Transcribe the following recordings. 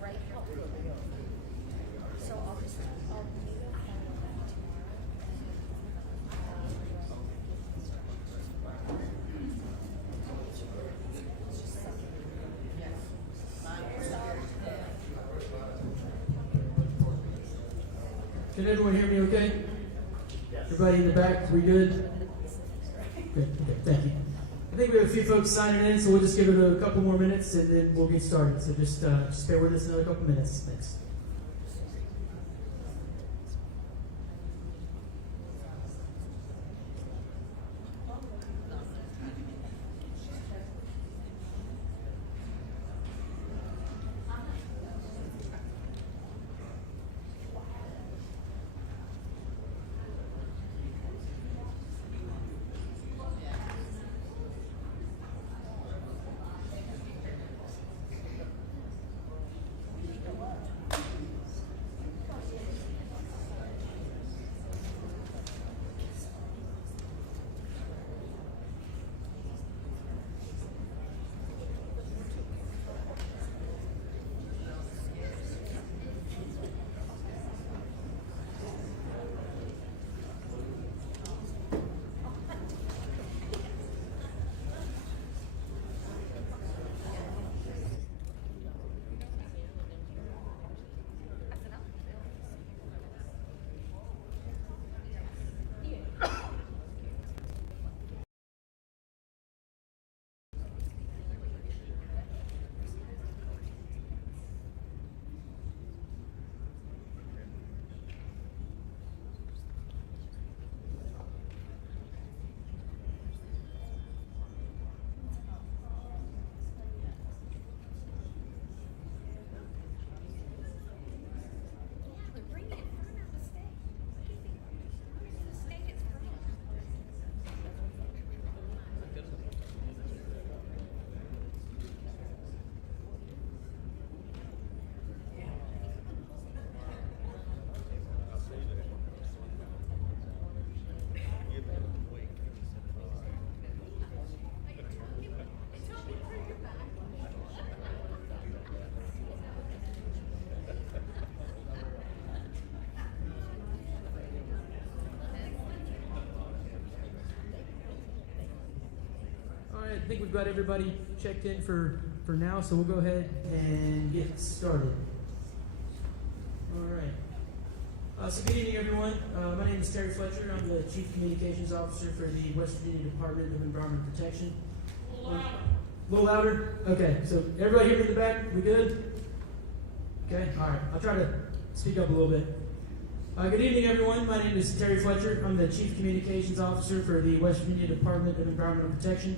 Right. So I'll just, I'll meet with Can everyone hear me okay? Everybody in the back, we good? Good, okay, thank you. I think we have a few folks signing in, so we'll just give it a couple more minutes and then we'll get started. So just bear with us another couple minutes. Thanks. I think we've got everybody checked in for now, so we'll go ahead and get started. All right. So good evening, everyone. My name is Terry Fletcher. I'm the Chief Communications Officer for the West Virginia Department of Environmental Protection. A little louder? Okay, so everybody here in the back, we good? Okay, all right. I'll try to speak up a little bit. Good evening, everyone. My name is Terry Fletcher. I'm the Chief Communications Officer for the West Virginia Department of Environmental Protection.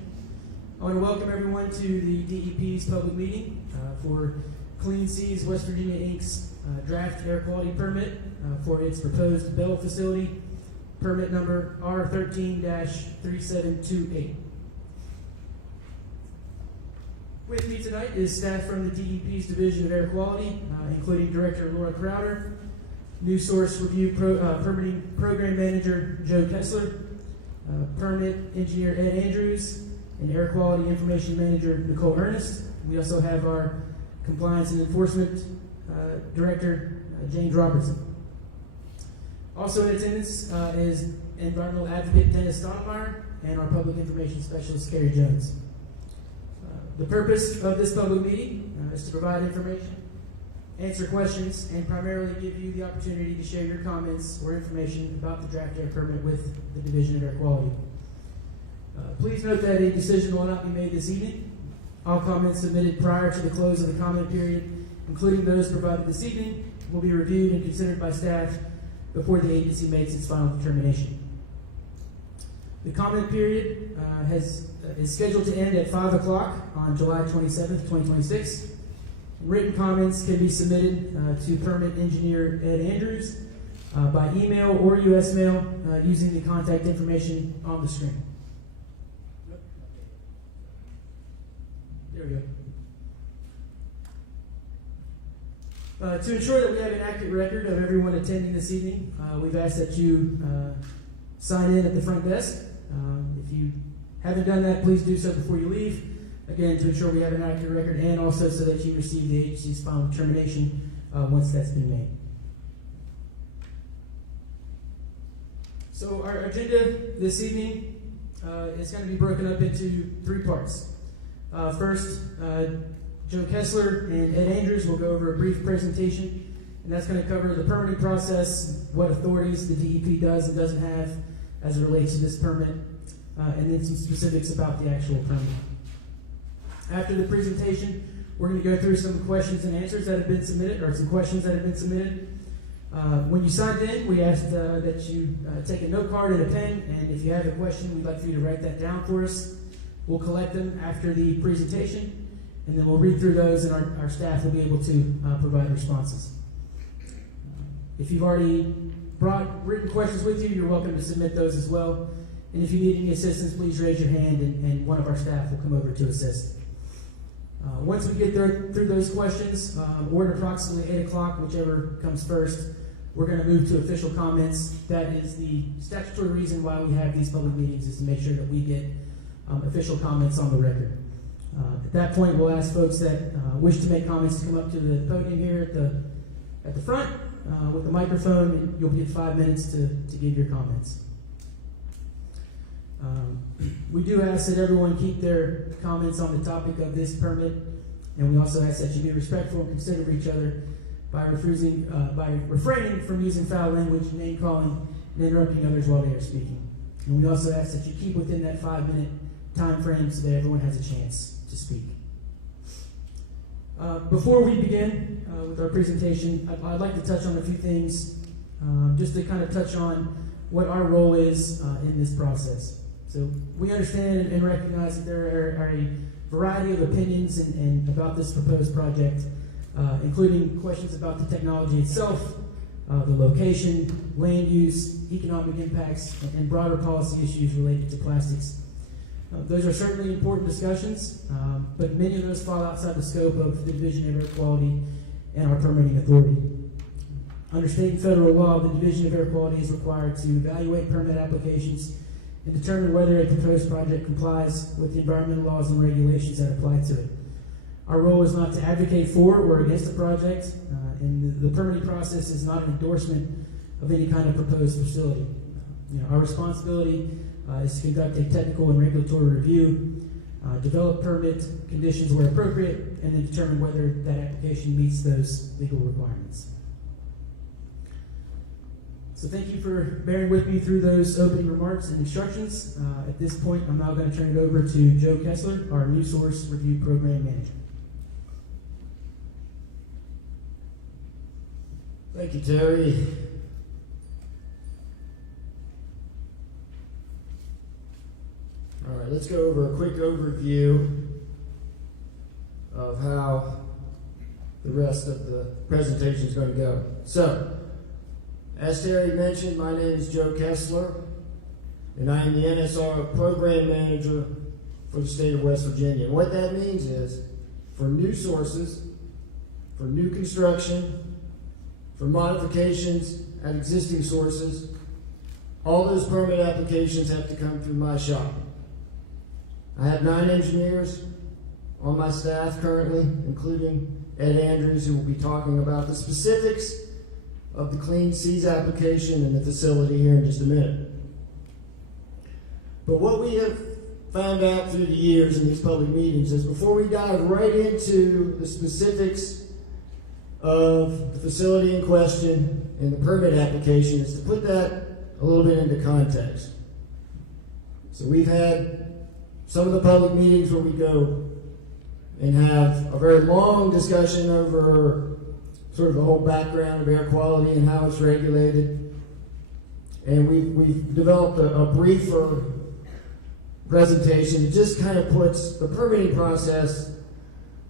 I want to welcome everyone to the DEP's public meeting for Clean Seas West Virginia Inc.'s draft air quality permit for its proposed Bell facility, permit number R13-3728. With me tonight is staff from the DEP's Division of Air Quality, including Director Laura Crowder, New Source Review Permitting Program Manager Joe Kessler, Permit Engineer Ed Andrews, and Air Quality Information Manager Nicole Ernest. We also have our Compliance and Enforcement Director, James Robertson. Also in attendance is Environmental Advocate Dennis Stonemeyer and our Public Information Specialist, Carrie Jones. The purpose of this public meeting is to provide information, answer questions, and primarily give you the opportunity to share your comments or information about the draft air permit with the Division of Air Quality. Please note that a decision will not be made this evening. All comments submitted prior to the close of the comment period, including those provided this evening, will be reviewed and considered by staff before the agency makes its final determination. The comment period is scheduled to end at 5 o'clock on July 27th, 2026. Written comments can be submitted to Permit Engineer Ed Andrews by email or U.S. mail using the contact information on the screen. There we go. To ensure that we have an accurate record of everyone attending this evening, we've asked that you sign in at the front desk. If you haven't done that, please do so before you leave. Again, to ensure we have an accurate record and also so that you receive the agency's final determination once that's been made. So our agenda this evening is going to be broken up into 3 parts. First, Joe Kessler and Ed Andrews will go over a brief presentation, and that's going to cover the permitting process, what authorities the DEP does and doesn't have as it relates to this permit, and then some specifics about the actual permit. After the presentation, we're going to go through some questions and answers that have been submitted, or some questions that have been submitted. When you signed in, we asked that you take a note card and a pen, and if you have a question, we'd like for you to write that down for us. We'll collect them after the presentation, and then we'll read through those, and our staff will be able to provide responses. If you've already brought written questions with you, you're welcome to submit those as well. And if you need any assistance, please raise your hand, and one of our staff will come over to assist. Once we get through those questions, or at approximately 8 o'clock, whichever comes first, we're going to move to official comments. That is the statutory reason why we have these public meetings, is to make sure that we get official comments on the record. At that point, we'll ask folks that wish to make comments to come up to the podium here at the front with the microphone, and you'll get 5 minutes to give your comments. We do ask that everyone keep their comments on the topic of this permit, and we also ask that you be respectful and considerate of each other by refraining from using foul language, name calling, and interrupting others while they are speaking. And we also ask that you keep within that 5-minute time frame so that everyone has a chance to speak. Before we begin with our presentation, I'd like to touch on a few things, just to kind of touch on what our role is in this process. So we understand and recognize that there are a variety of opinions and about this proposed project, including questions about the technology itself, the location, land use, economic impacts, and broader policy issues related to plastics. Those are certainly important discussions, but many of those fall outside the scope of the Division of Air Quality and our permitting authority. Under state and federal law, the Division of Air Quality is required to evaluate permit applications and determine whether a proposed project complies with the environmental laws and regulations that apply to it. Our role is not to advocate for or against a project, and the permitting process is not an endorsement of any kind of proposed facility. Our responsibility is to conduct a technical and regulatory review, develop permit conditions where appropriate, and then determine whether that application meets those legal requirements. So thank you for bearing with me through those opening remarks and instructions. At this point, I'm now going to turn it over to Joe Kessler, our New Source Review Program Manager. Thank you, Terry. All right, let's go over a quick overview of how the rest of the presentation is going to go. So, as Terry mentioned, my name is Joe Kessler, and I am the NSR Program Manager for the state of West Virginia. And what that means is, for new sources, for new construction, for modifications at existing sources, all those permit applications have to come through my shop. I have 9 engineers on my staff currently, including Ed Andrews, who will be talking about the specifics of the Clean Seas application and the facility here in just a minute. But what we have found out through the years in these public meetings is before we dive right into the specifics of the facility in question and the permit application is to put that a little bit into context. So we've had some of the public meetings where we go and have a very long discussion over sort of the whole background of air quality and how it's regulated. And we've developed a briefer presentation that just kind of puts the permitting process,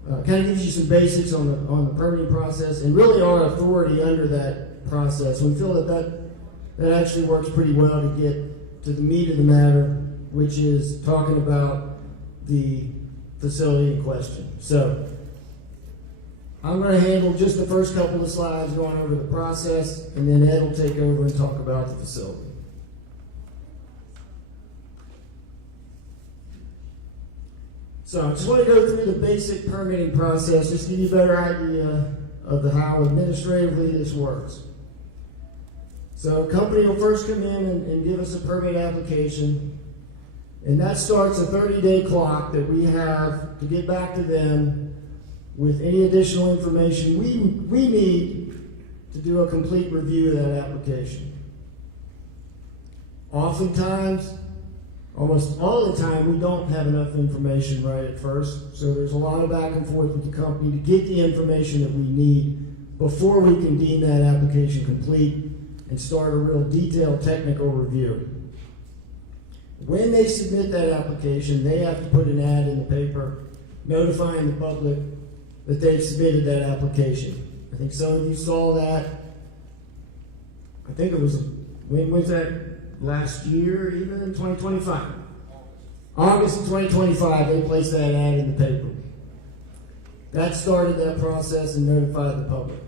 kind of gives you some basics on the permitting process and really our authority under that process. We feel that actually works pretty well to get to the meat of the matter, which is talking about the facility in question. So I'm going to handle just the first couple of slides going over the process, and then Ed will take over and talk about the facility. So I just want to go through the basic permitting process, just to give you a better idea of how administratively this works. So a company will first come in and give us a permit application, and that starts a 30-day clock that we have to get back to them with any additional information we need to do a complete review of that application. Oftentimes, almost all the time, we don't have enough information right at first, so there's a lot of back and forth with the company to get the information that we need before we can deem that application complete and start a real detailed technical review. When they submit that application, they have to put an ad in the paper notifying the public that they've submitted that application. I think some of you saw that. I think it was, when was that? Last year, even in 2025. August of 2025, they placed that ad in the paper. That started that process and notified the public.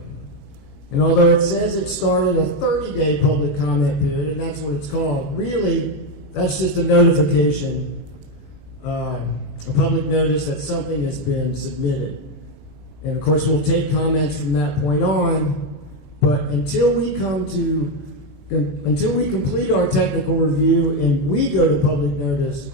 And although it says it started a 30-day public comment period, and that's what it's called, really, that's just a notification, a public notice that something has been submitted. And of course, we'll take comments from that point on, but until we complete our technical review and we go to public notice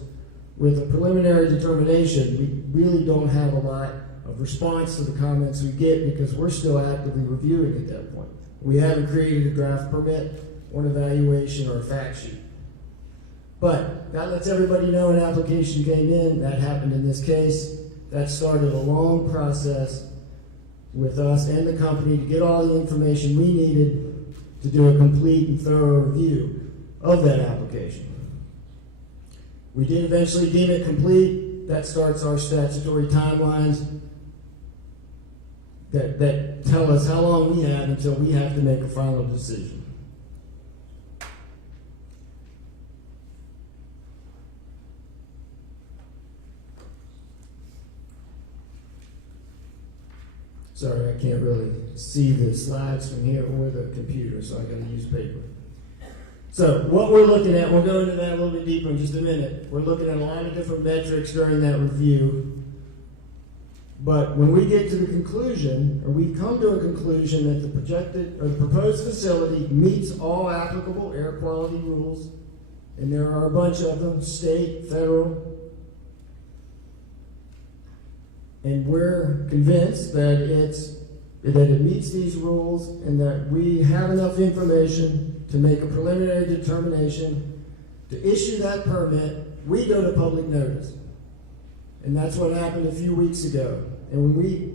with a preliminary determination, we really don't have a lot of response to the comments we get because we're still actively reviewing at that point. We haven't created a draft permit or an evaluation or a fact sheet. But that lets everybody know an application came in. That happened in this case. That started a long process with us and the company to get all the information we needed to do a complete and thorough review of that application. We did eventually deem it complete. That starts our statutory timelines that tell us how long we have until we have to make a final decision. Sorry, I can't really see the slides from here or the computer, so I got to use paper. So what we're looking at, we'll go into that a little bit deeper in just a minute. We're looking at a lot of different metrics during that review. But when we get to the conclusion, or we've come to a conclusion that the proposed facility meets all applicable air quality rules, and there are a bunch of them, state, federal, and we're convinced that it meets these rules and that we have enough information to make a preliminary determination to issue that permit, we go to public notice. And that's what happened a few weeks ago. And when we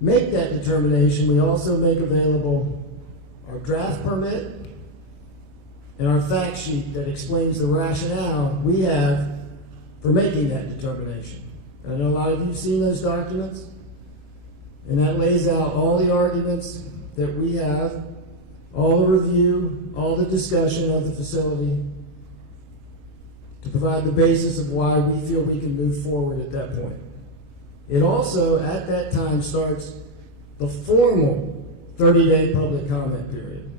make that determination, we also make available our draft permit and our fact sheet that explains the rationale we have for making that determination. And I know a lot of you have seen those documents, and that lays out all the arguments that we have, all the review, all the discussion of the facility to provide the basis of why we feel we can move forward at that point. It also, at that time, starts the formal 30-day public comment period.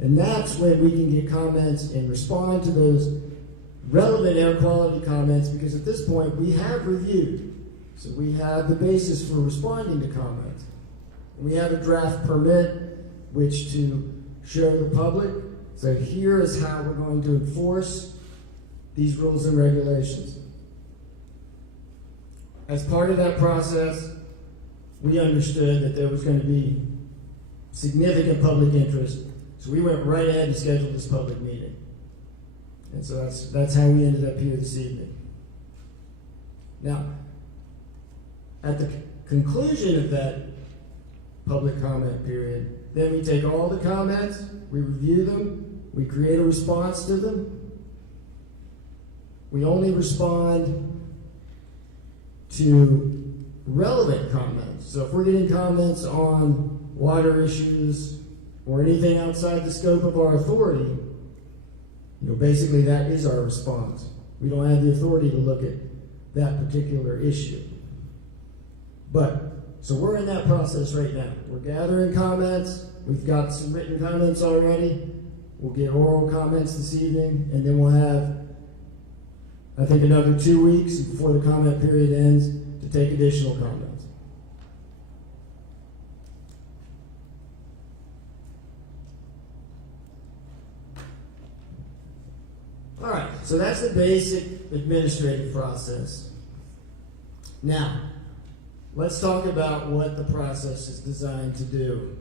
And that's when we can get comments and respond to those relevant air quality comments, because at this point we have reviewed. So we have the basis for responding to comments. We have a draft permit which to show the public. So here is how we're going to enforce these rules and regulations. As part of that process, we understood that there was going to be significant public interest, so we went right ahead and scheduled this public meeting. And so that's how we ended up here this evening. Now, at the conclusion of that public comment period, then we take all the comments, we review them, we create a response to them. We only respond to relevant comments. So if we're getting comments on water issues or anything outside the scope of our authority, basically that is our response. We don't have the authority to look at that particular issue. So we're in that process right now. We're gathering comments. We've got some written comments already. We'll get oral comments this evening, and then we'll have, I think, another 2 weeks before the comment period ends to take additional comments. All right, so that's the basic administrative process. Now, let's talk about what the process is designed to do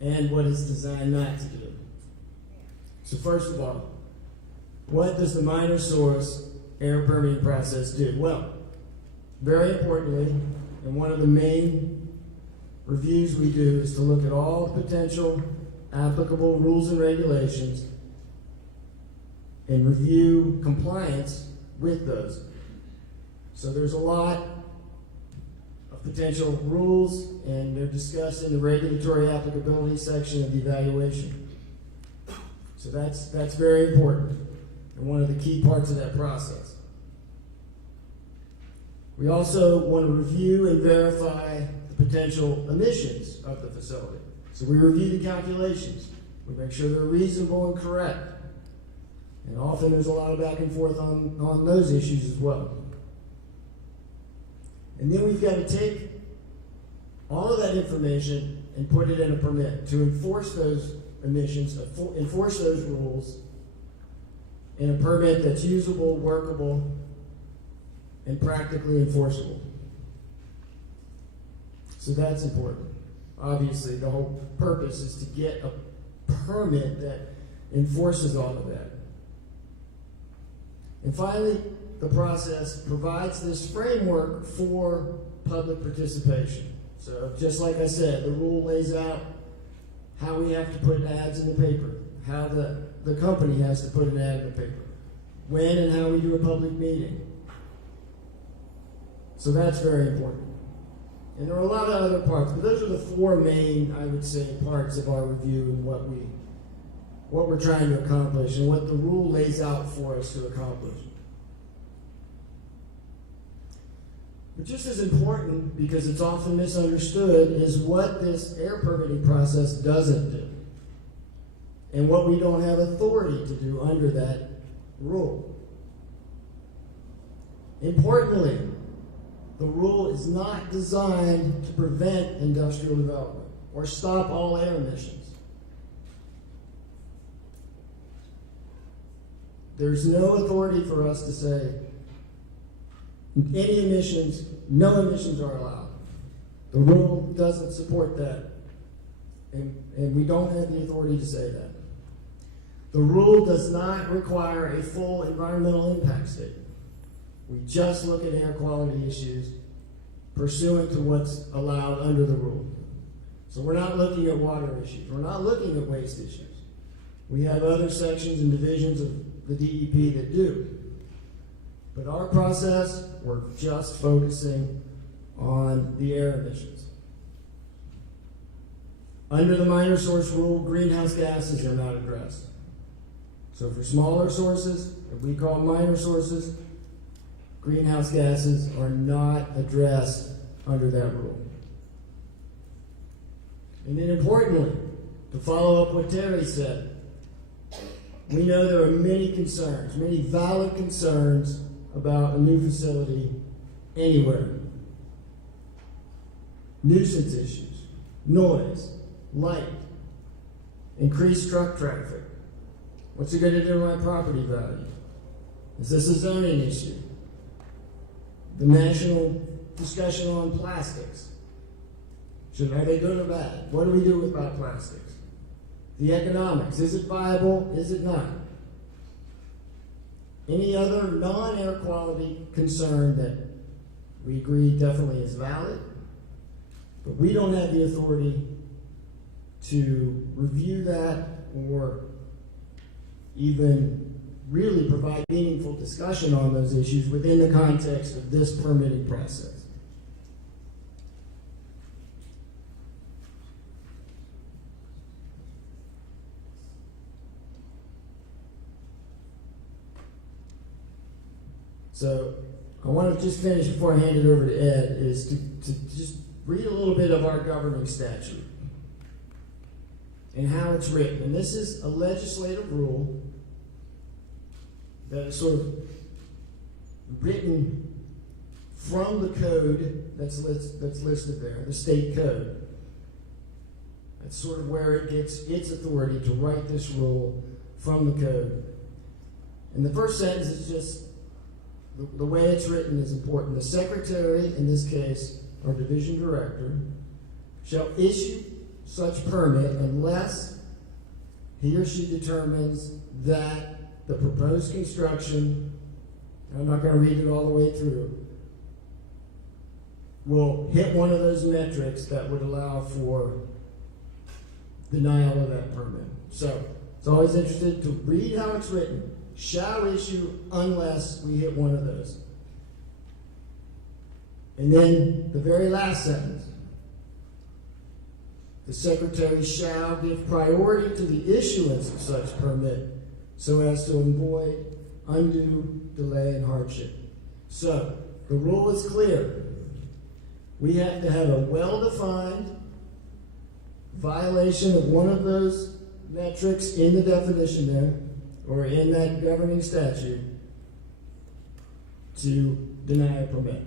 and what it's designed not to do. So first of all, what does the minor source air permitting process do? Well, very importantly, and one of the main reviews we do is to look at all the potential applicable rules and regulations and review compliance with those. So there's a lot of potential rules, and they're discussed in the regulatory applicability section of the evaluation. So that's very important and one of the key parts of that process. We also want to review and verify the potential emissions of the facility. So we review the calculations. We make sure they're reasonable and correct. And often there's a lot of back and forth on those issues as well. And then we've got to take all of that information and put it in a permit to enforce those emissions, enforce those rules in a permit that's usable, workable, and practically enforceable. So that's important. Obviously, the whole purpose is to get a permit that enforces all of that. And finally, the process provides this framework for public participation. So just like I said, the rule lays out how we have to put ads in the paper, how the company has to put an ad in the paper, when and how we do a public meeting. So that's very important. And there are a lot of other parts, but those are the four main, I would say, parts of our review and what we're trying to accomplish and what the rule lays out for us to accomplish. But just as important, because it's often misunderstood, is what this air permitting process doesn't do and what we don't have authority to do under that rule. Importantly, the rule is not designed to prevent industrial development or stop all air emissions. There's no authority for us to say any emissions, no emissions are allowed. The rule doesn't support that, and we don't have the authority to say that. The rule does not require a full environmental impact statement. We just look at air quality issues pursuant to what's allowed under the rule. So we're not looking at water issues. We're not looking at waste issues. We have other sections and divisions of the DEP that do. But our process, we're just focusing on the air emissions. Under the minor source rule, greenhouse gases are not addressed. So for smaller sources, that we call minor sources, greenhouse gases are not addressed under that rule. And then importantly, to follow up what Terry said, we know there are many concerns, many valid concerns about a new facility anywhere. Nuisance issues, noise, light, increased truck traffic. What's it going to do to my property value? Is this a zoning issue? The national discussion on plastics. Are they good or bad? What do we do about plastics? The economics. Is it viable? Is it not? Any other non-air quality concern that we agree definitely is valid, but we don't have the authority to review that or even really provide meaningful discussion on those issues within the context of this permitting process. So I want to just finish before I hand it over to Ed, is to just read a little bit of our governing statute and how it's written. And this is a legislative rule that is sort of written from the code that's listed there, the state code. That's sort of where it gets its authority to write this rule from the code. And the first sentence is just the way it's written is important. The secretary, in this case, or division director, shall issue such permit unless he or she determines that the proposed construction, I'm not going to read it all the way through, will hit one of those metrics that would allow for denial of that permit. So it's always interesting to read how it's written. Shall issue unless we hit one of those. And then the very last sentence. The secretary shall give priority to the issuance of such permit so as to avoid undue delay and hardship. So the rule is clear. We have to have a well-defined violation of one of those metrics in the definition there, or in that governing statute, to deny a permit.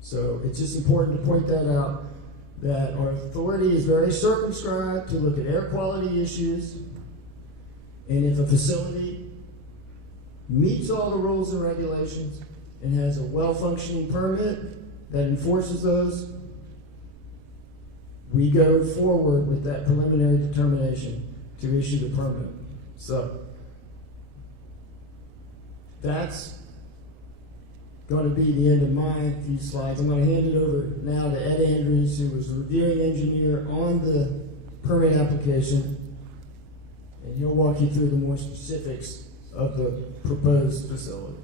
So it's just important to point that out, that our authority is very circumscribed to look at air quality issues, and if a facility meets all the rules and regulations and has a well-functioning permit that enforces those, we go forward with that preliminary determination to issue the permit. So that's going to be the end of my few slides. I'm going to hand it over now to Ed Andrews, who was the reviewing engineer on the permit application, and he'll walk you through the more specifics of the proposed facility.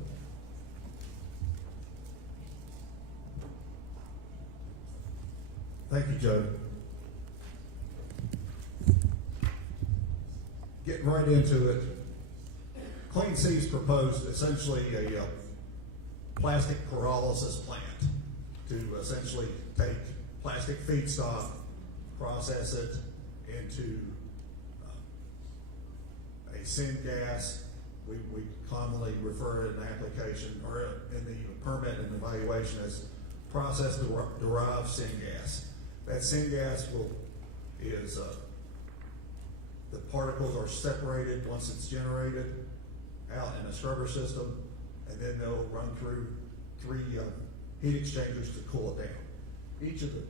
Thank you, Joe. Getting right into it, Clean Seas proposed essentially a plastic pyrolysis plant to essentially take plastic feedstock, process it into a syngas. We commonly refer it in the application or in the permit and evaluation as process-derived syngas. That syngas is the particles are separated once it's generated out in a scrubber system, and then they'll run through 3 heat exchangers to cool it down. Each of the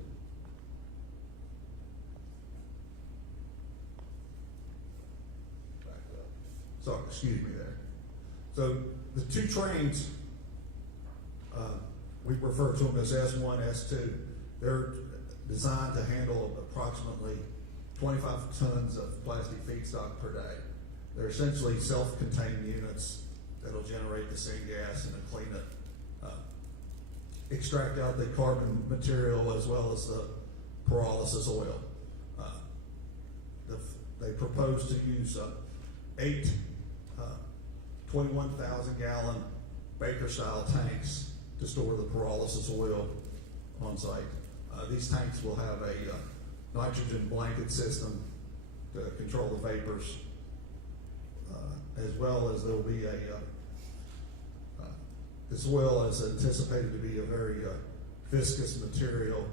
sorry, excuse me there. So the 2 trains, we refer to them as S1, S2. They're designed to handle approximately 25 tons of plastic feedstock per day. They're essentially self-contained units that'll generate the syngas and clean it, extract out the carbon material as well as the pyrolysis oil. They propose to use 8 21,000 gallon Baker style tanks to store the pyrolysis oil on site. These tanks will have a nitrogen blanket system to control the vapors, as well as there will be this oil is anticipated to be a very viscous material,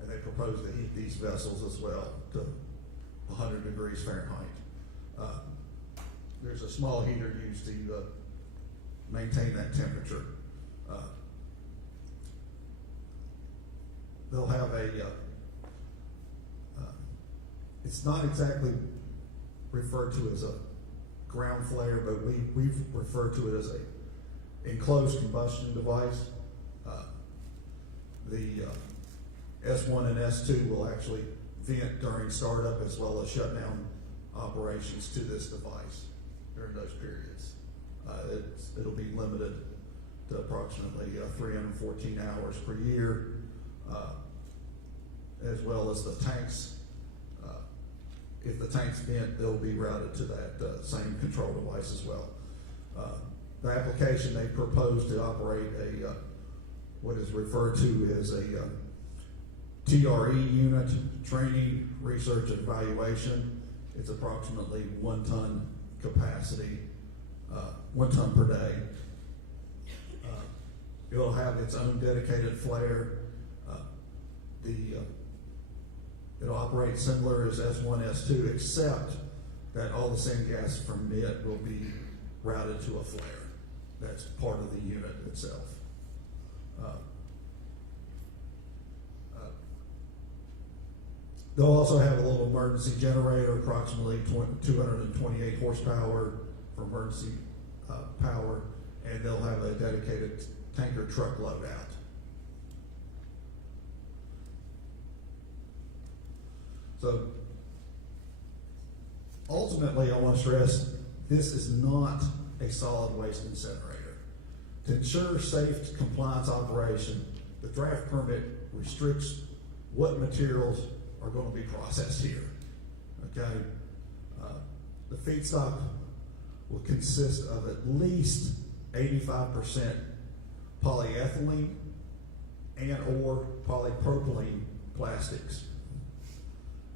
and they propose to heat these vessels as well to 100 degrees Fahrenheit. There's a small heater used to maintain that temperature. They'll have it's not exactly referred to as a ground flare, but we've referred to it as a enclosed combustion device. The S1 and S2 will actually vent during startup as well as shut down operations to this device during those periods. It'll be limited to approximately 314 hours per year, as well as the tanks. If the tanks vent, they'll be routed to that same control device as well. The application they propose to operate what is referred to as a TRE unit, training, research, and evaluation. It's approximately 1 ton capacity, 1 ton per day. It'll have its own dedicated flare. It'll operate similar as S1, S2, except that all the syngas from it will be routed to a flare. That's part of the unit itself. They'll also have a little emergency generator, approximately 228 horsepower for emergency power, and they'll have a dedicated tanker truck loadout. So ultimately, I want to stress, this is not a solid waste incinerator. To ensure safe compliance operation, the draft permit restricts what materials are going to be processed here. Okay, the feedstock will consist of at least 85% polyethylene and or polypropylene plastics.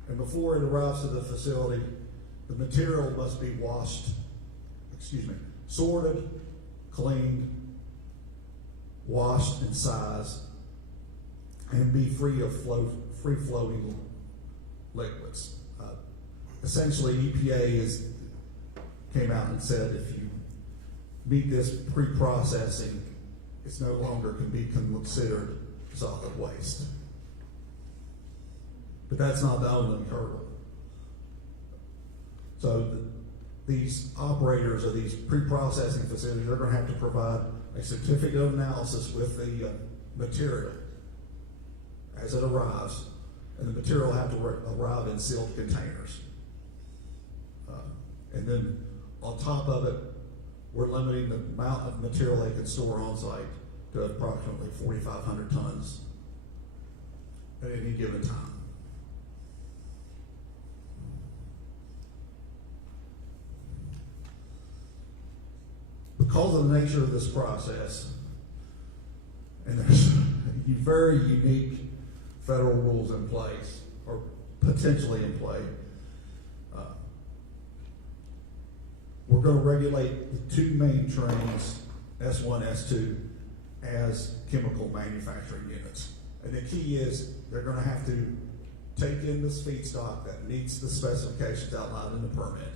And before it arrives to the facility, the material must be sorted, cleaned, washed, and sized, and be free of free-floating liquids. Essentially, EPA came out and said if you meet this pre-processing, it's no longer can be considered solid waste. But that's not the only hurdle. So these operators of these pre-processing facilities are going to have to provide a certificate of analysis with the material as it arrives, and the material will have to arrive in sealed containers. And then on top of it, we're limiting the amount of material they can store on site to approximately 4,500 tons at any given time. Because of the nature of this process, and there's very unique federal rules in place, or potentially in play, we're going to regulate the 2 main trains, S1, S2, as chemical manufacturing units. And the key is they're going to have to take in this feedstock that meets the specifications outlined in the permit,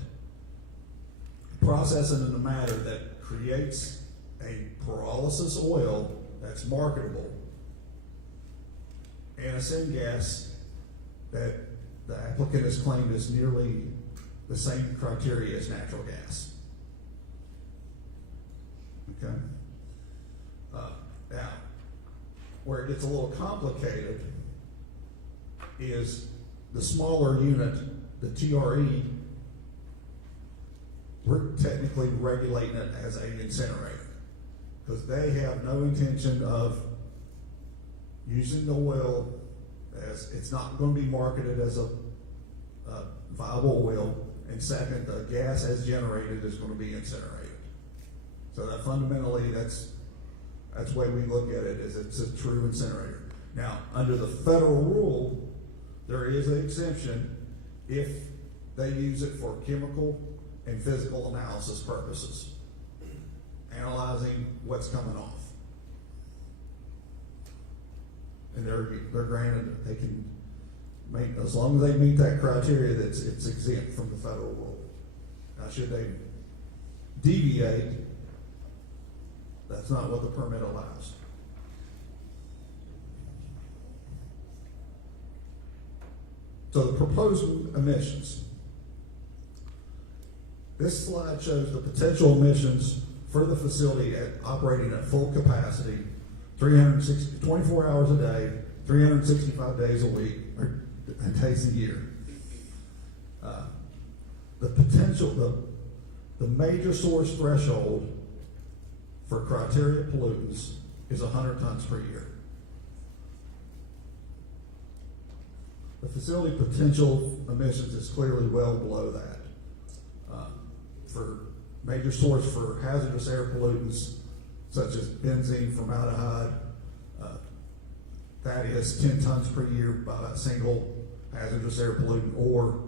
process it in a manner that creates a pyrolysis oil that's marketable, and a syngas that the applicant has claimed is nearly the same criteria as natural gas. Okay? Now, where it gets a little complicated is the smaller unit, the TRE, we're technically regulating it as an incinerator because they have no intention of using the oil as, it's not going to be marketed as a viable oil, and second, the gas as generated is going to be incinerated. So that fundamentally, that's the way we look at it, is it's a true incinerator. Now, under the federal rule, There is an exemption if they use it for chemical and physical analysis purposes, analyzing what's coming off. And they're granted that they can make, as long as they meet that criteria, that's it's exempt from the federal rule. Now, should they deviate, that's not what the permit allows. So the proposed emissions. This slide shows the potential emissions for the facility operating at full capacity, 24 hours a day, 365 days a week, or days a year. The potential, the major source threshold for criteria pollutants is 100 tons per year. The facility potential emissions is clearly well below that. For major source for hazardous air pollutants, such as benzene, formaldehyde, that is 10 tons per year by a single hazardous air pollutant, or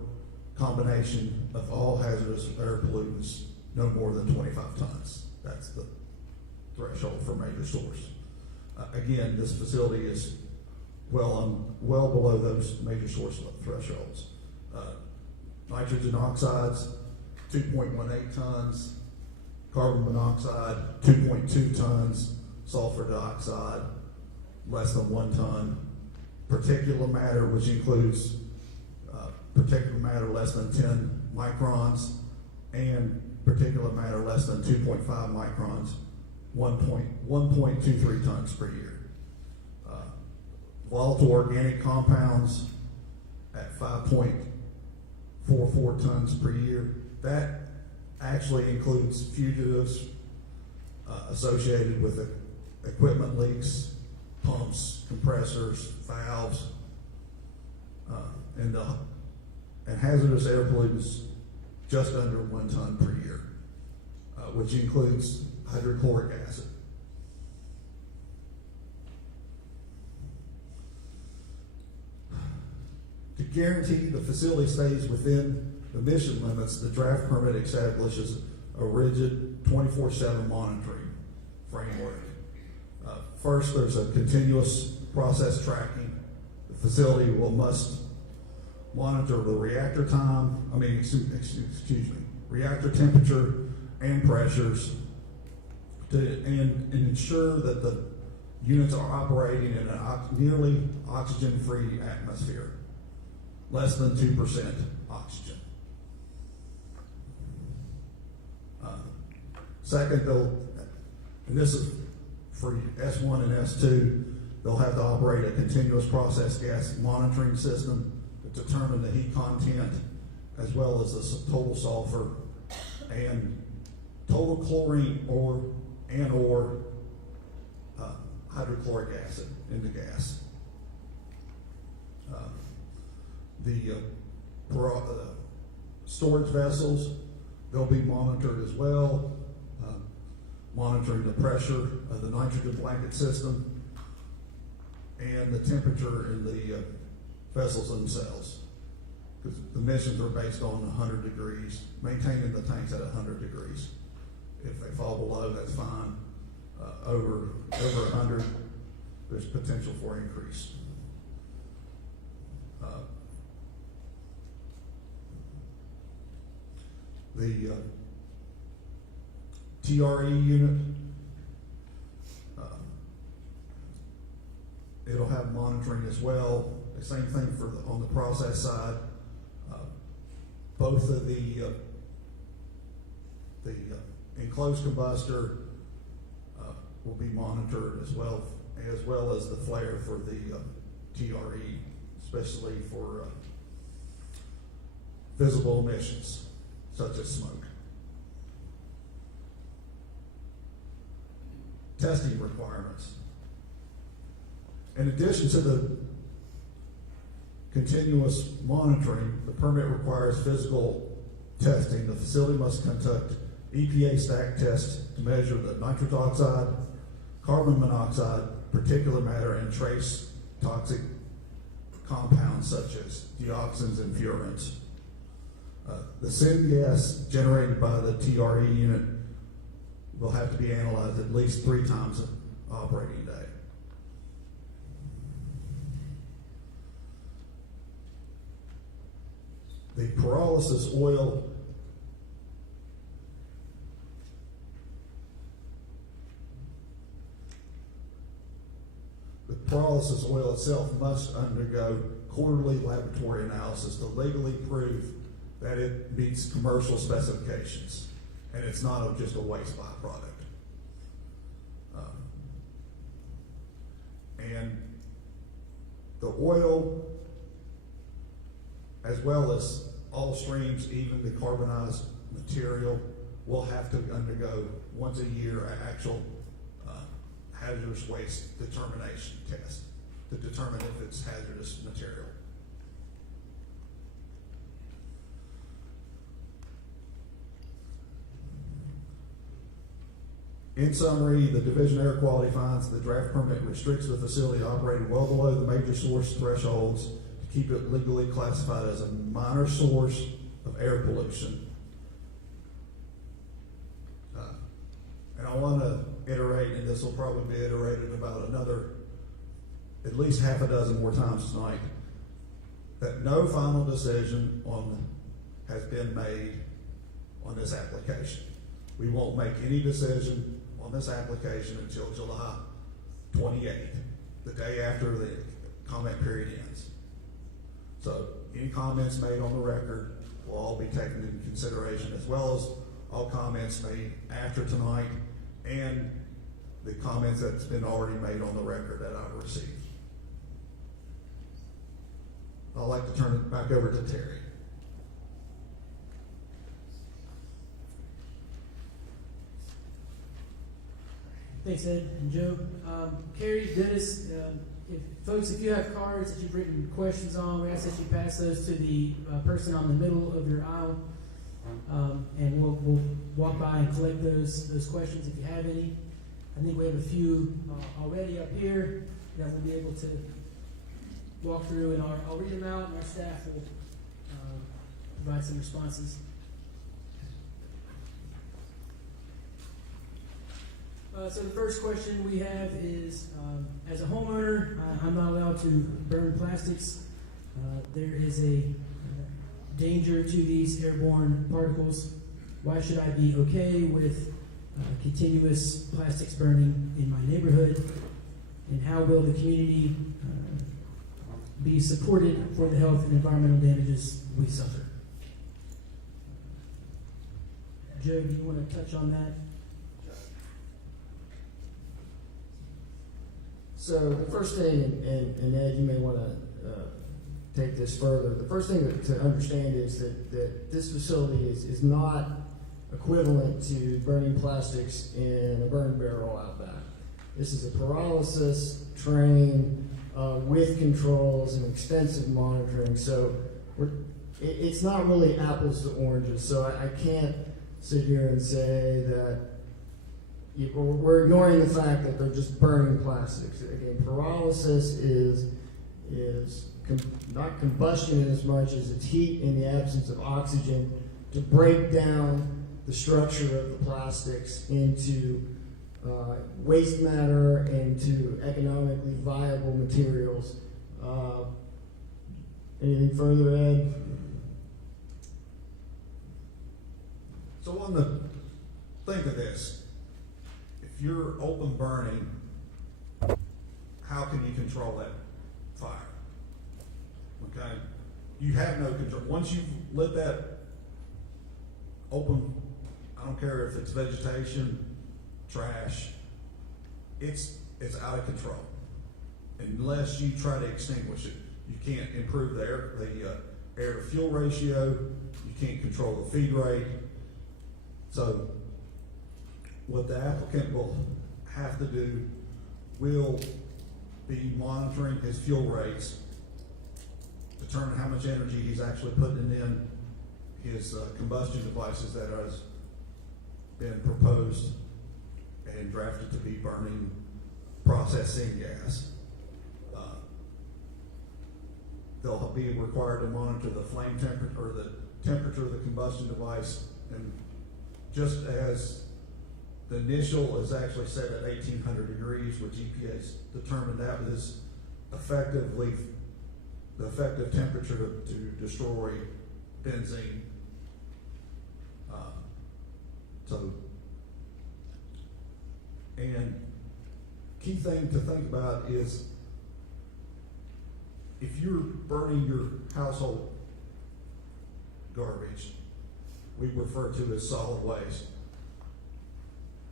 combination of all hazardous air pollutants no more than 25 tons. That's the threshold for major source. Again, this facility is well below those major source thresholds. Nitrogen oxides, 2.18 tons, carbon monoxide, 2.2 tons, sulfur dioxide, less than 1 ton, particulate matter, which includes particulate matter less than 10 microns, and particulate matter less than 2.5 microns, 1.23 tons per year. Volatile organic compounds at 5.44 tons per year. That actually includes fugitives associated with equipment leaks, pumps, compressors, valves, and hazardous air pollutants just under 1 ton per year, which includes hydrochloric acid. To guarantee the facility stays within the emission limits, the draft permit establishes a rigid 24/7 monitoring framework. First, there's a continuous process tracking. The facility must monitor the reactor reactor temperature and pressures and ensure that the units are operating in a nearly oxygen-free atmosphere, less than 2% oxygen. Second, and this is for S1 and S2, they'll have to operate a continuous process gas monitoring system to determine the heat content, as well as the total sulfur and total chlorine or hydrochloric acid in the gas. The storage vessels, they'll be monitored as well, monitoring the pressure of the nitrogen blanket system and the temperature in the vessels themselves. Because the emissions are based on 100 degrees, maintaining the tanks at 100 degrees. If they fall below, that's fine. Over 100, there's potential for increase. The TRE unit, it'll have monitoring as well. The same thing on the process side. Both of the enclosed combustor will be monitored as well as the flare for the TRE, especially for visible emissions such as smoke. Testing requirements. In addition to the continuous monitoring, the permit requires physical testing. The facility must conduct EPA stack tests to measure the nitrous oxide, carbon monoxide, particulate matter, and trace toxic compounds such as dioxins and furans. The syngas generated by the TRE unit will have to be analyzed at least 3 times an operating day. The pyrolysis oil itself must undergo quarterly laboratory analysis to legally prove that it meets commercial specifications, and it's not just a waste byproduct. And the oil, as well as all streams, even the carbonized material, will have to undergo once a year an actual hazardous waste determination test to determine if it's hazardous material. In summary, the Division of Air Quality finds the draft permit restricts the facility operating well below the major source thresholds to keep it legally classified as a minor source of air pollution. And I want to iterate, and this will probably be iterated about another, at least half a dozen more times tonight, that no final decision has been made on this application. We won't make any decision on this application until July 28th, the day after the comment period ends. So any comments made on the record will all be taken into consideration, as well as all comments made after tonight and the comments that's been already made on the record that I've received. I'd like to turn it back over to Terry. Thanks, Ed and Joe. Carrie, Dennis, if you have cards that you've written questions on, we ask that you pass those to the person on the middle of your aisle, and we'll walk by and collect those questions if you have any. I think we have a few already up here that we'll be able to walk through, and I'll read them out, and our staff will provide some responses. So the first question we have is, as a homeowner, I'm not allowed to burn plastics. There is a danger to these airborne particles. Why should I be okay with continuous plastics burning in my neighborhood? And how will the community be supported for the health and environmental damages we suffer? Joe, do you want to touch on that? So the first thing, and Ed, you may want to take this further. The first thing to understand is that this facility is not equivalent to burning plastics in a burn barrel out back. This is a pyrolysis train with controls and extensive monitoring. So it's not really apples to oranges. So I can't sit here and say that we're ignoring the fact that they're just burning plastics. Again, pyrolysis is not combustion in as much as it's heat in the absence of oxygen to break down the structure of the plastics into waste matter and to economically viable materials. Anything further, Ed? So on the, think of this. If you're open burning, how can you control that fire? Okay? You have no control. Once you've lit that open, I don't care if it's vegetation, trash, it's out of control. Unless you try to extinguish it, you can't improve the air to fuel ratio, you can't control the feed rate. So what the applicant will have to do will be monitoring his fuel rates, determine how much energy he's actually putting in his combustion devices that has been proposed and drafted to be burning processing gas. they'll be required to monitor the flame temperature or the temperature of the combustion device, and just as the initial is actually set at 1800 degrees, which EPA's determined that is effectively the effective temperature to destroy benzene. And key thing to think about is if you're burning your household garbage, we refer to as solid waste,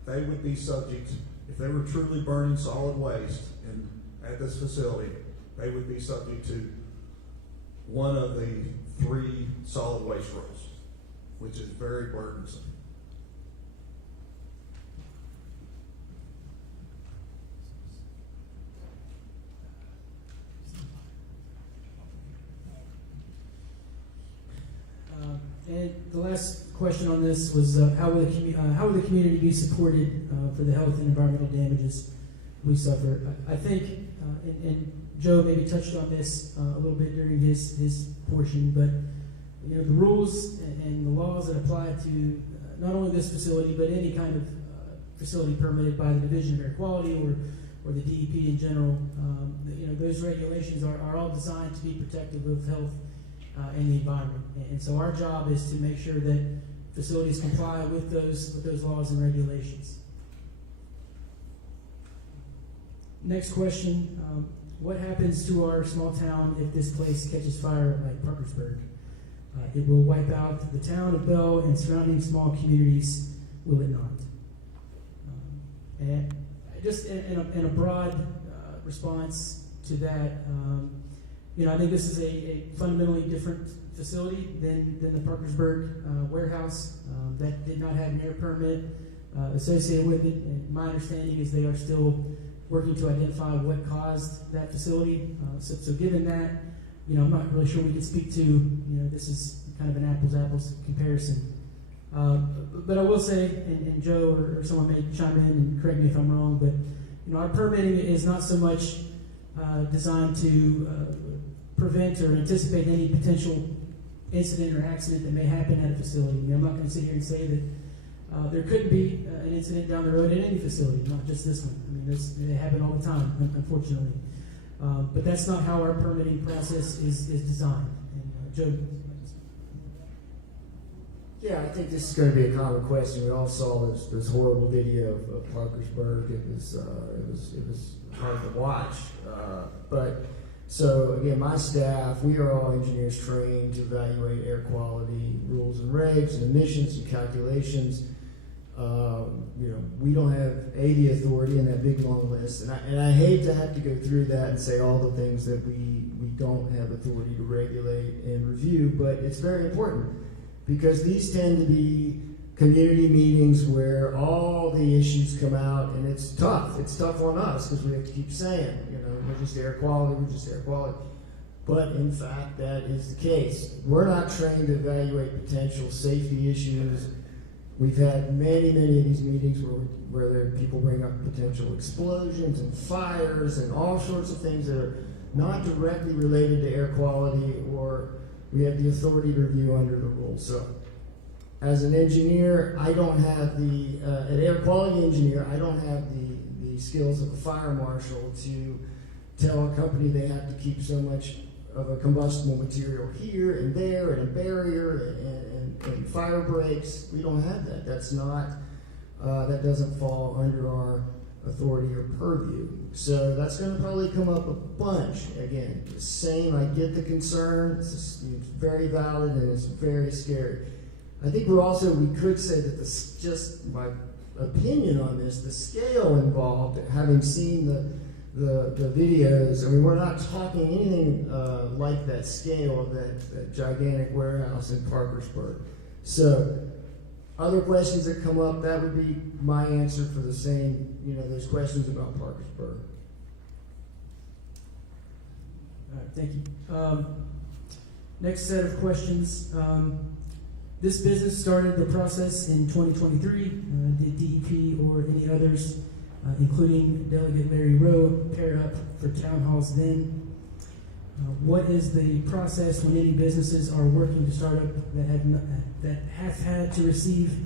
they would be subject, if they were truly burning solid waste at this facility, they would be subject to one of the 3 solid waste rules, which is very burdensome. And the last question on this was how will the community be supported for the health and environmental damages we suffer? I think, and Joe maybe touched on this a little bit during his portion, but the rules and the laws that apply to not only this facility but any kind of facility permitted by the Division of Air Quality or the DEP in general, those regulations are all designed to be protective of health and the environment. And so our job is to make sure that facilities comply with those laws and regulations. Next question, what happens to our small town if this place catches fire like Parkersburg? It will wipe out the town of Bell and surrounding small communities, will it not? And just in a broad response to that, I think this is a fundamentally different facility than the Parkersburg warehouse that did not have an air permit associated with it. And my understanding is they are still working to identify what caused that facility. So given that, I'm not really sure we can speak to, this is kind of an apples-to-apples comparison. But I will say, and Joe or someone may chime in and correct me if I'm wrong, but our permitting is not so much designed to prevent or anticipate any potential incident or accident that may happen at a facility. I'm not going to sit here and say that there couldn't be an incident down the road in any facility, not just this one. They happen all the time, unfortunately. But that's not how our permitting process is designed. And Joe? Yeah, I think this is going to be a common question. We all saw this horrible video of Parkersburg. It was hard to watch. So again, my staff, we are all engineers trained to evaluate air quality rules and regs and emissions and calculations. We don't have the authority in that big long list, and I hate to have to go through that and say all the things that we don't have authority to regulate and review, but it's very important because these tend to be community meetings where all the issues come out, and it's tough. It's tough on us because we have to keep saying, we're just air quality, But in fact, that is the case. We're not trained to evaluate potential safety issues. We've had many of these meetings where people bring up potential explosions and fires and all sorts of things that are not directly related to air quality, or we have the authority to review under the rules. So as an engineer, I don't have an air quality engineer, I don't have the skills of a fire marshal to tell a company they have to keep so much of a combustible material here and there and a barrier and fire breaks. We don't have that. That's not, that doesn't fall under our authority or purview. So that's going to probably come up a bunch. Again, the same, I get the concern. It's very valid and it's very scary. I think we could say that this, just my opinion on this, the scale involved, having seen the videos, we're not talking anything like that scale of that gigantic warehouse in Parkersburg. So, other questions that come up, that would be my answer for the same, those questions about Parkersburg. All right, thank you. Next set of questions. This business started the process in 2023. Did DEP or any others, including Delegate Larry Rowe, pair up for town halls then? What is the process when any businesses are working to start up that have had to receive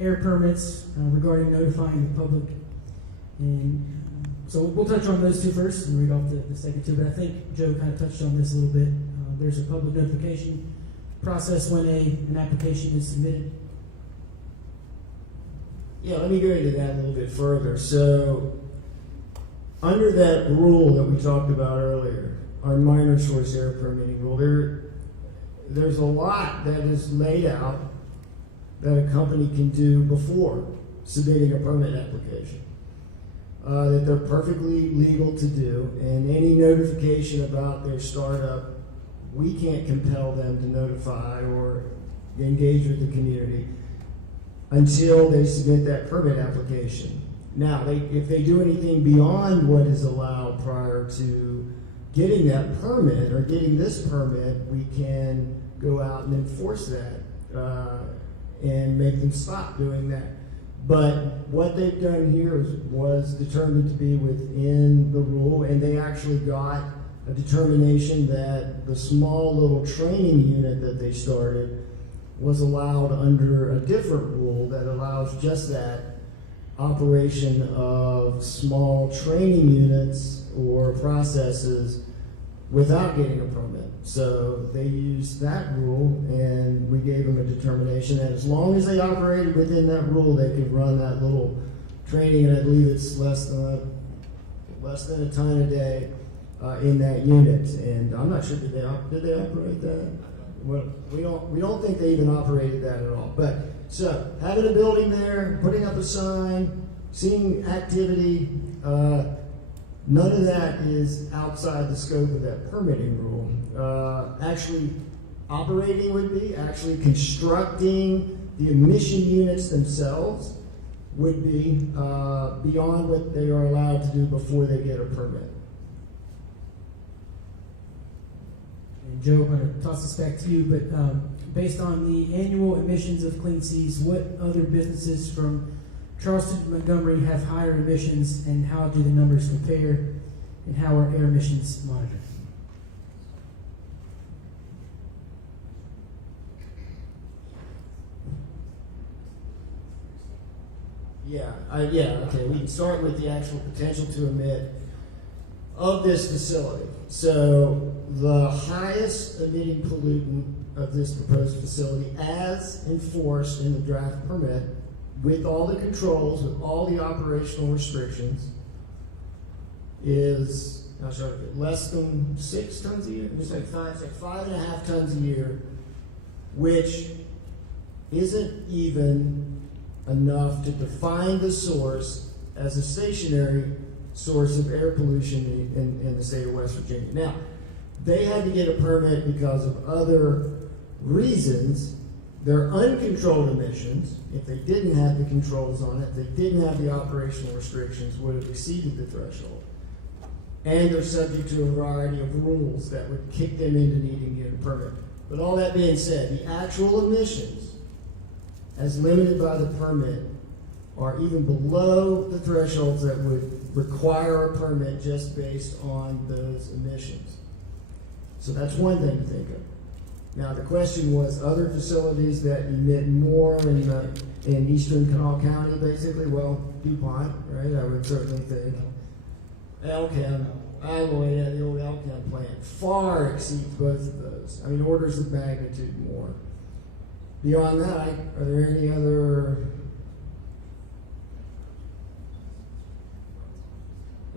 air permits regarding notifying the public? And so we'll touch on those two first and read off the second two, but I think Joe kind of touched on this a little bit. There's a public notification process when an application is submitted. Yeah, let me go into that a little bit further. So, under that rule that we talked about earlier, our minor source air permitting rule, there's a lot that is laid out that a company can do before submitting a permit application. That they're perfectly legal to do, and any notification about their startup, we can't compel them to notify or engage with the community until they submit that permit application. Now, if they do anything beyond what is allowed prior to getting that permit or getting this permit, we can go out and enforce that and make them stop doing that. But what they've done here was determined to be within the rule, and they actually got a determination that the small little training unit that they started was allowed under a different rule that allows just that operation of small training units or processes without getting a permit. So they used that rule, and we gave them a determination that as long as they operated within that rule, they could run that little training, and I believe it's less than a ton a day in that unit. And I'm not sure, did they operate that? Well, we don't think they even operated that at all. But so having a building there, putting up a sign, seeing activity, none of that is outside the scope of that permitting rule. Actually operating would be, actually constructing the emission units themselves would be beyond what they are allowed to do before they get a permit. And Joe, I'm going to toss this back to you, but based on the annual emissions of Clean Seas, what other businesses from Charleston to Montgomery have higher emissions, and how do the numbers compare, and how are air emissions monitored? Okay. We can start with the actual potential to emit of this facility. So the highest emitting pollutant of this proposed facility, as enforced in the draft permit, with all the controls, with all the operational restrictions, is less than 6 tons a year. It's like 5.5 tons a year, which isn't even enough to define the source as a stationary source of air pollution in the state of West Virginia. Now, they had to get a permit because of other reasons. Their uncontrolled emissions, if they didn't have the controls on it, if they didn't have the operational restrictions, would have exceeded the threshold. And they're subject to a variety of rules that would kick them into needing to get a permit. But all that being said, the actual emissions, as limited by the permit, are even below the thresholds that would require a permit just based on those emissions. So that's one thing to think of. Now the question was other facilities that emit more in eastern Kanawha County, basically. Well, DuPont, right? I would certainly think. Alchem, Alloy, the old Alchem plant, far exceeds both of those. I mean, orders of magnitude more. Beyond that, are there any other?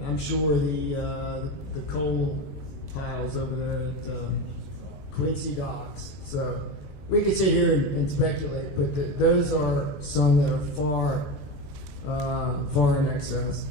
I'm sure the coal piles over there at Quincy Docks. So we could sit here and speculate, but those are some that are far in excess.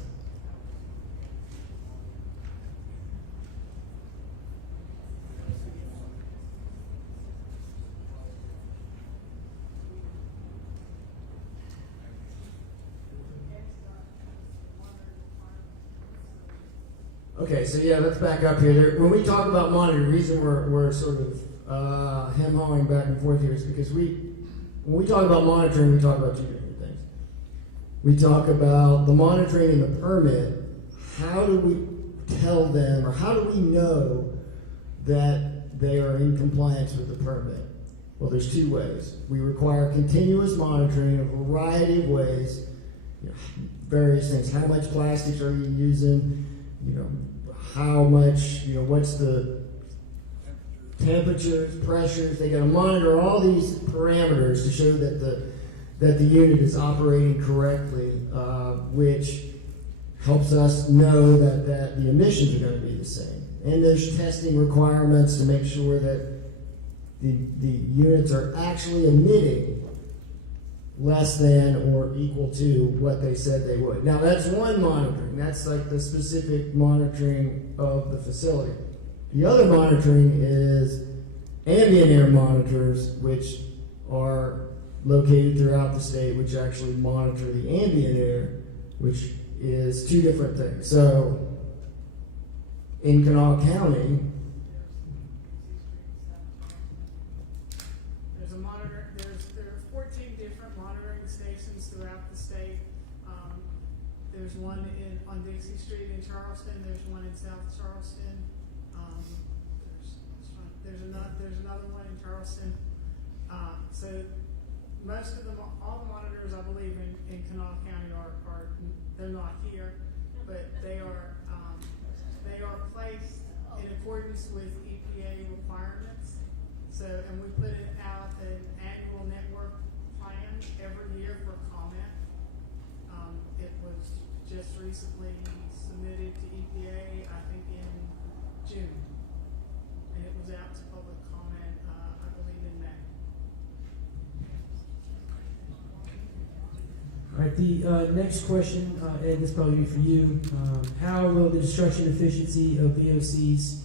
Okay, so yeah, let's back up here. When we talk about monitoring, the reason we're sort of hem-hawing back and forth here is because when we talk about monitoring, we talk about two different things. We talk about the monitoring and the permit. How do we tell them, or how do we know that they are in compliance with the permit? Well, there's two ways. We require continuous monitoring in a variety of ways, various things. How much plastics are you using? How much, what's the temperatures, pressures? They got to monitor all these parameters to show that the unit is operating correctly, which helps us know that the emissions are going to be the same. And there's testing requirements to make sure that the units are actually emitting less than or equal to what they said they would. Now, that's one monitoring. That's like the specific monitoring of the facility. The other monitoring is ambient air monitors, which are located throughout the state, which actually monitor the ambient air, which is two different things. So, in Kanawha County, there are 14 different monitoring stations throughout the state. There's one on Dixie Street in Charleston. There's one in South Charleston. There's another one in Charleston. So most of them, all the monitors, I believe, in Kanawha County are they're not here, but they are placed in accordance with EPA requirements. So, and we put it out an annual network plan every year for comment. It was just recently submitted to EPA, I think in June, and it was out to public comment, I believe in May. All right, the next question, Ed, this probably be for you. How will the destruction efficiency of VOCs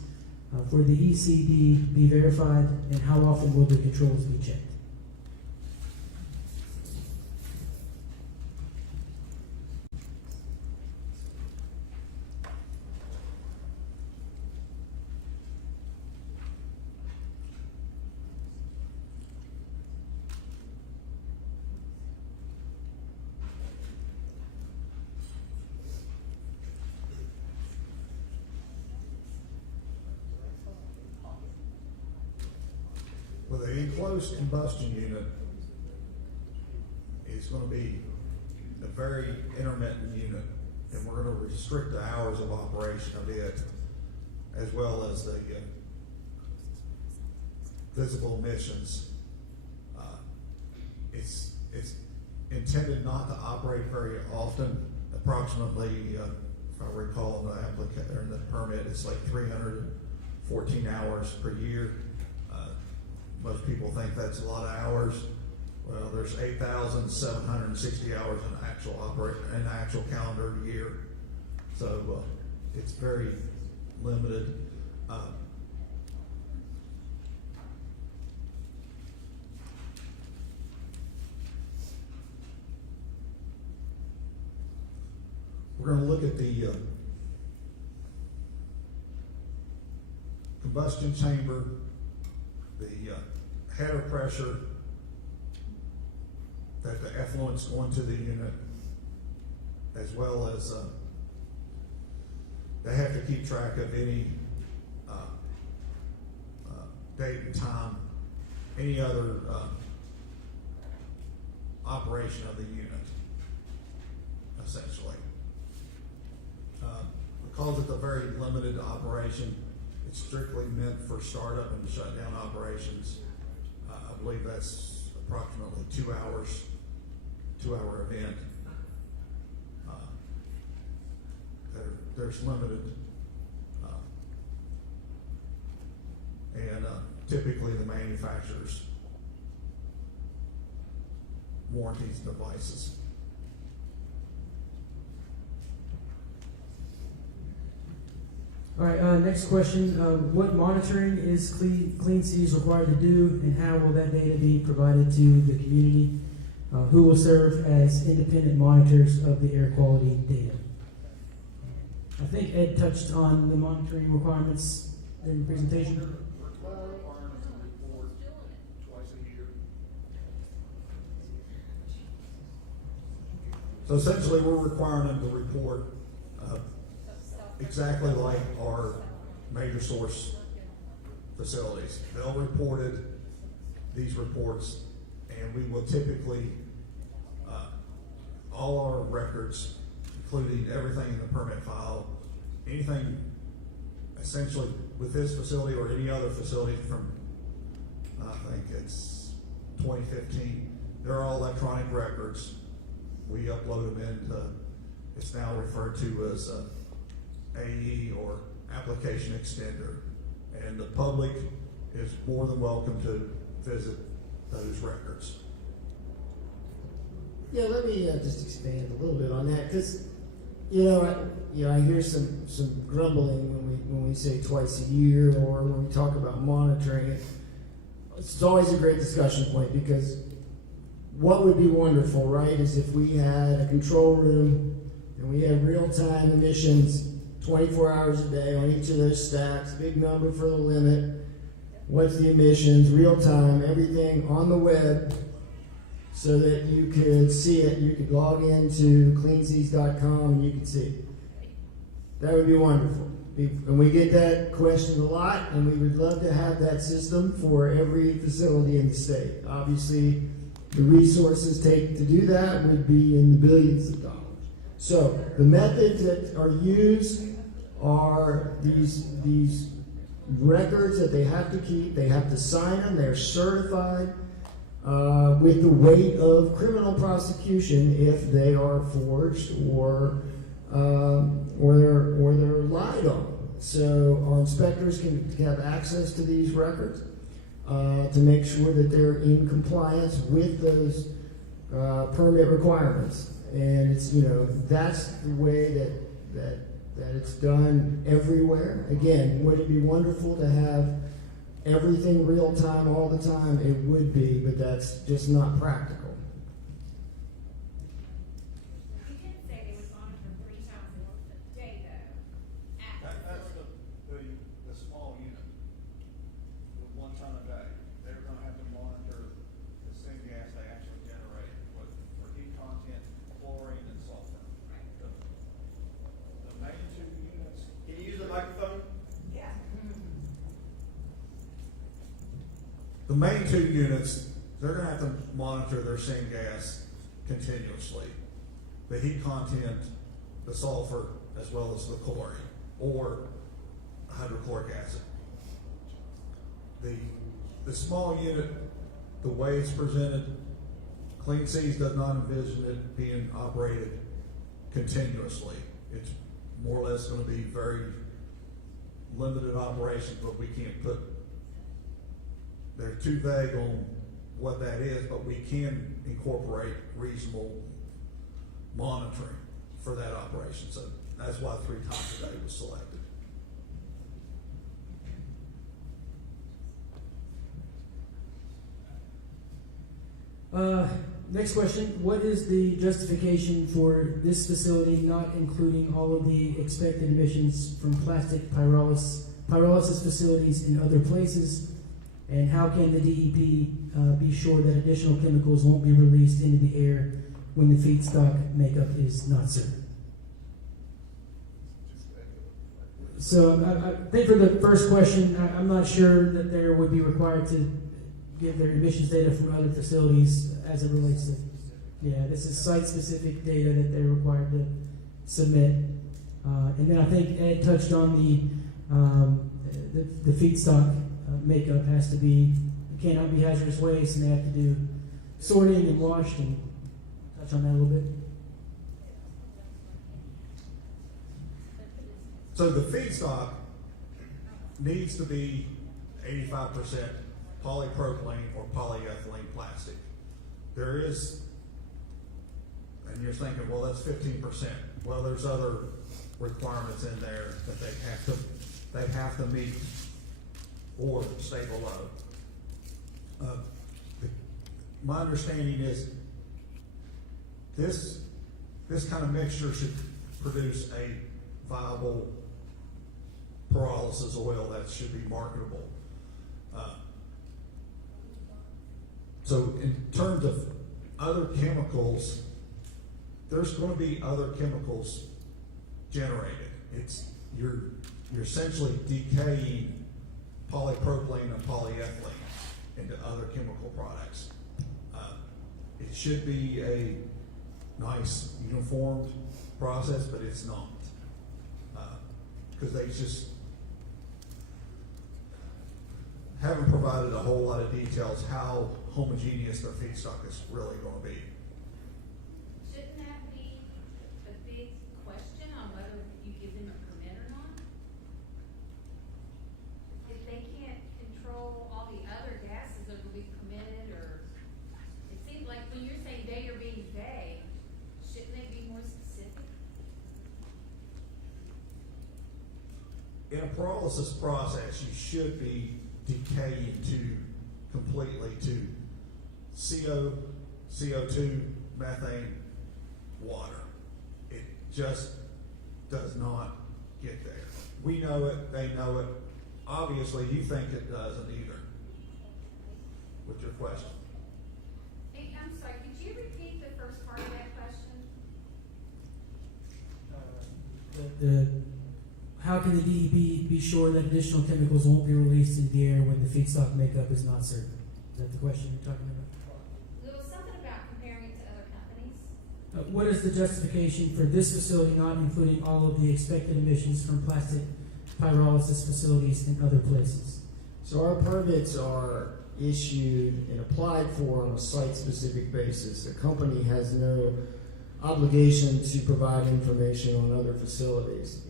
for the ECD be verified, and how often will the controls be checked? With an enclosed combustion unit, it's going to be a very intermittent unit, and we're going to restrict the hours of operation of it, as well as the visible emissions. It's intended not to operate very often. Approximately, if I recall, in the permit, it's like 314 hours per year. Most people think that's a lot of hours. Well, there's 8,760 hours in actual calendar year. So it's very limited. We're going to look at the combustion chamber, the header pressure that the effluent's going to the unit, as well as they have to keep track of any date and time, any other operation of the unit, essentially. Because it's a very limited operation, it's strictly meant for startup and shutdown operations. I believe that's approximately 2 hours, 2-hour event. There's limited, and typically the manufacturers warranties devices. All right, next question. What monitoring is Clean Cities required to do, and how will that data be provided to the community? Who will serve as independent monitors of the air quality data? I think Ed touched on the monitoring requirements in the presentation. So essentially, we're requiring them to report exactly like our major source facilities. They'll reported these reports, and we will typically, all our records, including everything in the permit file, anything essentially with this facility or any other facility from, I think it's 2015, they're all electronic records. We upload them into, it's now referred to as AE or application extender. And the public is more than welcome to visit those records. Yeah, let me just expand a little bit on that, because I hear some grumbling when we say twice a year or when we talk about monitoring it. It's always a great discussion point, because what would be wonderful, right, is if we had a control room and we had real-time emissions 24 hours a day on each of those stacks, big number for the limit, what's the emissions, real-time, everything on the web, so that you could see it. You could log into cleanseas.com and you could see it. That would be wonderful. And we get that question a lot, and we would love to have that system for every facility in the state. Obviously, the resources take to do that would be in the billions of dollars. So the methods that are used are these records that they have to keep. They have to sign them. They're certified with the weight of criminal prosecution if they are forged or they're lied on. So our inspectors can have access to these records to make sure that they're in compliance with those permit requirements. And it's, that's the way that it's done everywhere. Again, would it be wonderful to have everything real time all the time? It would be, but that's just not practical. You did say they would monitor 3 times a day, though. That's the small unit, the 1 ton a day. They're gonna have to monitor the syngas they actually generate for heat content, chlorine and sulfur. The main 2 units. Can you use the microphone? Yeah. The main 2 units, they're gonna have to monitor their syngas continuously. The heat content, the sulfur, as well as the chlorine or hydrochloric acid. The small unit, the way it's presented, Clean Seas does not envision it being operated continuously. It's more or less gonna be very limited operation, but we can't put, they're too vague on what that is, but we can incorporate reasonable monitoring for that operation. So that's why 3 times a day was selected. Next question. What is the justification for this facility not including all of the expected emissions from plastic pyrolysis facilities in other places? And how can the DEP be sure that additional chemicals won't be released into the air when the feedstock makeup is not certain? So I think for the first question, I'm not sure that they would be required to give their emissions data from other facilities as it relates to, this is site-specific data that they're required to submit. And then I think Ed touched on the feedstock makeup has to be, it cannot be hazardous waste, and they have to do sorting and wash, and touch on that a little bit. So the feedstock needs to be 85% polypropylene or polyethylene plastic. There is, and you're thinking, well, that's 15%. Well, there's other requirements in there that they have to meet or stay below. My understanding is this kind of mixture should produce a viable pyrolysis oil that should be marketable. So in terms of other chemicals, there's going to be other chemicals generated. You're essentially decaying polypropylene and polyethylene into other chemical products. It should be a nice, uniformed process, but it's not. Because they just haven't provided a whole lot of details how homogeneous their feedstock is really going to be. Shouldn't that be a big question on whether you give them a permit or not? If they can't control all the other gases that will be permitted, or, it seems like when you're saying they are being vague, shouldn't they be more specific? In a pyrolysis process, you should be decaying completely to CO2, methane, water. It just does not get there. We know it, they know it. Obviously, you think it doesn't either. With your question. Hey, I'm sorry, could you repeat the first part of that question? How can the DEP be sure that additional chemicals won't be released into the air when the feedstock makeup is not certain? Is that the question you're talking about? There was something about comparing it to other companies. What is the justification for this facility not including all of the expected emissions from plastic pyrolysis facilities in other places? So our permits are issued and applied for on a site-specific basis. The company has no obligation to provide information on other facilities.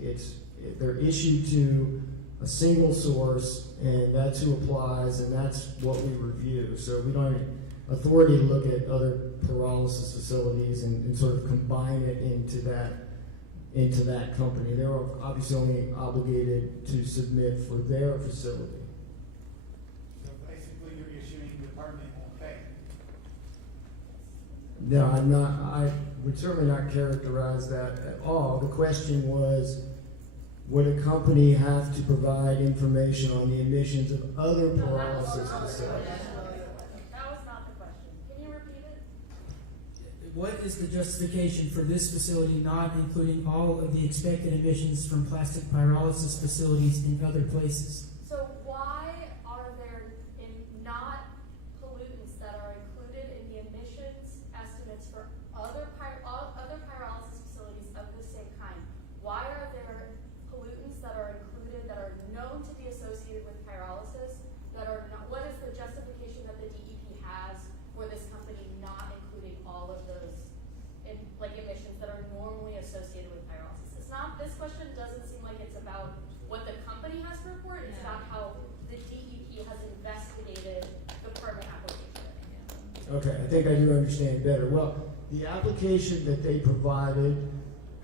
They're issued to a single source, and that's who applies, and that's what we review. So we don't have authority to look at other pyrolysis facilities and sort of combine it into that company. They're obviously only obligated to submit for their facility. So basically, you're issuing the permit on faith. No, I'm not. I would certainly not characterize that at all. The question was, would a company have to provide information on the emissions of other pyrolysis facilities? That was not the question. Can you repeat it? What is the justification for this facility not including all of the expected emissions from plastic pyrolysis facilities in other places? So why are there not pollutants that are included in the emissions estimates for other pyrolysis facilities of the same kind? Why are there pollutants that are included that are known to be associated with pyrolysis that are not? What is the justification that the DEP has for this company not including all of those emissions that are normally associated with pyrolysis? It's not. This question doesn't seem like it's about what the company has to report. It's about how the DEP has investigated the permit application. Okay, I think I do understand better. Well, the application that they provided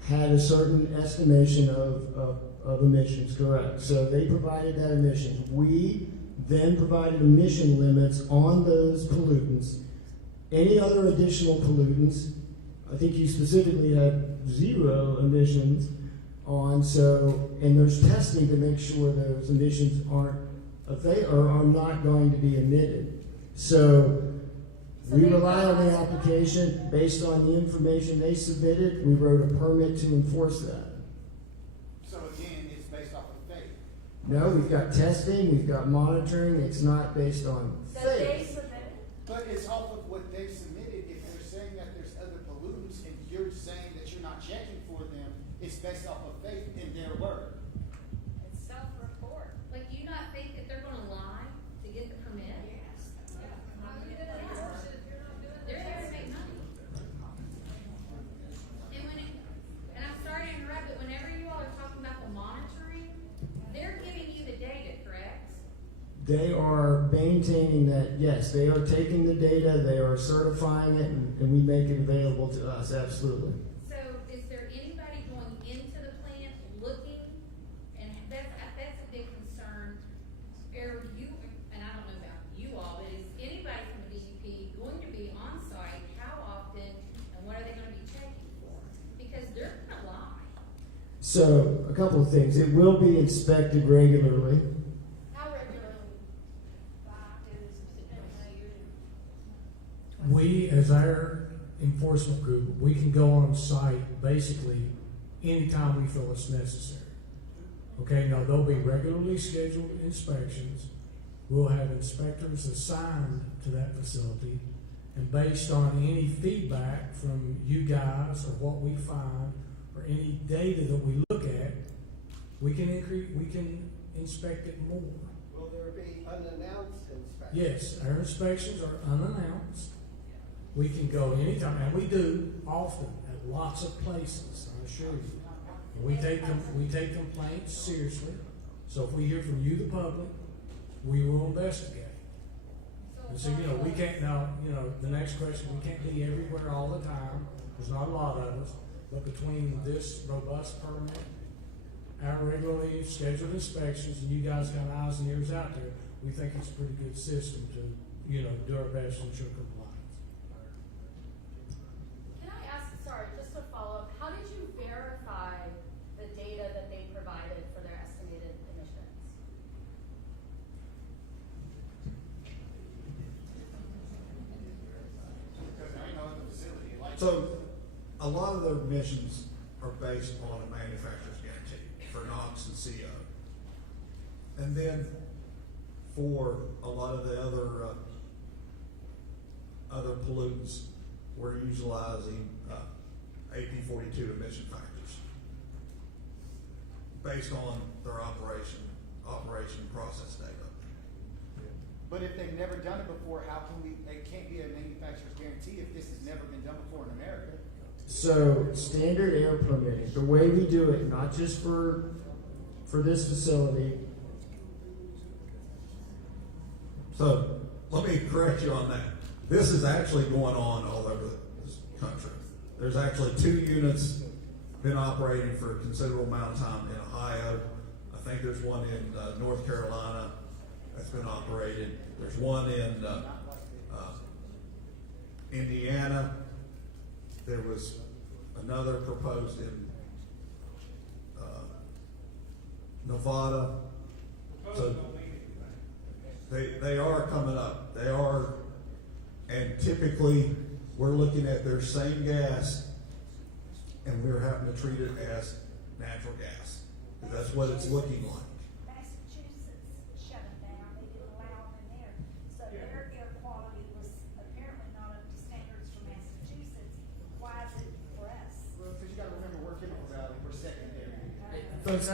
had a certain estimation of emissions, correct? So they provided that emissions. We then provided emission limits on those pollutants. Any other additional pollutants, I think you specifically had 0 emissions on, and there's testing to make sure those emissions are not going to be emitted. So we rely on the application based on the information they submitted. We wrote a permit to enforce that. So again, it's based off of faith. No, we've got testing, we've got monitoring. It's not based on That they faith. submitted. But it's off of what they've submitted. If they're saying that there's other pollutants and you're saying that you're not checking for them, it's based off of faith in their word. It's self-report. Like, do you not think that they're gonna lie to get the permit? Yes. They're there to make money. And I'm sorry to interrupt, but whenever you all are talking about the monitoring, they're giving you the data, correct? They are maintaining that, yes, they are taking the data, they are certifying it, and we make it available to us, absolutely. So is there anybody going into the plant looking, and that's a big concern, or you, and I don't know about you all, but is anybody from the DEP going to be on site, how often, and what are they gonna be checking for? Because they're gonna lie. So, a couple of things. It will be inspected regularly. How regularly? We, as our enforcement group, we can go on site basically anytime we feel it's necessary. Okay, now there'll be regularly scheduled inspections. We'll have inspectors assigned to that facility, and based on any feedback from you guys or what we find or any data that we look at, we can inspect it more. Will there be unannounced inspections? Yes, our inspections are unannounced. We can go anytime, and we do often at lots of places, I assure you. We take complaints seriously. So if we hear from you, the public, we will investigate. And so, we can't now, the next question, we can't be everywhere all the time. There's not a lot of us. But between this robust permit, our regularly scheduled inspections, and you guys got eyes and ears out there, we think it's a pretty good system to, do our best to ensure compliance. Can I ask, sorry, just to follow up, how did you verify the data that they provided for their estimated emissions? Because I know the facility, like. So, a lot of their emissions are based on a manufacturer's guarantee for NOx and CO. And then for a lot of the other pollutants, we're utilizing AP 42 emission factors based on their operation process data. But if they've never done it before, how can it can't be a manufacturer's guarantee if this has never been done before in America? So standard air permitting, the way we do it, not just for this facility. So let me correct you on that. This is actually going on all over this country. There's actually 2 units been operating for a considerable amount of time in Ohio. I think there's one in North Carolina that's been operated. There's one in Indiana. There was another proposed in Nevada. So they are coming up. They are, and typically we're looking at their same gas, and we're having to treat it as natural gas. That's what it's looking like. Massachusetts shut them down, they didn't allow them in there. So their air quality was apparently not up to standards for Massachusetts. Why is it for us? Well, because you gotta remember, we're Chemical Valley, we're secondary. Folks,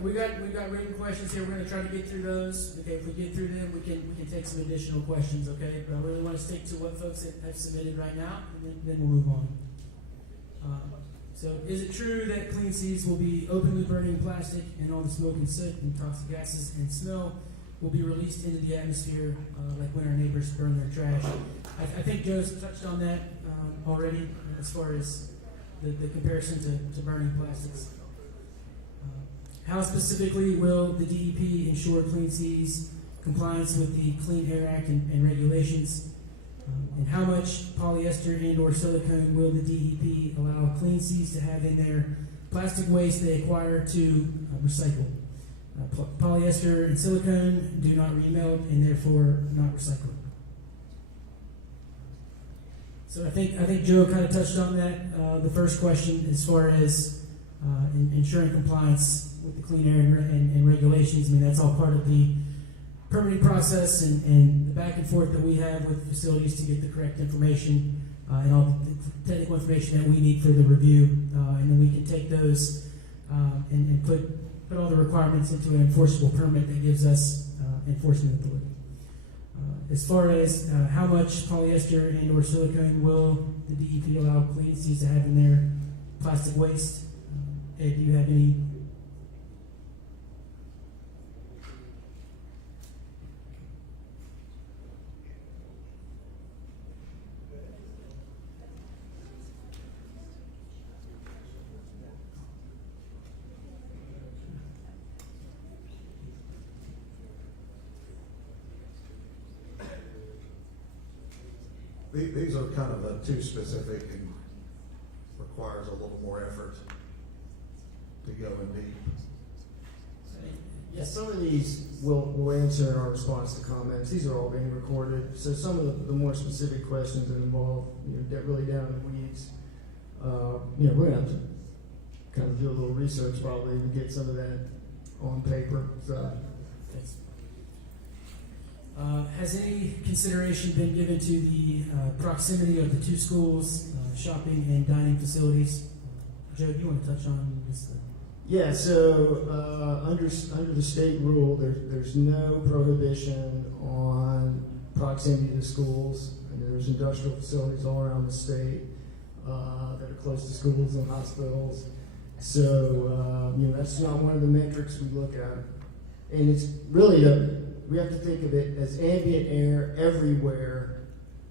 we've got written questions here. We're going to try to get through those. Okay, if we get through them, we can take some additional questions. Okay, but I really want to stick to what folks have submitted right now, and then we'll move on. So, is it true that Clean Seas will be openly burning plastic, and all the smoke and soot and toxic gases and smell will be released into the atmosphere, like when our neighbors burn their trash? I think Joe's touched on that already, as far as the comparison to burning plastics. How specifically will the DEP ensure Clean Seas compliance with the Clean Air Act and regulations? And how much polyester and or silicone will the DEP allow Clean Seas to have in their plastic waste they acquire to recycle? Polyester and silicone do not remelt and therefore not recyclable. So I think Joe kind of touched on that. The first question, as far as ensuring compliance with the clean air and regulations. I mean, that's all part of the permitting process and the back and forth that we have with facilities to get the correct information and all the technical information that we need for the review, and then we can take those and put all the requirements into an enforceable permit that gives us enforcement authority. As far as how much polyester and or silicone will the DEP allow Clean Seas to have in their plastic waste? Ed, do you have any? These are kind of too specific and requires a little more effort to go in deep. Yeah, some of these we'll answer in our response to comments. These are all being recorded. So some of the more specific questions that involve, get really down in the weeds, we're going to have to kind of do a little research probably to get some of that on paper. So Thanks. Has any consideration been given to the proximity of the two schools, shopping and dining facilities? Joe, do you want to touch on this? yeah, so under the state rule, there's no prohibition on proximity to schools. And there's industrial facilities all around the state that are close to schools and hospitals. So that's not one of the metrics we look at, and it's really we have to think of it as ambient air everywhere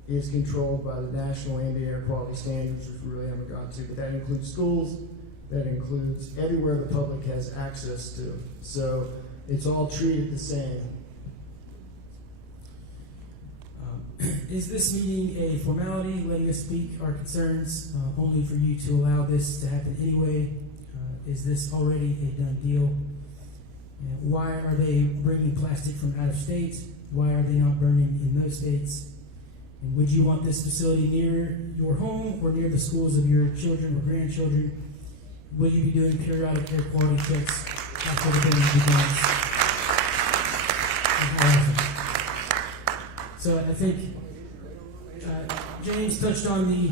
is controlled by the National Ambient Air Quality Standards, which we really haven't got to, but that includes schools, that includes everywhere the public has access to. So it's all treated the same. Is this meeting a formality, letting us speak our concerns, only for you to allow this to happen anyway? Is this already a done deal? Why are they bringing plastic from out of state? Why are they not burning in those states? And would you want this facility near your home or near the schools of your children or grandchildren? Will you be doing periodic air quality checks after the building begins? So I think James touched on the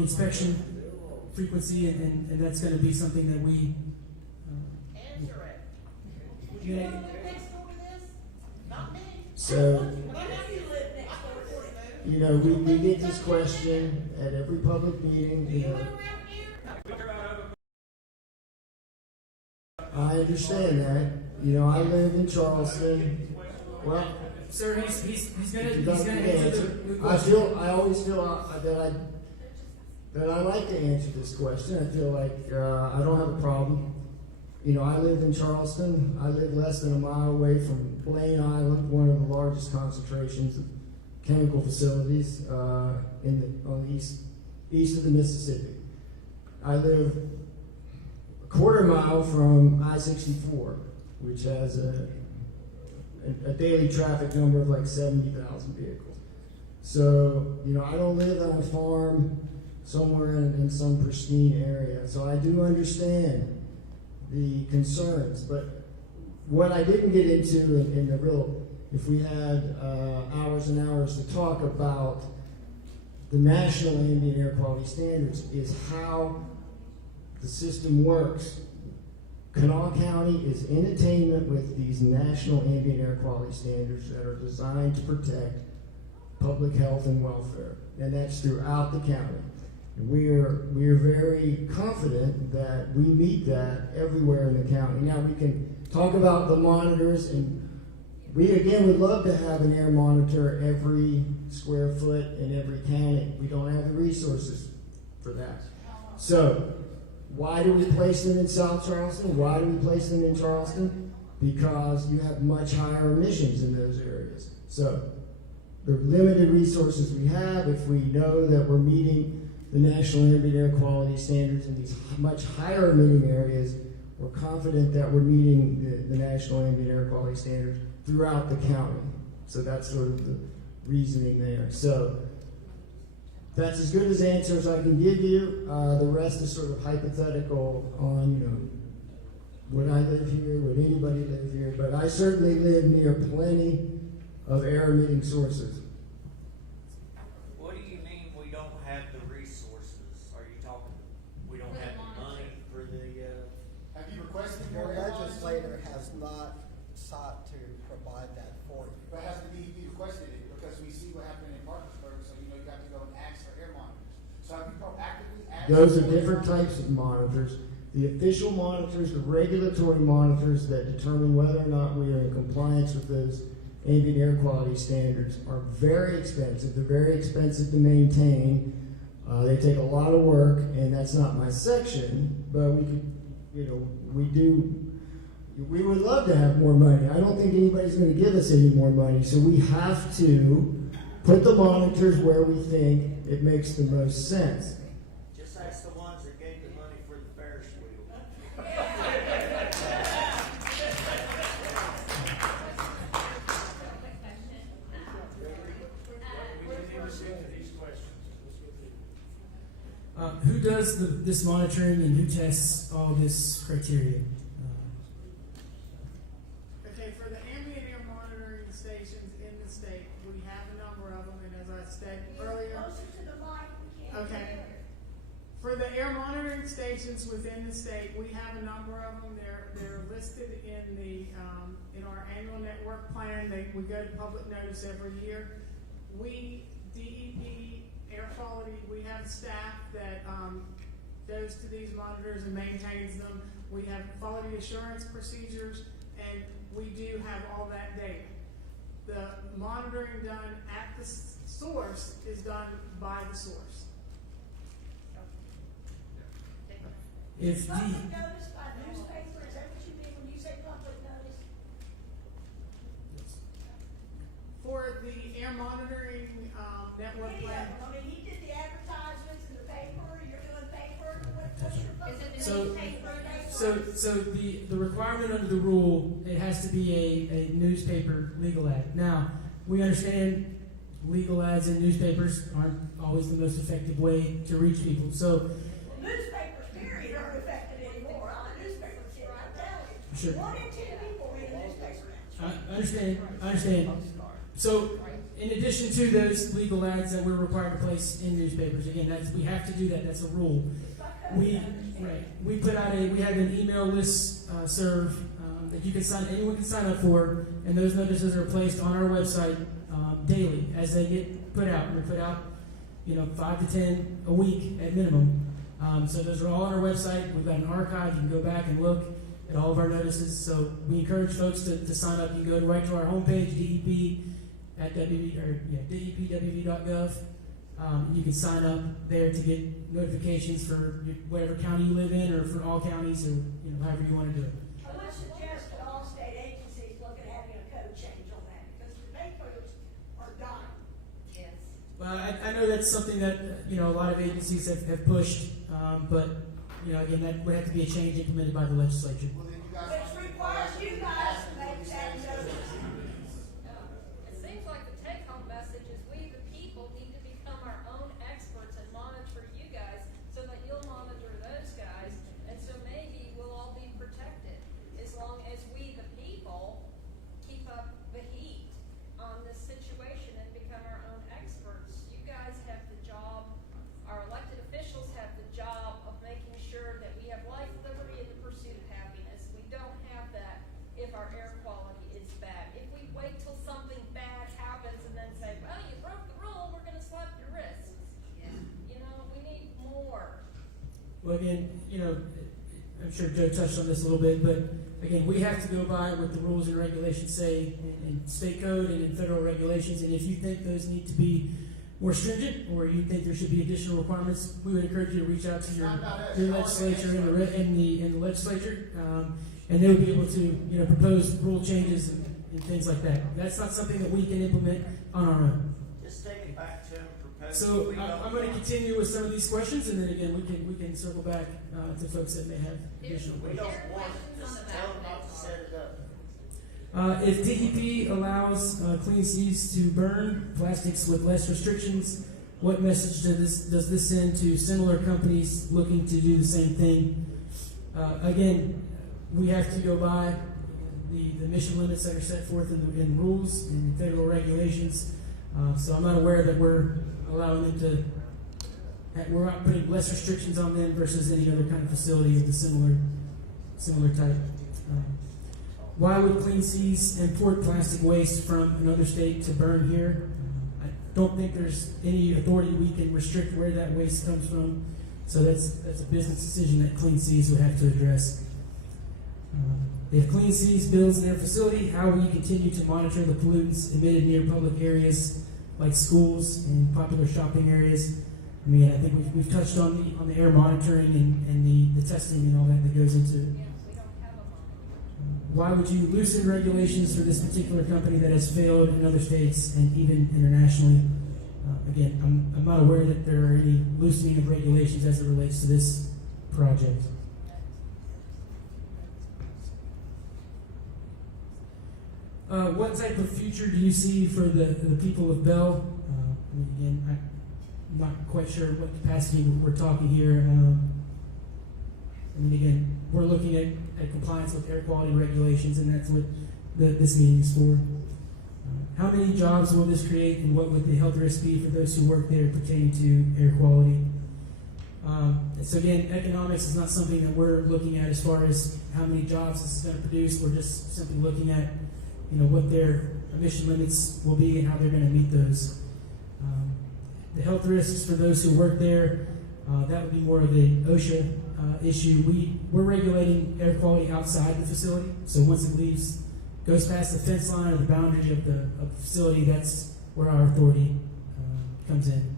inspection frequency, and that's going to be something that we. Answer it. You You know, want to live next door to this? Not me. So, But I know you live next door to it. we get this question at every public meeting. Do you live around here? I understand that. I live in Charleston. Well, sir, he's gonna you got answer the answer. the I question. always feel that I like to answer this question. I feel like I don't have a problem. I live in Charleston. I live less than a mile away from Blaine Island, one of the largest concentrations of chemical facilities on the east of the Mississippi. I live a quarter mile from I-64, which has a daily traffic number of like 70,000 vehicles. So, I don't live on a farm somewhere in some pristine area. So I do understand the concerns, but what I didn't get into in the real, if we had hours and hours to talk about the national ambient air quality standards, is how the system works. Kanawha County is in attainment with these national ambient air quality standards that are designed to protect public health and welfare, and that's throughout the county. And we are very confident that we meet that everywhere in the county. Now we can talk about the monitors, and we again would love to have an air monitor every square foot in every county. We don't have the resources for that. So why do we place them in South Charleston? Why do we place them in Charleston? Because you have much higher emissions in those areas. So the limited resources we have, if we know that we're meeting the national ambient air quality standards in these much higher emitting areas, we're confident that we're meeting the national ambient air quality standards throughout the county. So that's sort of the reasoning there. So that's as good as answers I can give you. The rest is sort of hypothetical on, would I live here? Would anybody live here? But I certainly live near plenty of air emitting sources. What do you mean we don't have the resources? Are you talking, we don't have the money for the, Have you requested Your more air monitors? legislator has not sought to provide that for you. But has the DEP requested it? Because we see what happened in Parkersburg, so you have to go and ask for air monitors. So have you proactively asked? Those are for air different monitors? types of monitors. The official monitors, the regulatory monitors that determine whether or not we are in compliance with those ambient air quality standards are very expensive. They're very expensive to maintain. They take a lot of work, and that's not my section, but we could, we would love to have more money. I don't think anybody's going to give us any more money, so we have to put the monitors where we think it makes the most sense. just ask the ones that gave the money for the Ferris wheel. Who does this monitoring and who tests all this criteria? stated earlier. Closer to the mic, we can't Okay. hear. For the air monitoring stations within the state, we have a number of them. They're listed in the, in our annual network plan. We go to public notice every year. We, DEP, air quality, we have staff that, goes to these monitors and maintains them. We have quality assurance procedures, and we do have all that data. The monitoring done at the source is done by the source. If Public the, notice by newspaper, is that what you mean when you say public notice? For the air monitoring, network Any of plan, them, I mean, he did the advertisements in the paper, you're doing paper, what's your Is it the So- newspaper? so the requirement under the rule, it has to be a newspaper legal ad. Now, we understand legal ads in newspapers aren't always the most effective way to reach people. So, Newspapers, period, aren't affected anymore. I'm a newspaper kid, I tell you. Sure. 1 in 10 people read a newspaper. I understand. So, in addition to those legal ads that we're required to place in newspapers, again, we have to do that. That's a rule. We put out we have an email list serve that you can anyone can sign up for, and those notices are placed on our website daily as they get put out. We put out, 5 to 10 a week at minimum. So those are all on our website. We've got an archive. You can go back and look at all of our notices. So we encourage folks to sign up. You can go right to our homepage, DEP at depwv.gov. You can sign up there to get notifications for whatever county you live in, or for all counties, or however you want to do it. I would suggest that all state agencies look at having a code change on that, because the papers are dying. Yes. Well, I know that's something that a lot of agencies have pushed, but again, that would have to be a change implemented by the legislature. Well, then you guys. Which requires you guys to make that notice. It seems like the take-home message is we, the people, need to become our own experts and monitor you guys so that you'll monitor those guys, and so maybe we'll all be protected as long as we, the people, keep up the heat on this situation and become our own experts. You guys have the job, our elected officials have the job of making sure that we have life, liberty, and the pursuit of happiness. We don't have that if our air quality is bad. If we wait till something bad happens and then say, well, you broke the rule, we're gonna slap your wrists. Yeah. We need more. Well, again, I'm sure Joe touched on this a little bit, but again, we have to go by what the rules and regulations say in state code and in federal regulations. And if you think those need to be more stringent, or you think there should be additional requirements, we would encourage you to reach out to your legislature in the legislature, and they'll be able to propose rule changes and things like that. That's not something that we can implement on our own. Just take it back to him, propose. So I'm going to continue with some of these questions, and then again we can circle back to folks that may have additional We questions. don't want it, just tell them not to set it up. If DEP allows Clean Seas to burn plastics with less restrictions, what message does this send to similar companies looking to do the same thing? Again, we have to go by the emission limits that are set forth in rules and federal regulations. So I'm not aware that we're allowing them we're not putting less restrictions on them versus any other kind of facility with a similar type. Why would Clean Seas import plastic waste from another state to burn here? I don't think there's any authority we can restrict where that waste comes from. So that's a business decision that Clean Seas would have to address. If Clean Seas builds their facility, how will you continue to monitor the pollutants emitted near public areas like schools and popular shopping areas? I mean, I think we've touched on the air monitoring and the testing and all that goes into it. Why would you loosen regulations for this particular company that has failed in other states and even internationally? Again, I'm not aware that there are any loosening of regulations as it relates to this project. What type of future do you see for the people of Bell? Again, I'm not quite sure what capacity we're talking here. Again, we're looking at compliance with air quality regulations, and that's what this meeting is for. how many jobs will this create, and what would the health risk be for those who work there pertaining to air quality? So again, economics is not something that we're looking at as far as how many jobs this is going to produce. We're just simply looking at, what their emission limits will be and how they're going to meet those. The health risks for those who work there, that would be more of an OSHA issue. We're regulating air quality outside the facility. So once it goes past the fence line or the boundary of the facility, that's where our authority comes in.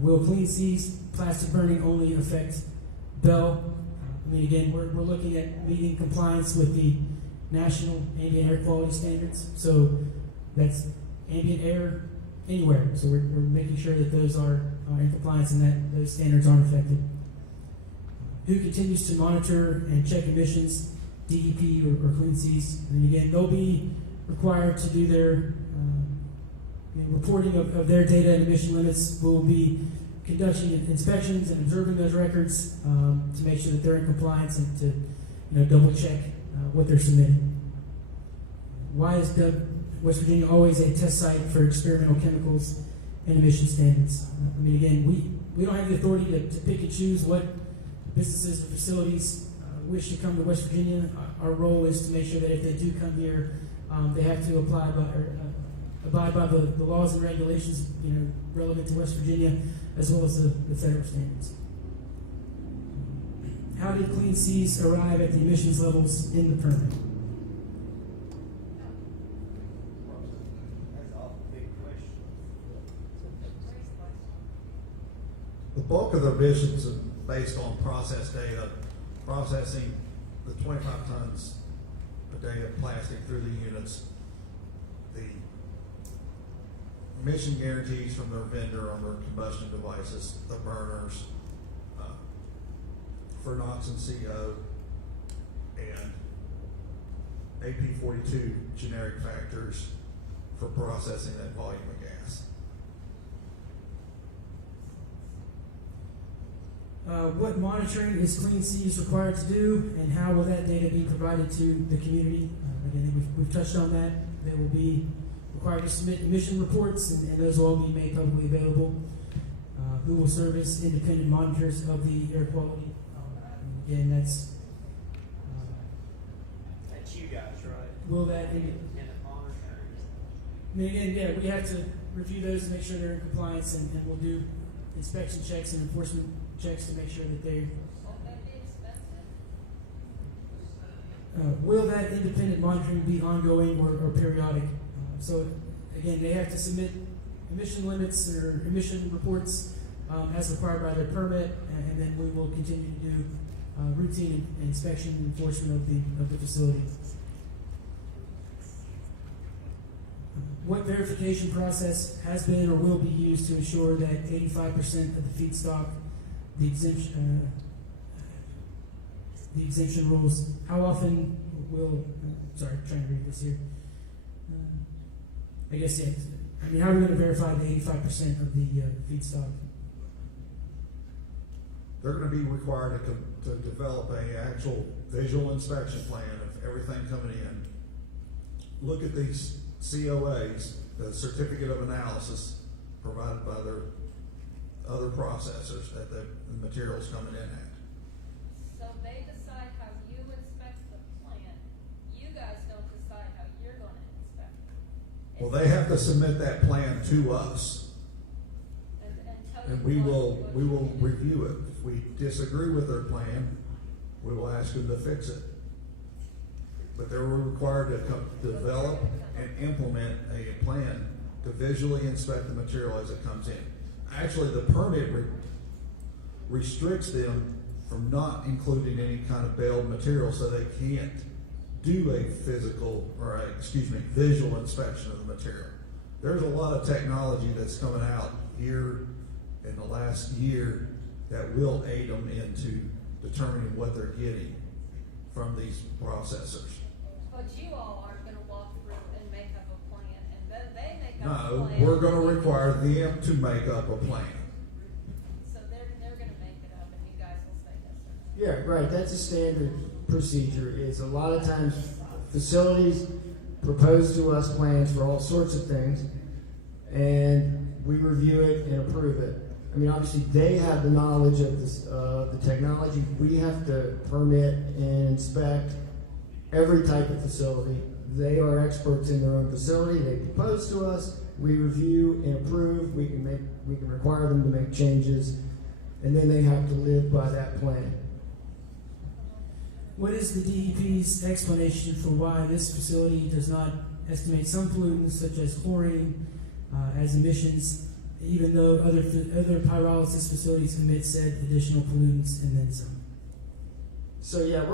Will Clean Seas plastic burning only affect Bell? Again, we're looking at meeting compliance with the national ambient air quality standards. So that's ambient air anywhere. So we're making sure that those are in compliance and that those standards aren't affected. Who continues to monitor and check emissions? DEP or Clean Seas. And again, they'll be required to do their reporting of their data and emission limits. We'll be conducting inspections and observing those records to make sure that they're in compliance and to double check what they're submitting. Why is West Virginia always a test site for experimental chemicals and emission standards? Again, we don't have the authority to pick and choose what businesses or facilities wish to come to West Virginia. Our role is to make sure that if they do come here, they have to abide by the laws and regulations relevant to West Virginia, as well as the federal standards. How did Clean Seas arrive at the emissions levels in the permit? That's all big question. The bulk of their emissions are based on process data, processing the 25 tons a day of plastic through the units, the emission guarantees from their vendor on their combustion devices, the burners, for NOx and CO, and AP42 generic factors for processing that volume of gas. What monitoring is Clean Seas required to do, and how will that data be provided to the community? Again, we've touched on that. They will be required to submit emission reports, and those will all be made publicly available. Who will serve as independent monitors of the air quality? Again, that's You guys, right? will that Independent monitoring. again, yeah, we have to review those and make sure they're in compliance, and we'll do inspection checks and enforcement checks to make sure that they. Won't that be expensive? Will that independent monitoring be ongoing or periodic? So again, they have to submit emission limits or emission reports as required by their permit, and then we will continue to do routine inspection and enforcement of the facility. What verification process has been or will be used to ensure that 85% of the feedstock, the exemption rules? How often will? Sorry, trying to read this here. I guess yeah. How are we going to verify the 85% of the feedstock? They're going to be required to develop a actual visual inspection plan of everything coming in. Look at these COAs, the certificate of analysis provided by their other processors that the material's coming in at. So they decide how you inspect the plant, you guys don't decide how you're gonna inspect it. Well, they have to submit that plan to us, And tell and you we what will you think. review it. If we disagree with their plan, we will ask them to fix it. But they were required to develop and implement a plan to visually inspect the material as it comes in. Actually, the permit restricts them from not including any kind of baled material, so they can't do a visual inspection of the material. There's a lot of technology that's coming out here in the last year that will aid them into determining what they're getting from these processors. But you all aren't gonna walk through and make up a plan, and then they make up a No, plan. we're gonna require them to make up a plan. So they're gonna make it up, and you guys will say yes or no. Yeah, right. That's a standard procedure. Is a lot of times facilities propose to us plans for all sorts of things, and we review it and approve it. I mean, obviously, they have the knowledge of this, the technology. We have to permit and inspect every type of facility. They are experts in their own facility. They propose to us. We review and approve. We can require them to make changes, and then they have to live by that plan. What is the DEP's explanation for why this facility does not estimate some pollutants such as chlorine as emissions, even though other pyrolysis facilities emit said additional pollutants and then some? So yeah,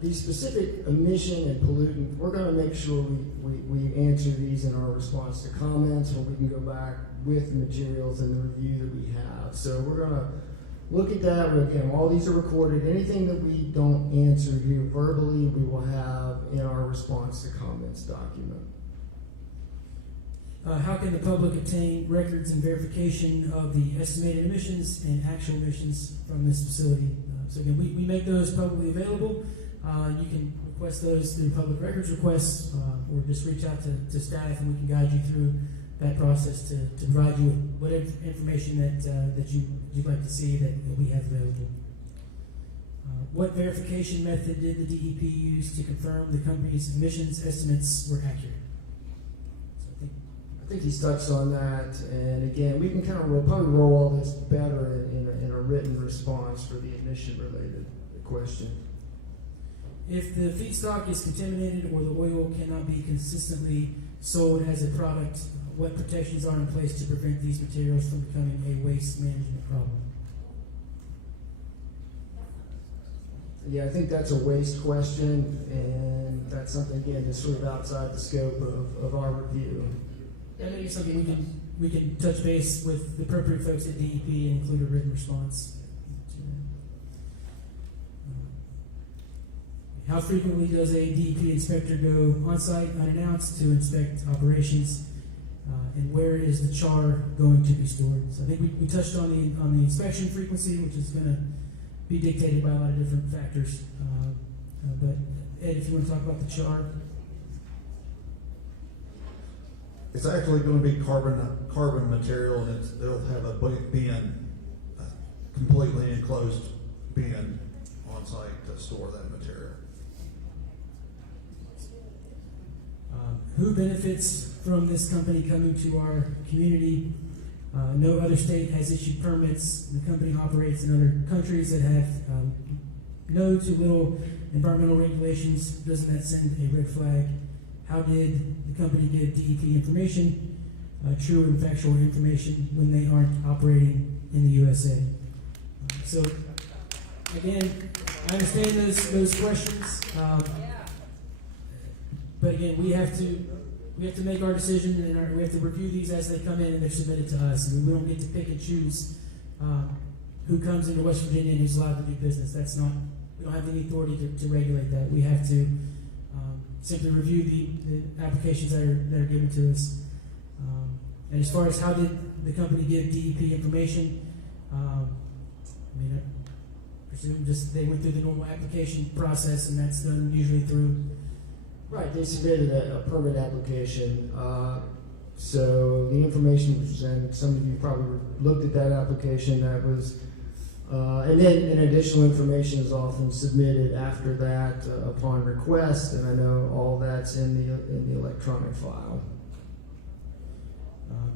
these specific emission and pollutant, we're gonna make sure we answer these in our response to comments, or we can go back with the materials and the review that we have. So we're gonna look at that. Again, all these are recorded. Anything that we don't answer here verbally, we will have in our response to comments document. How can the public obtain records and verification of the estimated emissions and actual emissions from this facility? So again, we make those publicly available. You can request those through public records requests, or just reach out to staff, and we can guide you through that process to provide you with whatever information that you'd like to see that we have available. What verification method did the DEP use to confirm the company's emissions estimates were accurate? So I think he's touched on that, and again, we can kind of probably roll all this better in a written response for the emission-related question. If the feedstock is contaminated or the oil cannot be consistently sold as a product, what protections are in place to prevent these materials from becoming a waste management problem? Yeah, I think that's a waste question, and that's something, again, that's sort of outside the scope of our review. That may be something we can touch base with the appropriate folks at DEP and include a written response to that. How frequently does a DEP inspector go on-site unannounced to inspect operations, and where is the char going to be stored? So I think we touched on the inspection frequency, which is going to be dictated by a lot of different factors. But Ed, if you want to talk about the char. It's actually going to be carbon material, and it'll have a bin, a completely enclosed bin on site to store that material. Who benefits from this company coming to our community? No other state has issued permits. The company operates in other countries that have no to little environmental regulations. Doesn't that send a red flag? How did the company give DEP information, true and factual information, when they aren't operating in the USA? So, again, I understand those questions, but again, we have to make our decision, and we have to review these as they come in and they're submitted to us. I mean, we don't get to pick and choose who comes into West Virginia and who's allowed to do business. We don't have any authority to regulate that. We have to simply review the applications that are given to us. And as far as how did the company give DEP information, I presume just they went through the normal application process, and that's done usually through. Right, they submitted a permit application. So the information was presented. Some of you probably looked at that application. That was, and then additional information is often submitted after that upon request. And I know all that's in the electronic file.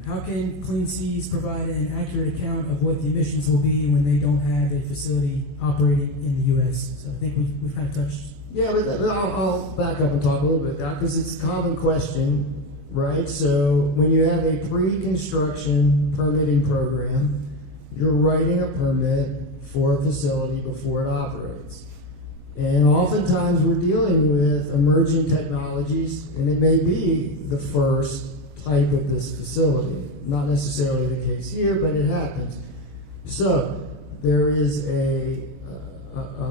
How can Clean Seas provide an accurate account of what the emissions will be when they don't have a facility operating in the U.S.? So I think we've kind of touched. Yeah, but I'll back up and talk a little bit about, because it's a common question, right? So when you have a pre-construction permitting program, you're writing a permit for a facility before it operates. And oftentimes we're dealing with emerging technologies, and it may be the first type of this facility. Not necessarily the case here, but it happens. So there is a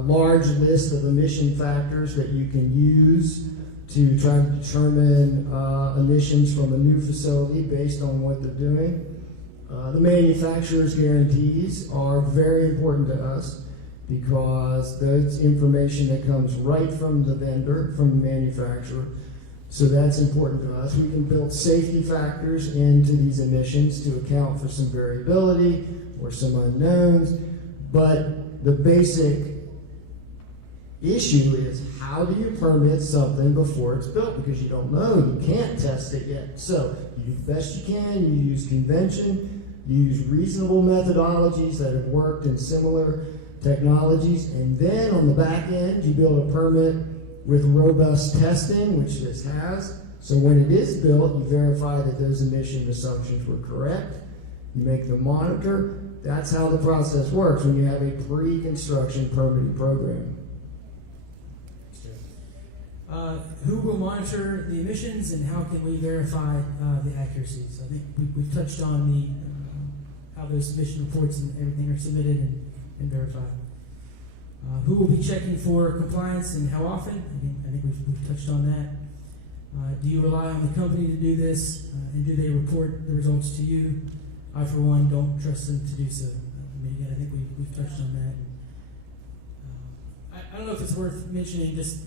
large list of emission factors that you can use to try to determine emissions from a new facility based on what they're doing. The manufacturer's guarantees are very important to us, because that's information that comes right from the vendor, from the manufacturer. So that's important to us. We can build safety factors into these emissions to account for some variability or some unknowns. But the basic issue is, how do you permit something before it's built? Because you don't know, you can't test it yet. So you do the best you can, you use convention, you use reasonable methodologies that have worked in similar technologies, and then on the back end, you build a permit with robust testing, which this has. So when it is built, you verify that those emission assumptions were correct. You make the monitor. That's how the process works when you have a pre-construction permitting program. Who will monitor the emissions, and how can we verify the accuracies? I think we've touched on how those emission reports and everything are submitted and verified. Who will be checking for compliance and how often? I think we've touched on that. Do you rely on the company to do this, and do they report the results to you? I, for one, don't trust them to do so. Again, I think we've touched on that. I don't know if it's worth mentioning, just,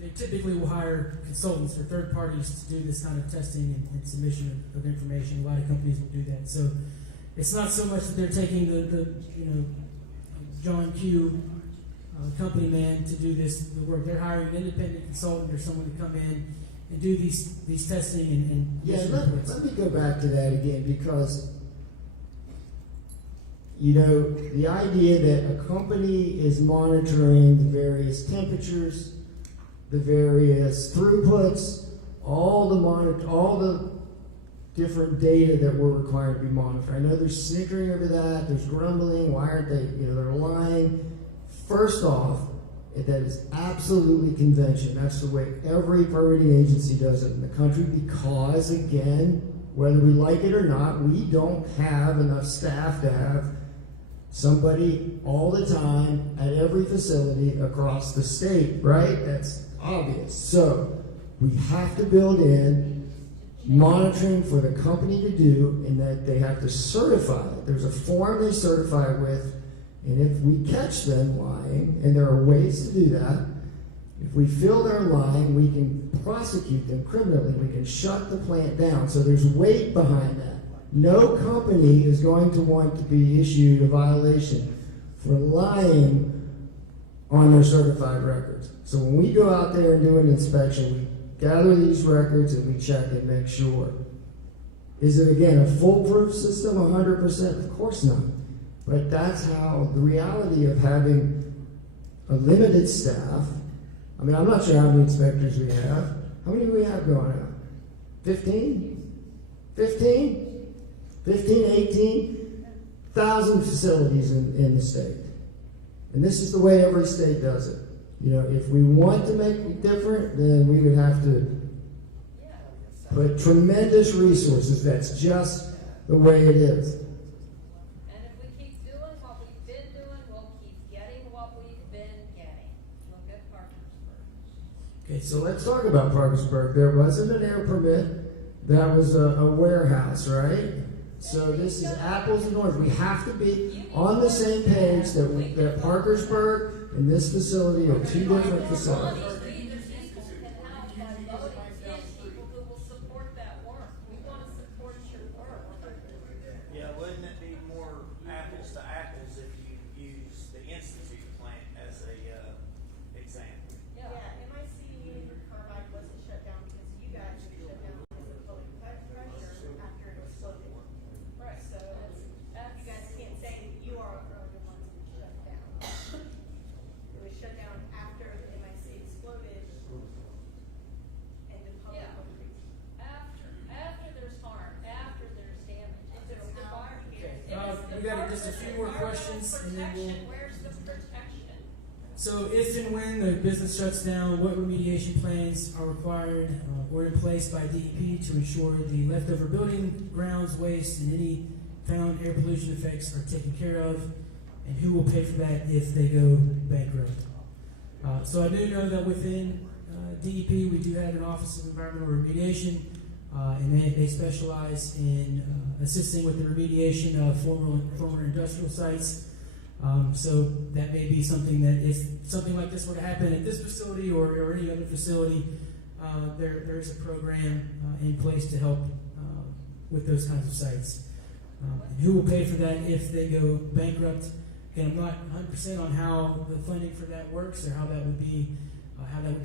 they typically will hire consultants or third parties to do this kind of testing and submission of information. A lot of companies will do that. So it's not so much that they're taking the John Q. Company man to do the work. They're hiring an independent consultant or someone to come in and do these testing and let me go back to that again, because the idea that a company is monitoring the various temperatures, the various throughputs, all the different data that we're required to be monitored. I know there's snickering over that, there's grumbling, why aren't they, they're lying. First off, that is absolutely convention. That's the way every permitting agency does it in the country, because, again, whether we like it or not, we don't have enough staff to have somebody all the time at every facility across the state, right? That's obvious. So we have to build in monitoring for the company to do, and that they have to certify it. There's a form they certify with. And if we catch them lying, and there are ways to do that, if we feel they're lying, we can prosecute them criminally. We can shut the plant down. So there's weight behind that. No company is going to want to be issued a violation for lying on their certified records. So when we go out there and do an inspection, we gather these records and we check and make sure. Is it, again, a foolproof system 100%? Of course not. But that's how the reality of having a limited staff. I'm not sure how many inspectors we have. How many do we have going out? 15? 15? 15, 18,000 facilities in the state. And this is the way every state does it. If we want to make it different, then we would have to put tremendous resources. That's just the way it is. Okay, so let's talk about Parkersburg. There wasn't an air permit. That was a warehouse, right? So this is apples and oranges. We have to be on the same page that Parkersburg and this facility are two different facilities. Yeah, wouldn't it be more apples to apples if you use the Institute plant as a example? Yeah, MIC Carbide wasn't shut down because you guys shut down because of public pressure after it exploded. Right, so you guys can't say you are the ones who shut it down. It was shut down after the MIC exploded and the public. After there's harm, after there's damage. If it's the fire, we got just a few more questions, and then we'll. Where's the protection? So if and when the business shuts down, what remediation plans are required or in place by DEP to ensure the leftover building, grounds, waste, and any found air pollution effects are taken care of, and who will pay for that if they go bankrupt? So I do know that within DEP we do have an Office of Environmental Remediation, and they specialize in assisting with the remediation of former industrial sites. So that may be something that if something like this were to happen at this facility or any other facility, there is a program in place to help with those kinds of sites. And who will pay for that if they go bankrupt? Again, I'm not 100% on how the funding for that works or how that would be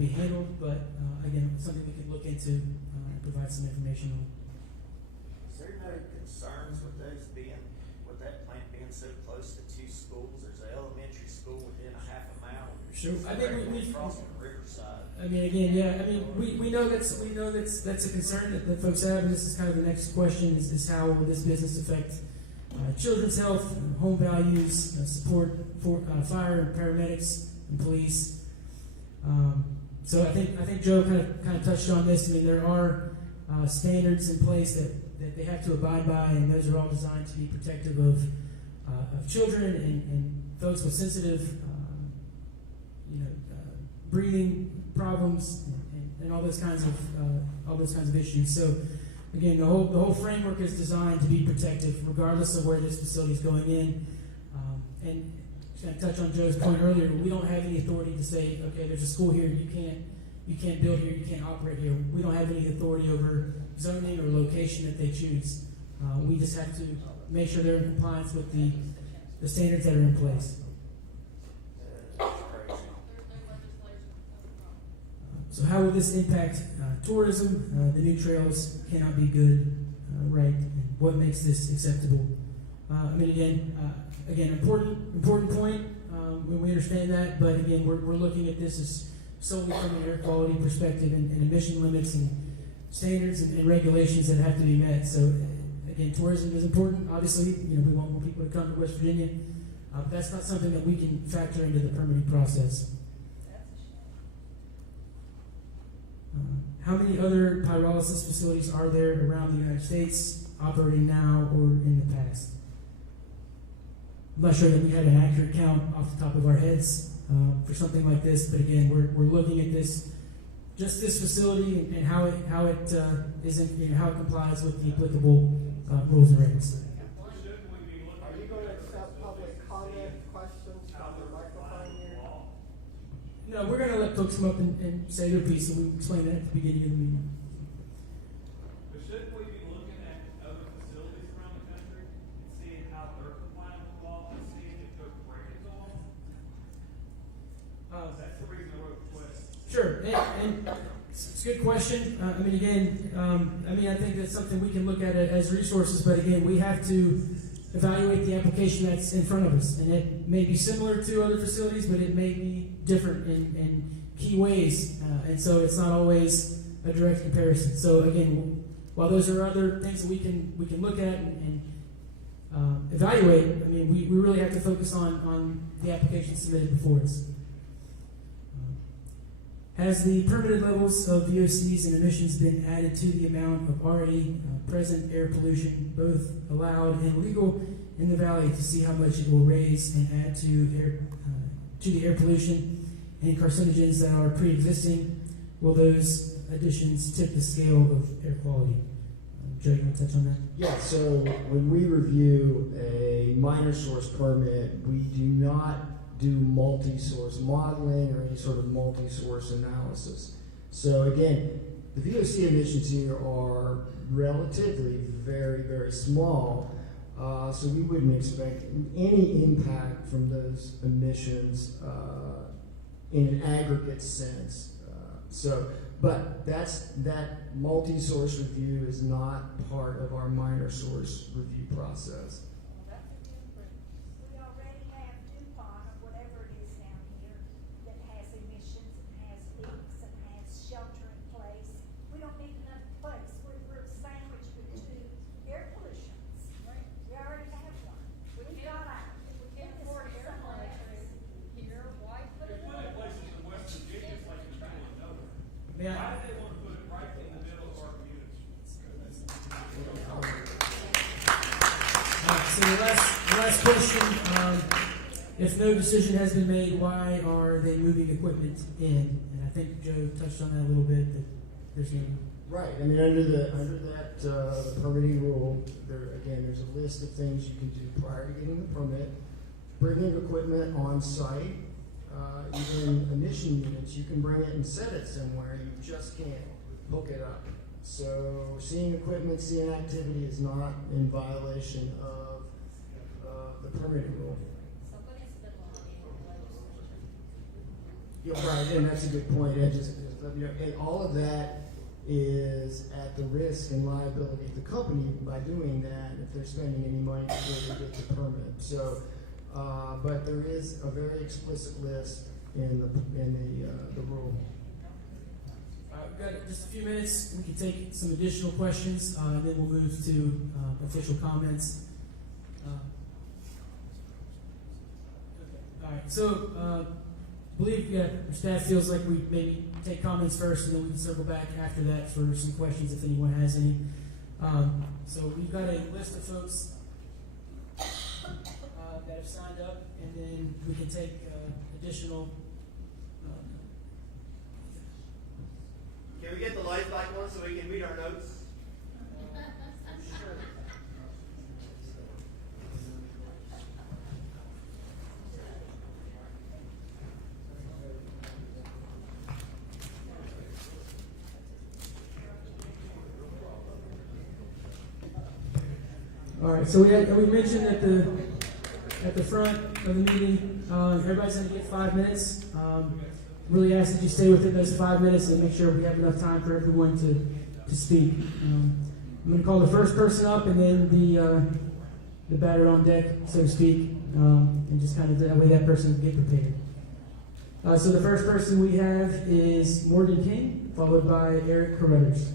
handled, but again, something we could look into and provide some information on. Is there no concerns with with that plant being so close to two schools? There's an elementary school within a half a mile. Sure. I think we crossing the riverside. I mean, again, yeah. I mean, we know that's a concern that folks have, and this is kind of the next question: is how will this business affect children's health, home values, support for fire and paramedics and police. So I think Joe kind of touched on this. I mean, there are standards in place that they have to abide by, and those are all designed to be protective of children and folks with sensitive, breathing problems and all those kinds of issues. So again, the whole framework is designed to be protective, regardless of where this facility is going in. And just going to touch on Joe's point earlier, we don't have any authority to say, okay, there's a school here, you can't build here, you can't operate here. We don't have any authority over zoning or location that they choose. We just have to make sure they're in compliance with the standards that are in place. So how will this impact tourism? The new trails cannot be good, right? And what makes this acceptable? I mean, again, important point. We understand that, but again, we're looking at this as solely from an air quality perspective and emission limits and standards and regulations that have to be met. So again, tourism is important. Obviously, we want more people to come to West Virginia. But that's not something that we can factor into the permitting process. How many other pyrolysis facilities are there around the United States operating now or in the past? I'm not sure that we have an accurate count off the top of our heads for something like this, but again, we're looking at this facility and how it complies with the applicable rules and regs. Are you going to accept public comment questions from the microphone here? No, we're going to let folks come up and say their piece, and we explain that at the beginning of the meeting. But shouldn't we be looking at other facilities around the country and seeing how they're complying with the law and seeing if they're breaking the law? That's the reason I wrote the question. Sure, and it's a good question. I mean, again, I think that's something we can look at as resources, but again, we have to evaluate the application that's in front of us, and it may be similar to other facilities, but it may be different in key ways, and so it's not always a direct comparison. So again, while those are other things that we can look at and evaluate, I mean, we really have to focus on the application submitted before us. Has the permitted levels of VOCs and emissions been added to the amount of already present air pollution, both allowed and legal, in the valley to see how much it will raise and add to the air pollution and carcinogens that are pre-existing? Will those additions tip the scale of air quality? Joe, you want to touch on that? Yeah, so when we review a minor source permit, we do not do multi-source modeling or any sort of multi-source analysis. So again, the VOC emissions here are relatively very, very small, so we wouldn't expect any impact from those emissions in an aggregate sense. But that multi-source review is not part of our minor source review process. We already have DuPont or whatever it is down here that has emissions and has leaks and has shelter in place. We don't need another place. We're sandwiched with two air pollutions. Right. We already have one. We We've can't- got ours. If we can't afford air monitors here, why put it There's plenty of there? places in West Virginia, it's like in the middle of nowhere. Yeah. Why do they want to put it right in the middle of our community? So the last question, if no decision has been made, why are they moving equipment in? And I think Joe touched on that a little bit, that there's no... Right. I mean, under that permitting rule, there's a list of things you can do prior to getting the permit. Bringing equipment on site, even emission units, you can bring it and set it somewhere, you just can't hook it up. So seeing equipment, seeing activity is not in violation of the permitting rule. So what is the law in Yeah, right, and that's a good point, Ed, just let me know, hey, all of that is at the risk and liability of the company by doing that if they're spending any money before they get the permit. So, but there is a very explicit list in the rule. We've got just a few minutes. We can take some additional questions, and then we'll move to official comments. All right. So, I believe our staff feels like we maybe take comments first, and then we can circle back after that for some questions if anyone has any. So we've got a list of folks that have signed up, and then we can take additional. Can we get the lights back on so we can read our notes? All right, so we mentioned at the front of the meeting, everybody's going to get 5 minutes. Really ask that you stay within those 5 minutes and make sure we have enough time for everyone to speak. I'm going to call the first person up, and then the batter on deck, so to speak, and just kind of that way that person can get prepared. So the first person we have is Morgan King, followed by Eric Carruthers.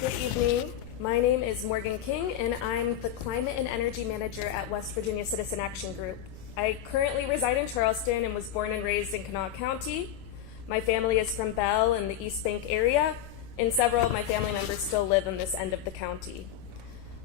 Good evening. My name is Morgan King, and I'm the Climate and Energy Manager at West Virginia Citizen Action Group. I currently reside in Charleston and was born and raised in Kanawha County. My family is from Bell in the East Bank area, and several of my family members still live in this end of the county.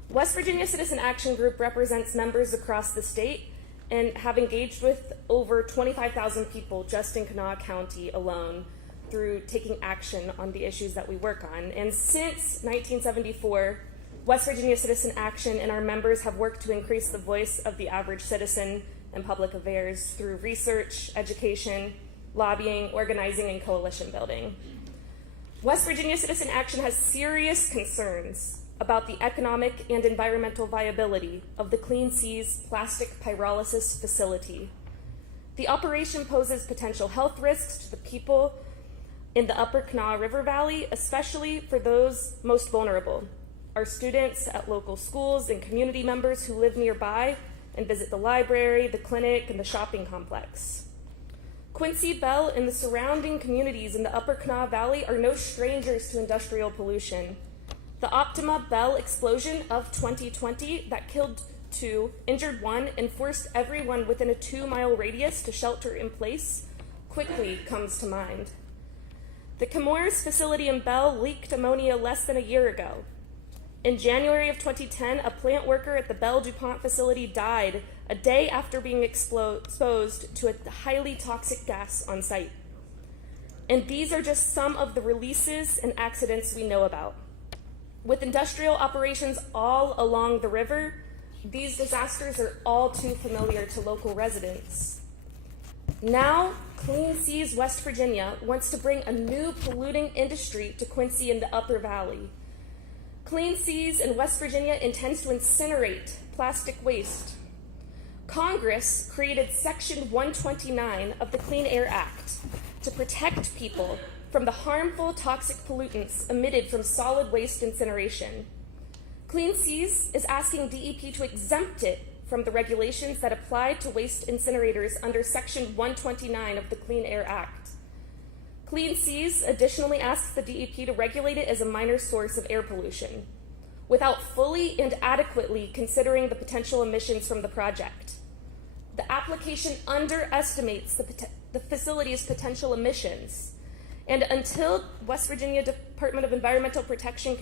West Virginia Citizen Action Group represents members across the state and have engaged with over 25,000 people just in Kanawha County alone through taking action on the issues that we work on. And since 1974, West Virginia Citizen Action and our members have worked to increase the voice of the average citizen in public affairs through research, education, lobbying, organizing, and coalition building. West Virginia Citizen Action has serious concerns about the economic and environmental viability of the Clean Seas plastic pyrolysis facility. The operation poses potential health risks to the people in the Upper Kanawha River Valley, especially for those most vulnerable, our students at local schools and community members who live nearby and visit the library, the clinic, and the shopping complex. Quincy, Bell, and the surrounding communities in the Upper Kanawha Valley are no strangers to industrial pollution. The Optima Bell explosion of 2020 that killed 2, injured 1, and forced everyone within a 2-mile radius to shelter in place quickly comes to mind. The Chemours facility in Bell leaked ammonia less than a year ago. In January of 2010, a plant worker at the Bell DuPont facility died a day after being exposed to a highly toxic gas on site. And these are just some of the releases and accidents we know about. With industrial operations all along the river, these disasters are all too familiar to local residents. Now, Clean Seas West Virginia wants to bring a new polluting industry to Quincy and the Upper Valley. Clean Seas in West Virginia intends to incinerate plastic waste. Congress created Section 129 of the Clean Air Act to protect people from the harmful toxic pollutants emitted from solid waste incineration. Clean Seas is asking DEP to exempt it from the regulations that apply to waste incinerators under Section 129 of the Clean Air Act. Clean Seas additionally asks the DEP to regulate it as a minor source of air pollution, without fully and adequately considering the potential emissions from the project. The application underestimates the facility's potential emissions, and until West Virginia Department of Environmental Protection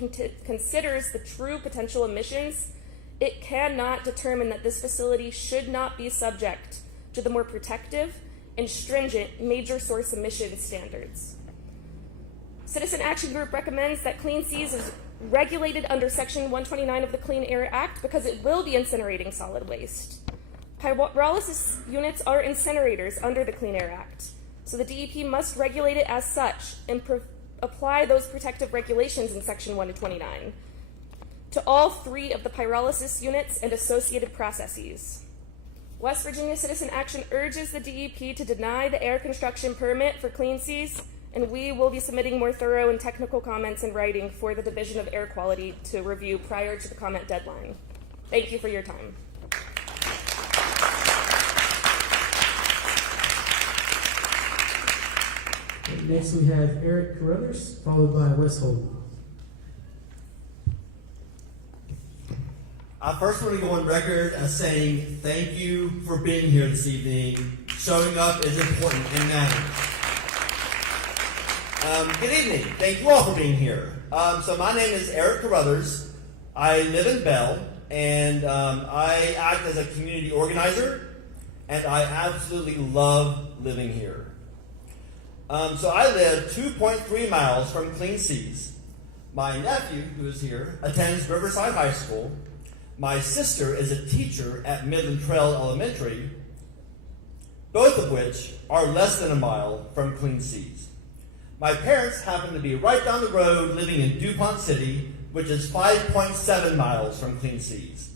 considers the true potential emissions, it cannot determine that this facility should not be subject to the more protective and stringent major source emission standards. Citizen Action Group recommends that Clean Seas regulated under Section 129 of the Clean Air Act because it will be incinerating solid waste. Pyrolysis units are incinerators under the Clean Air Act, so the DEP must regulate it as such and apply those protective regulations in Section 129 to all 3 of the pyrolysis units and associated processes. West Virginia Citizen Action urges the DEP to deny the air construction permit for Clean Seas, and we will be submitting more thorough and technical comments in writing for the Division of Air Quality to review prior to the comment deadline. Thank you for your time. Next, we have Eric Carruthers, followed by Wes Holden. I first want to go on record as saying thank you for being here this evening. Showing up is important and matters. Good evening. Thank you all for being here. So my name is Eric Carruthers. I live in Bell, and I act as a community organizer, and I absolutely love living here. So I live 2.3 miles from Clean Seas. My nephew, who is here, attends Riverside High School. My sister is a teacher at Midland Trail Elementary, both of which are less than a mile from Clean Seas. My parents happen to be right down the road living in DuPont City, which is 5.7 miles from Clean Seas.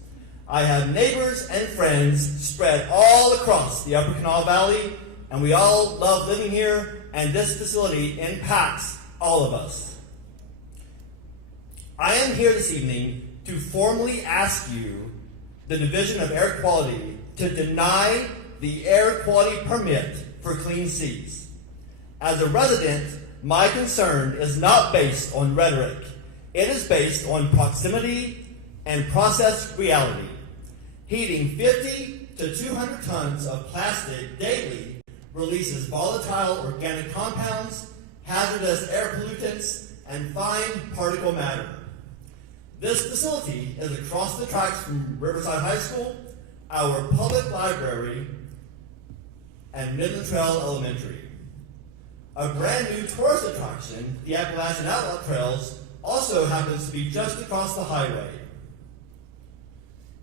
I have neighbors and friends spread all across the Upper Kanawha Valley, and we all love living here, and this facility impacts all of us. I am here this evening to formally ask you, the Division of Air Quality, to deny the air quality permit for Clean Seas. As a resident, my concern is not based on rhetoric. It is based on proximity and process reality. Heating 50 to 200 tons of plastic daily releases volatile organic compounds, hazardous air pollutants, and fine particle matter. This facility is across the tracks from Riverside High School, our public library, and Midland Trail Elementary. A brand new tourist attraction, the Appalachian Outlet Trails, also happens to be just across the highway.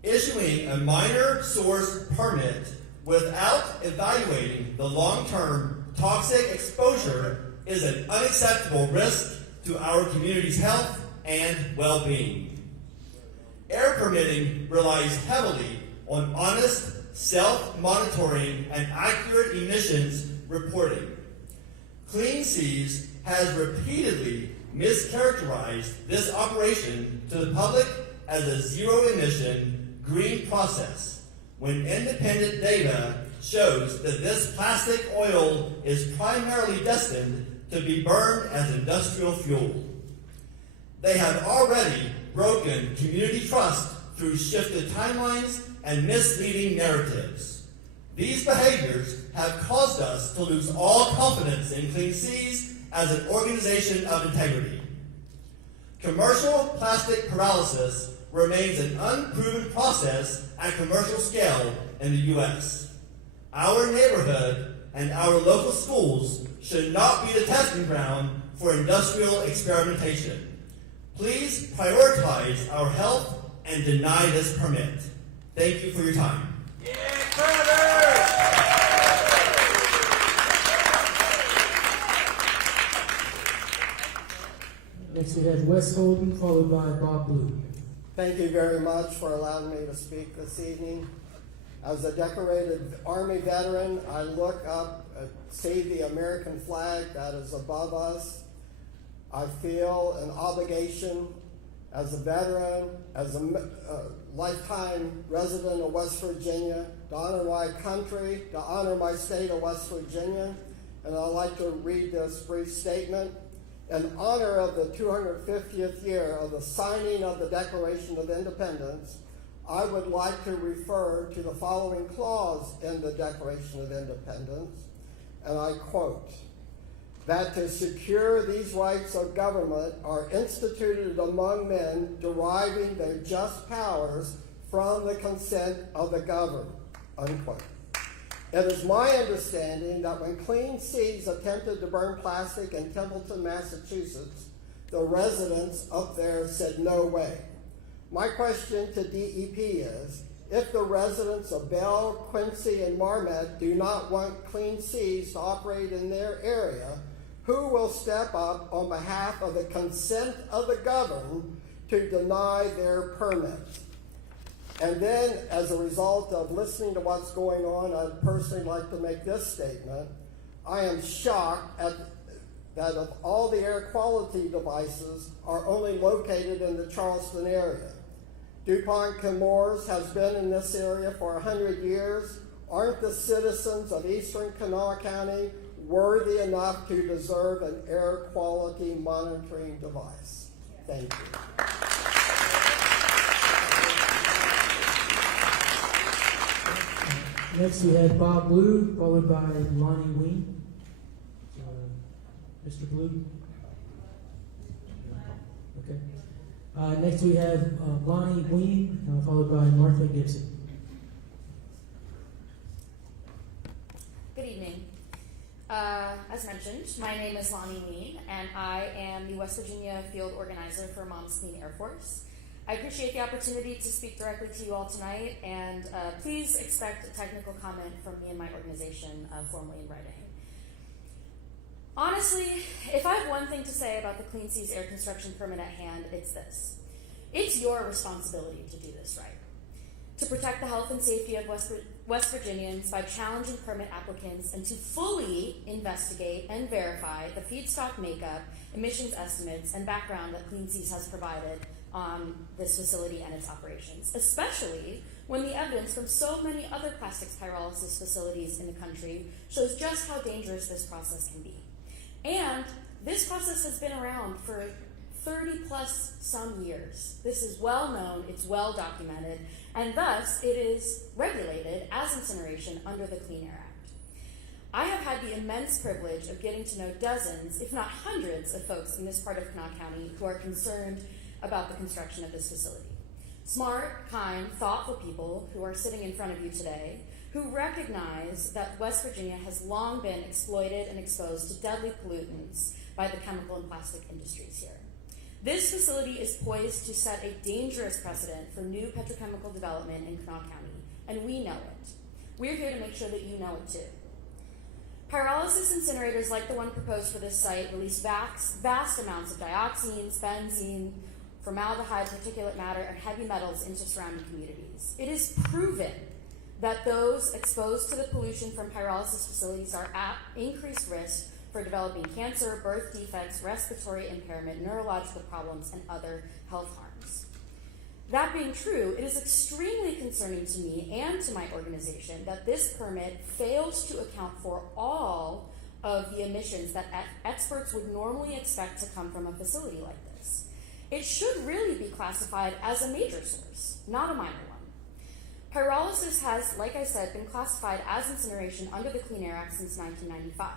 Issuing a minor source permit without evaluating the long-term toxic exposure is an unacceptable risk to our community's health and well-being. Air permitting relies heavily on honest self-monitoring and accurate emissions reporting. Clean Seas has repeatedly mischaracterized this operation to the public as a zero-emission green process, when independent data shows that this plastic oil is primarily destined to be burned as industrial fuel. They have already broken community trust through shifted timelines and misleading narratives. These behaviors have caused us to lose all confidence in Clean Seas as an organization of integrity. Commercial plastic pyrolysis remains an unproven process at commercial scale in the U.S. Our neighborhood and our local schools should not be the testing ground for industrial experimentation. Please prioritize our health and deny this permit. Thank you for your time. Next, we have Wes Holden, followed by Bob Blue. Thank you very much for allowing me to speak this evening. As a decorated Army veteran, I look up and see the American flag that is above us. I feel an obligation as a veteran, as a lifetime resident of West Virginia, to honor my country, to honor my state of West Virginia. And I'd like to read this brief statement. In honor of the 250th year of the signing of the Declaration of Independence, I would like to refer to the following clause in the Declaration of Independence, and I quote, that to secure these rights of government are instituted among men deriving their just powers from the consent of the governed, unquote. It is my understanding that when Clean Seas attempted to burn plastic in Templeton, Massachusetts, the residents up there said no way. My question to DEP is, if the residents of Bell, Quincy, and Marmet do not want Clean Seas to operate in their area, who will step up on behalf of the consent of the governed to deny their permit? And then, as a result of listening to what's going on, I'd personally like to make this statement. I am shocked that of all the air quality devices are only located in the Charleston area. DuPont Chemours has been in this area for 100 years. Aren't the citizens of eastern Kanawha County worthy enough to deserve an air quality monitoring device? Thank you. Next we have Bob Blue, followed by Lonnie Ween. Mr. Blue? Okay. Next we have Lonnie Ween, followed by Martha Gibson. Good evening. As mentioned, my name is Lonnie Ween, and I am the West Virginia Field Organizer for Moms Clean Air Force. I appreciate the opportunity to speak directly to you all tonight, and please expect a technical comment from me and my organization formally in writing. Honestly, if I have one thing to say about the Clean Seas air construction permit at hand, it's this. It's your responsibility to do this right. To protect the health and safety of West Virginians by challenging permit applicants and to fully investigate and verify the feedstock makeup, emissions estimates, and background that Clean Seas has provided on this facility and its operations, especially when the evidence from so many other plastics pyrolysis facilities in the country shows just how dangerous this process can be. And this process has been around for 30 plus some years. This is well known, it's well documented, and thus it is regulated as incineration under the Clean Air Act. I have had the immense privilege of getting to know dozens, if not hundreds, of folks in this part of Kanawha County who are concerned about the construction of this facility. Smart, kind, thoughtful people who are sitting in front of you today who recognize that West Virginia has long been exploited and exposed to deadly pollutants by the chemical and plastic industries here. This facility is poised to set a dangerous precedent for new petrochemical development in Kanawha County, and we know it. We're here to make sure that you know it too. Pyrolysis incinerators like the one proposed for this site release vast amounts of dioxins, benzene, formaldehyde, particulate matter, and heavy metals into surrounding communities. It is proven that those exposed to the pollution from pyrolysis facilities are at increased risk for developing cancer, birth defects, respiratory impairment, neurological problems, and other health harms. That being true, it is extremely concerning to me and to my organization that this permit fails to account for all of the emissions that experts would normally expect to come from a facility like this. It should really be classified as a major source, not a minor one. Pyrolysis has, like I said, been classified as incineration under the Clean Air Act since 1995.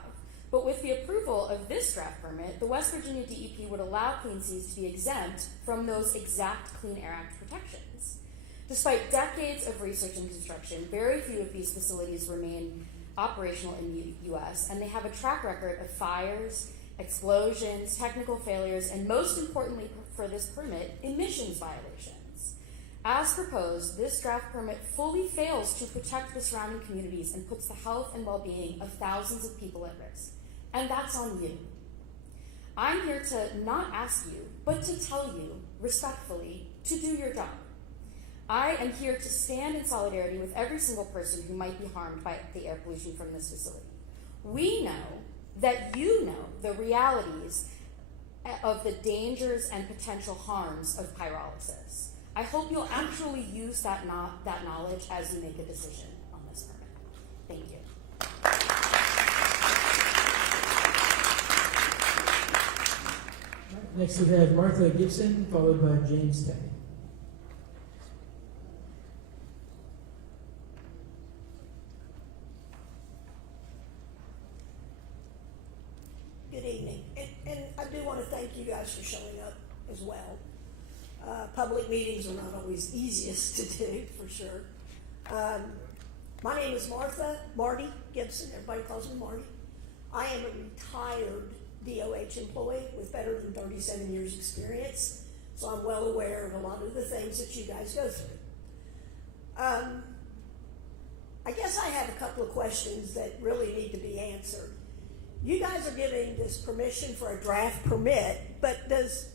But with the approval of this draft permit, the West Virginia DEP would allow Clean Seas to be exempt from those exact Clean Air Act protections. Despite decades of research and construction, very few of these facilities remain operational in the U.S., and they have a track record of fires, explosions, technical failures, and most importantly for this permit, emissions violations. As proposed, this draft permit fully fails to protect the surrounding communities and puts the health and well-being of thousands of people at risk. And that's on you. I'm here to not ask you, but to tell you, respectfully, to do your job. I am here to stand in solidarity with every single person who might be harmed by the air pollution from this facility. We know that you know the realities of the dangers and potential harms of pyrolysis. I hope you'll actually use that knowledge as you make a decision on this permit. Thank you. Next we have Martha Gibson, followed by James Tay. Good evening, and I do want to thank you guys for showing up as well. Public meetings are not always easiest to do, for sure. My name is Marty Gibson. Everybody calls me Marty. I am a retired DOH employee with better than 37 years experience, so I'm well aware of a lot of the things that you guys go through. I guess I have a couple of questions that really need to be answered. You guys are giving this permission for a draft permit, but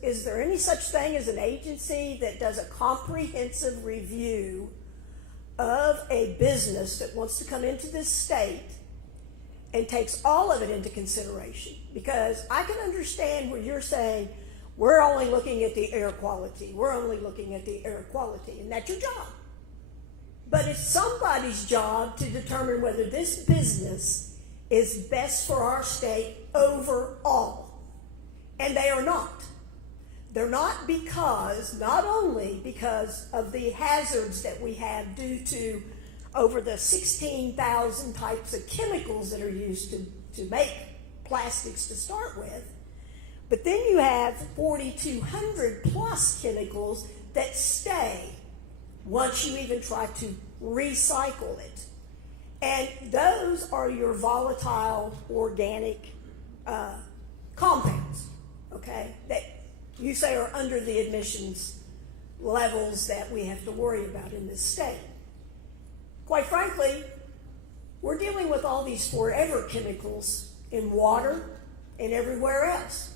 is there any such thing as an agency that does a comprehensive review of a business that wants to come into this state and takes all of it into consideration? Because I can understand where you're saying, we're only looking at the air quality, we're only looking at the air quality, and that's your job. But it's somebody's job to determine whether this business is best for our state overall. And they are not. They're not only because of the hazards that we have due to over the 16,000 types of chemicals that are used to make plastics to start with, but then you have 4,200 plus chemicals that stay once you even try to recycle it. And those are your volatile organic compounds, okay, that you say are under the emissions levels that we have to worry about in this state. Quite frankly, we're dealing with all these forever chemicals in water and everywhere else.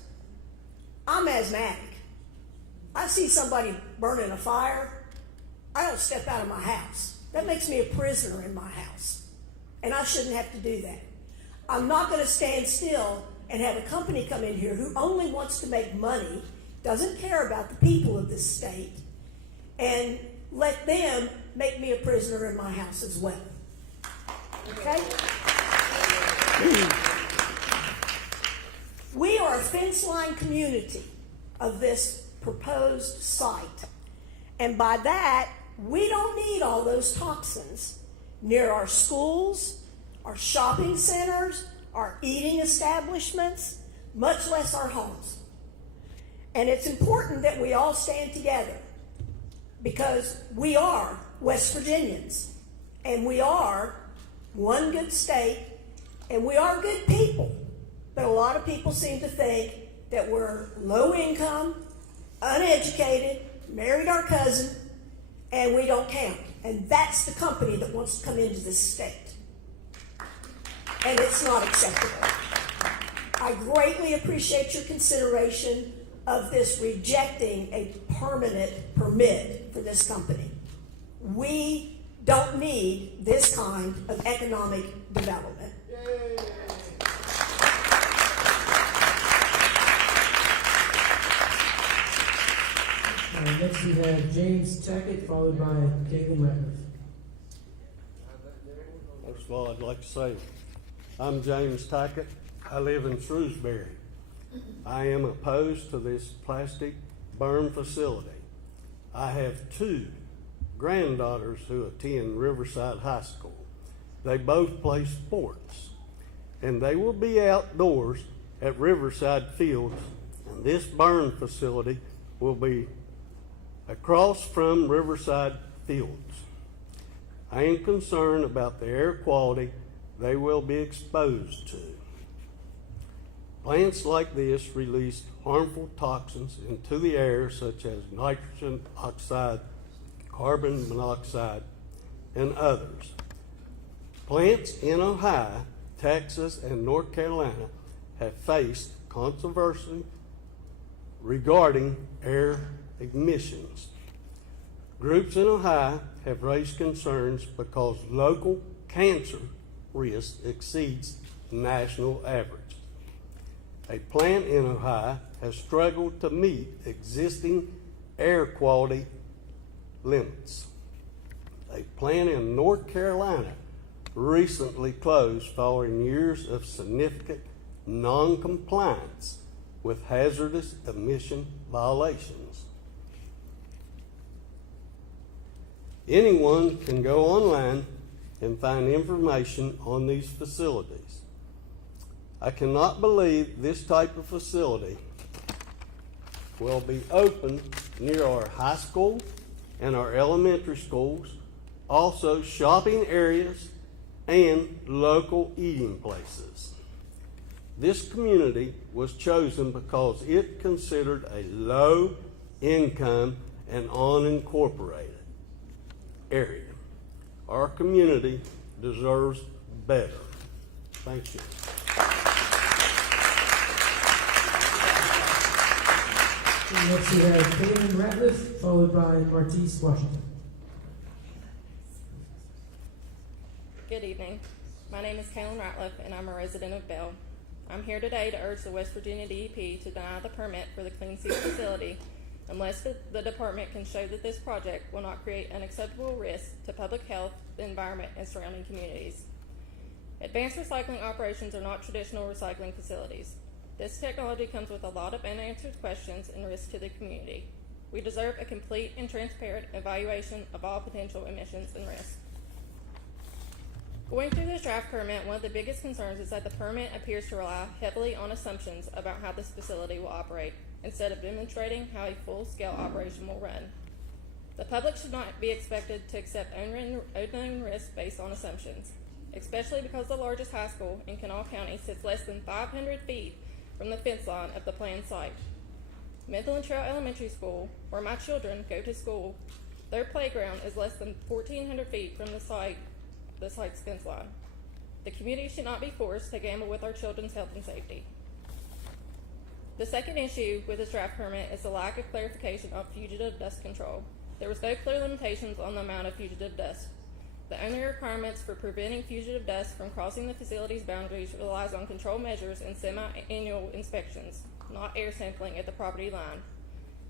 I'm asthmatic. I see somebody burning a fire, I don't step out of my house. That makes me a prisoner in my house. And I shouldn't have to do that. I'm not going to stand still and have a company come in here who only wants to make money, doesn't care about the people of this state, and let them make me a prisoner in my house as well. Okay? We are a fence line community of this proposed site. And by that, we don't need all those toxins near our schools, our shopping centers, our eating establishments, much less our homes. And it's important that we all stand together because we are West Virginians and we are one good state and we are good people. But a lot of people seem to think that we're low income, uneducated, married our cousin, and we don't count. And that's the company that wants to come into this state. And it's not acceptable. I greatly appreciate your consideration of this rejecting a permanent permit for this company. We don't need this kind of economic development. Yay. Next we have James Tackett, followed by Caitlin Ratliff. First of all, I'd like to say I'm James Tackett. I live in Shrewsbury. I am opposed to this plastic burn facility. I have two granddaughters who attend Riverside High School. They both play sports, and they will be outdoors at Riverside Fields, and this burn facility will be across from Riverside Fields. I am concerned about the air quality they will be exposed to. Plants like this release harmful toxins into the air such as nitrogen oxide, carbon monoxide, and others. Plants in Ohio, Texas, and North Carolina have faced controversy regarding air emissions. Groups in Ohio have raised concerns because local cancer risk exceeds national average. A plant in Ohio has struggled to meet existing air quality limits. A plant in North Carolina recently closed following years of significant non-compliance with hazardous emission violations. Anyone can go online and find information on these facilities. I cannot believe this type of facility will be open near our high school and our elementary schools, also shopping areas and local eating places. This community was chosen because it considered a low income and unincorporated area. Our community deserves better. Thank you. Next we have Caitlin Ratliff, followed by Martise Washington. Good evening. My name is Caitlin Ratliff, and I'm a resident of Bell. I'm here today to urge the West Virginia DEP to deny the permit for the Clean Seas facility unless the department can show that this project will not create unacceptable risk to public health, the environment, and surrounding communities. Advanced recycling operations are not traditional recycling facilities. This technology comes with a lot of unanswered questions and risks to the community. We deserve a complete and transparent evaluation of all potential emissions and risks. Going through this draft permit, one of the biggest concerns is that the permit appears to rely heavily on assumptions about how this facility will operate, instead of demonstrating how a full-scale operation will run. The public should not be expected to accept unknown risks based on assumptions, especially because the largest high school in Kanawha County sits less than 500 feet from the fence line of the planned site. Midland Trail Elementary School, where my children go to school, their playground is less than 1,400 feet from the site's fence line. The community should not be forced to gamble with our children's health and safety. The second issue with this draft permit is the lack of clarification of fugitive dust control. There was no clear limitations on the amount of fugitive dust. The only requirements for preventing fugitive dust from crossing the facility's boundaries relies on control measures and semi-annual inspections, not air sampling at the property line.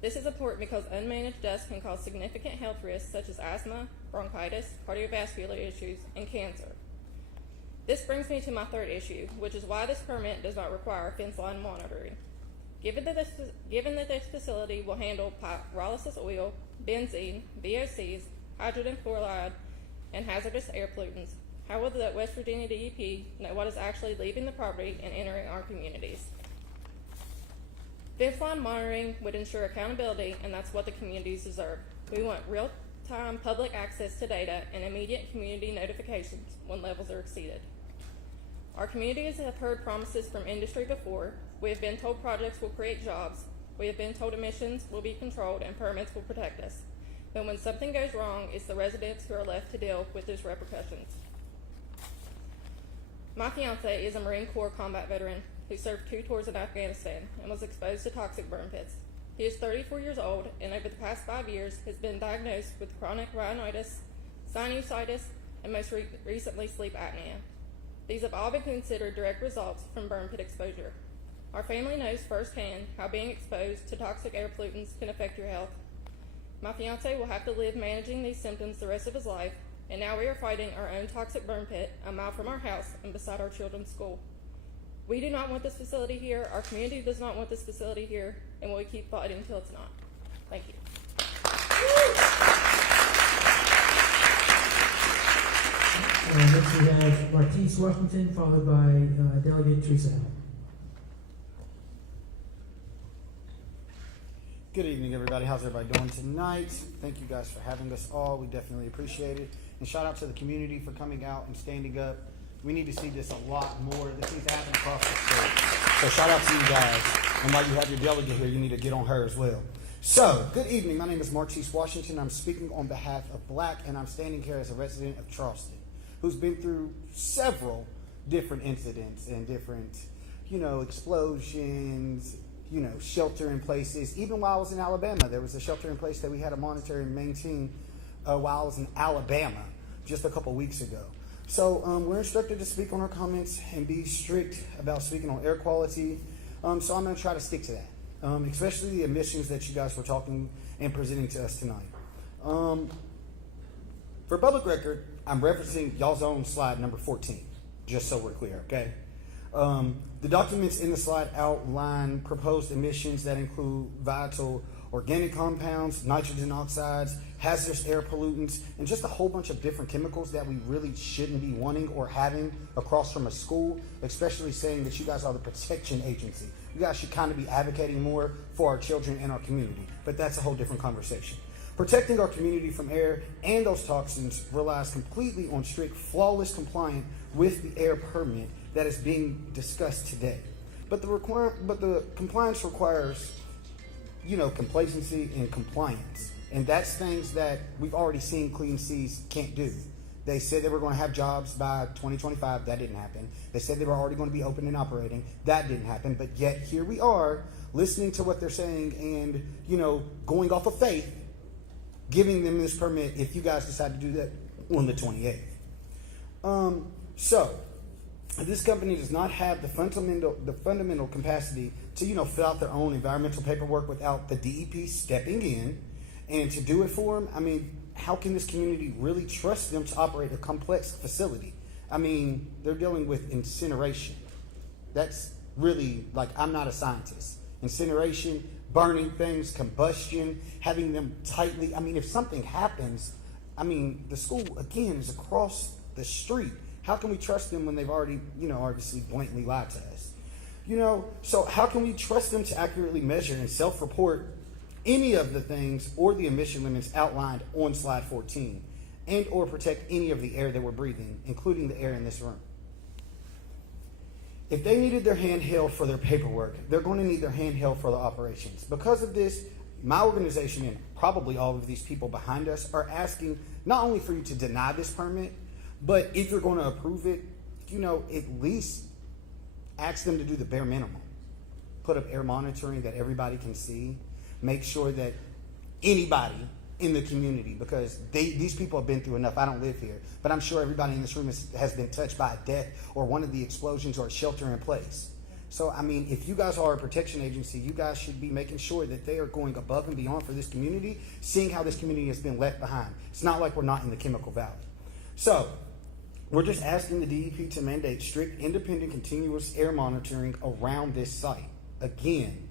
This is important because unmanaged dust can cause significant health risks such as asthma, bronchitis, cardiovascular issues, and cancer. This brings me to my third issue, which is why this permit does not require fence line monitoring. Given that this facility will handle pyrolysis oil, benzene, VOCs, hydrogen fluoride, and hazardous air pollutants, how will the West Virginia DEP know what is actually leaving the property and entering our communities? Fence line monitoring would ensure accountability, and that's what the communities deserve. We want real-time public access to data and immediate community notifications when levels are exceeded. Our communities have heard promises from industry before. We have been told projects will create jobs. We have been told emissions will be controlled and permits will protect us. But when something goes wrong, it's the residents who are left to deal with those repercussions. My fiance is a Marine Corps combat veteran who served 2 tours in Afghanistan and was exposed to toxic burn pits. He is 34 years old and over the past 5 years has been diagnosed with chronic rhinitis, sinusitis, and most recently sleep apnea. These have all been considered direct results from burn pit exposure. Our family knows firsthand how being exposed to toxic air pollutants can affect your health. My fiance will have to live managing these symptoms the rest of his life, and now we are fighting our own toxic burn pit a mile from our house and beside our children's school. We do not want this facility here, our community does not want this facility here, and we'll keep fighting until it's not. Thank you. Next we have Martise Washington, followed by Delegate Teresa Howell. Good evening, everybody. How's everybody doing tonight? Thank you guys for having us all. We definitely appreciate it. And shout out to the community for coming out and standing up. We need to see this a lot more. This needs to happen across the state. So shout out to you guys. And while you have your delegate here, you need to get on her as well. So, good evening. My name is Martise Washington. I'm speaking on behalf of Black, and I'm standing here as a resident of Charleston, who's been through several different incidents and different, explosions, shelter in places. Even while I was in Alabama, there was a shelter in place that we had to monitor and maintain while I was in Alabama just a couple weeks ago. So we're instructed to speak on our comments and be strict about speaking on air quality. So I'm going to try to stick to that, especially the emissions that you guys were talking and presenting to us tonight. For public record, I'm referencing y'all's own slide number 14, just so we're clear, okay? The documents in the slide outline proposed emissions that include volatile organic compounds, nitrogen oxides, hazardous air pollutants, and just a whole bunch of different chemicals that we really shouldn't be wanting or having across from a school, especially saying that you guys are the protection agency. You guys should kind of be advocating more for our children and our community, but that's a whole different conversation. Protecting our community from air and those toxins relies completely on strict, flawless compliance with the air permit that is being discussed today. But the compliance requires, complacency and compliance. And that's things that we've already seen Clean Seas can't do. They said they were going to have jobs by 2025. That didn't happen. They said they were already going to be open and operating. That didn't happen. But yet here we are listening to what they're saying and, going off of faith, giving them this permit if you guys decide to do that on the 28th. So this company does not have the fundamental capacity to, fill out their own environmental paperwork without the DEP stepping in and to do it for them. I mean, how can this community really trust them to operate a complex facility? I mean, they're dealing with incineration. That's really, I'm not a scientist. Incineration, burning things, combustion, having them tightly. I mean, if something happens, the school, again, is across the street. How can we trust them when they've already, obviously blatantly lied to us? So how can we trust them to accurately measure and self-report any of the things or the emission limits outlined on slide 14 and or protect any of the air that we're breathing, including the air in this room? If they needed their hand held for their paperwork, they're going to need their hand held for the operations. Because of this, my organization and probably all of these people behind us are asking not only for you to deny this permit, but if you're going to approve it, at least ask them to do the bare minimum. Put up air monitoring that everybody can see. Make sure that anybody in the community, because these people have been through enough. I don't live here, but I'm sure everybody in this room has been touched by a death or one of the explosions or a shelter in place. So, if you guys are a protection agency, you guys should be making sure that they are going above and beyond for this community, seeing how this community has been left behind. It's not like we're not in the Chemical Valley. So, we're just asking the DEP to mandate strict, independent, continuous air monitoring around this site. Again,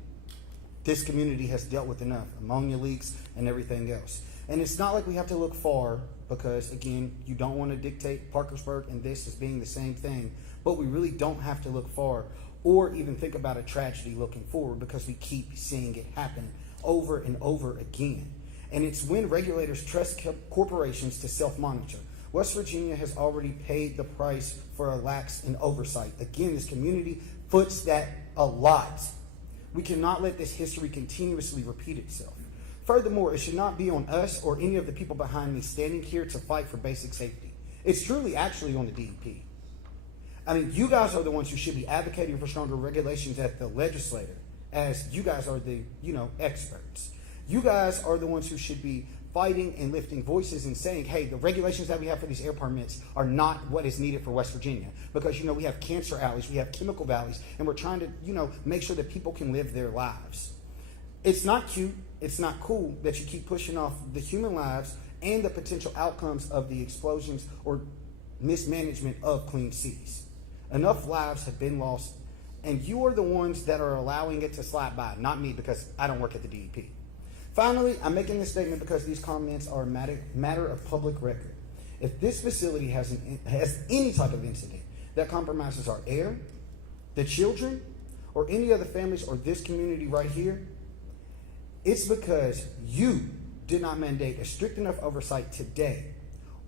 this community has dealt with enough ammonia leaks and everything else. And it's not like we have to look far because, again, you don't want to dictate Parkersburg and this as being the same thing, but we really don't have to look far or even think about a tragedy looking forward because we keep seeing it happen over and over again. And it's when regulators trust corporations to self-monitor. West Virginia has already paid the price for a lax in oversight. Again, this community foots that a lot. We cannot let this history continuously repeat itself. Furthermore, it should not be on us or any of the people behind me standing here to fight for basic safety. It's truly actually on the DEP. You guys are the ones who should be advocating for stronger regulations at the legislature, as you guys are the, experts. You guys are the ones who should be fighting and lifting voices and saying, hey, the regulations that we have for these air permits are not what is needed for West Virginia. Because, we have cancer alleys, we have chemical valleys, and we're trying to, make sure that people can live their lives. It's not cute, it's not cool that you keep pushing off the human lives and the potential outcomes of the explosions or mismanagement of Clean Seas. Enough lives have been lost, and you are the ones that are allowing it to slide by, not me, because I don't work at the DEP. Finally, I'm making this statement because these comments are a matter of public record. If this facility has any type of incident that compromises our air, the children, or any other families or this community right here, it's because you did not mandate a strict enough oversight today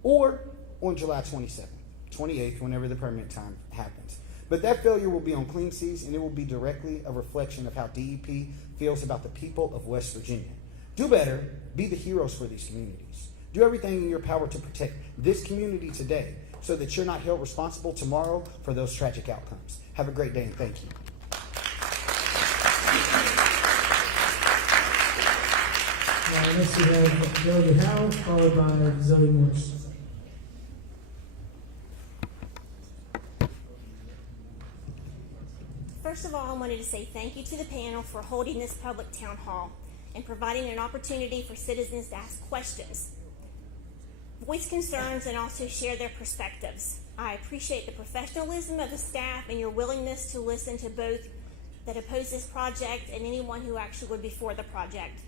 or on July 27th, 28th, whenever the permit time happens. But that failure will be on Clean Seas, and it will be directly a reflection of how DEP feels about the people of West Virginia. Do better, be the heroes for these communities. Do everything in your power to protect this community today so that you're not held responsible tomorrow for those tragic outcomes. Have a great day, and thank you. Next we have Delia Howe, followed by Zoe Morse. First of all, I wanted to say thank you to the panel for holding this public town hall and providing an opportunity for citizens to ask questions, voice concerns, and also share their perspectives. I appreciate the professionalism of the staff and your willingness to listen to both that oppose this project and anyone who actually would be for the project.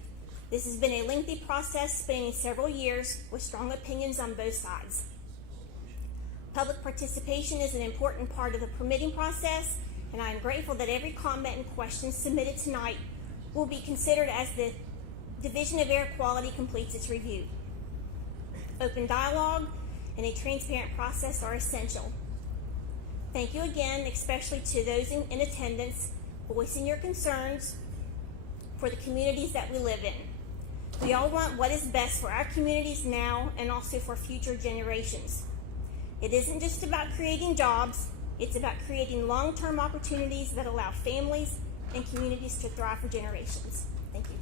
This has been a lengthy process spanning several years with strong opinions on both sides. Public participation is an important part of the permitting process, and I am grateful that every comment and question submitted tonight will be considered as the Division of Air Quality completes its review. Open dialogue and a transparent process are essential. Thank you again, especially to those in attendance, voicing your concerns for the communities that we live in. We all want what is best for our communities now and also for future generations. It isn't just about creating jobs, it's about creating long-term opportunities that allow families and communities to thrive for generations. Thank you.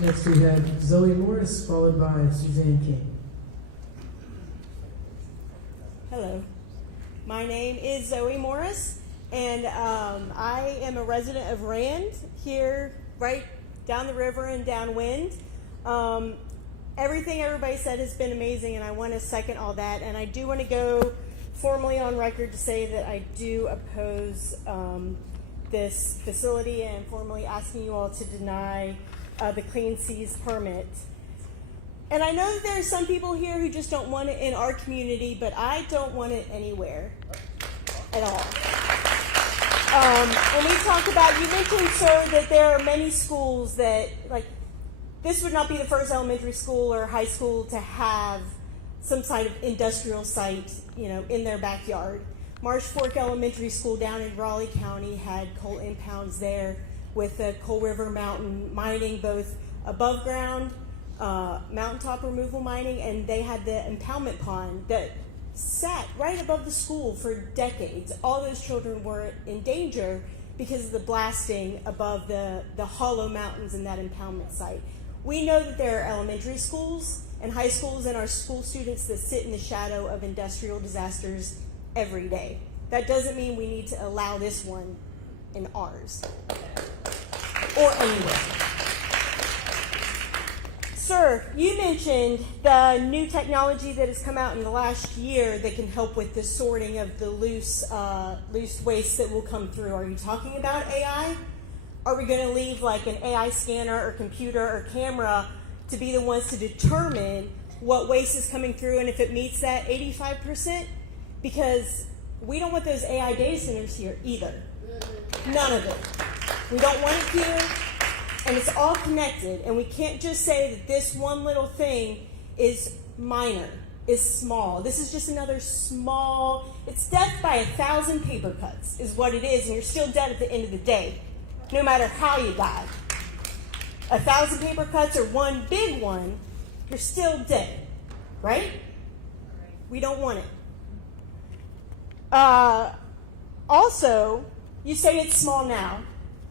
Next we have Zoe Morris, followed by Suzanne King. Hello, my name is Zoe Morris, and I am a resident of Rand, here right down the river and downwind. Everything everybody said has been amazing, and I want to second all that, and I do want to go formally on record to say that I do oppose this facility and formally asking you all to deny the Clean Seas permit. And I know that there are some people here who just don't want it in our community, but I don't want it anywhere at all. When we talk about, you mentioned, sir, that there are many schools that, like, this would not be the first elementary school or high school to have some sort of industrial site, in their backyard. Marsh Fork Elementary School down in Raleigh County had coal impounds there with the Coal River Mountain mining, both above ground, mountaintop removal mining, and they had the impoundment pond that sat right above the school for decades. All those children were in danger because of the blasting above the hollow mountains in that impoundment site. We know that there are elementary schools and high schools and our school students that sit in the shadow of industrial disasters every day. That doesn't mean we need to allow this one in ours or anywhere. Sir, you mentioned the new technology that has come out in the last year that can help with the sorting of the loose waste that will come through. Are you talking about AI? Are we going to leave like an AI scanner or computer or camera to be the ones to determine what waste is coming through and if it meets that 85%? Because we don't want those AI data centers here either. None of it. We don't want it here. And it's all connected, and we can't just say that this one little thing is minor, is small. This is just another small, it's death by 1,000 paper cuts is what it is, and you're still dead at the end of the day, no matter how you die. 1,000 paper cuts or one big one, you're still dead, right? We don't want it. Also, you say it's small now,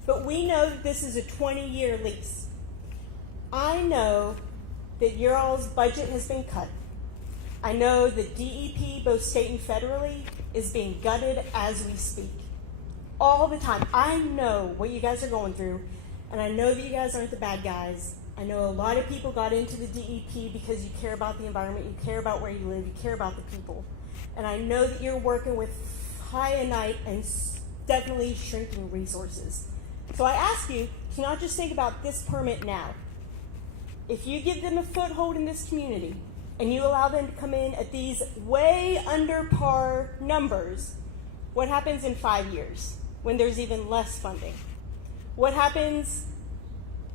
but we know that this is a 20-year lease. I know that your all's budget has been cut. I know that DEP, both state and federally, is being gutted as we speak. All the time. I know what you guys are going through, and I know that you guys aren't the bad guys. I know a lot of people got into the DEP because you care about the environment, you care about where you live, you care about the people. And I know that you're working with high and night and definitely shrinking resources. So I ask you to not just think about this permit now. If you give them a foothold in this community and you allow them to come in at these way under par numbers, what happens in 5 years when there's even less funding? What happens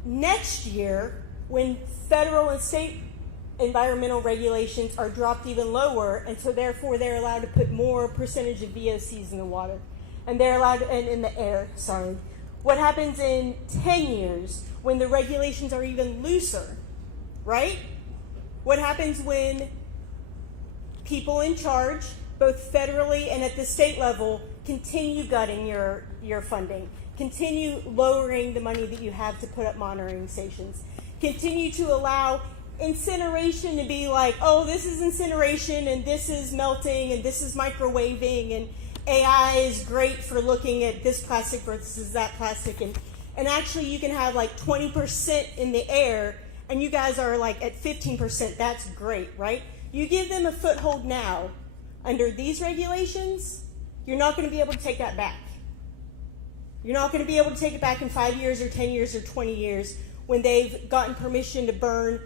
next year when federal and state environmental regulations are dropped even lower, and so therefore they're allowed to put more percentage of VOCs in the water, and they're allowed in the air, sorry. What happens in 10 years when the regulations are even looser, right? What happens when people in charge, both federally and at the state level, continue gutting your funding, continue lowering the money that you have to put up monitoring stations, continue to allow incineration to be like, oh, this is incineration and this is melting and this is microwaving and AI is great for looking at this plastic versus that plastic, and actually you can have like 20% in the air and you guys are like at 15%. That's great, right? You give them a foothold now under these regulations, you're not going to be able to take that back. You're not going to be able to take it back in 5 years or 10 years or 20 years when they've gotten permission to burn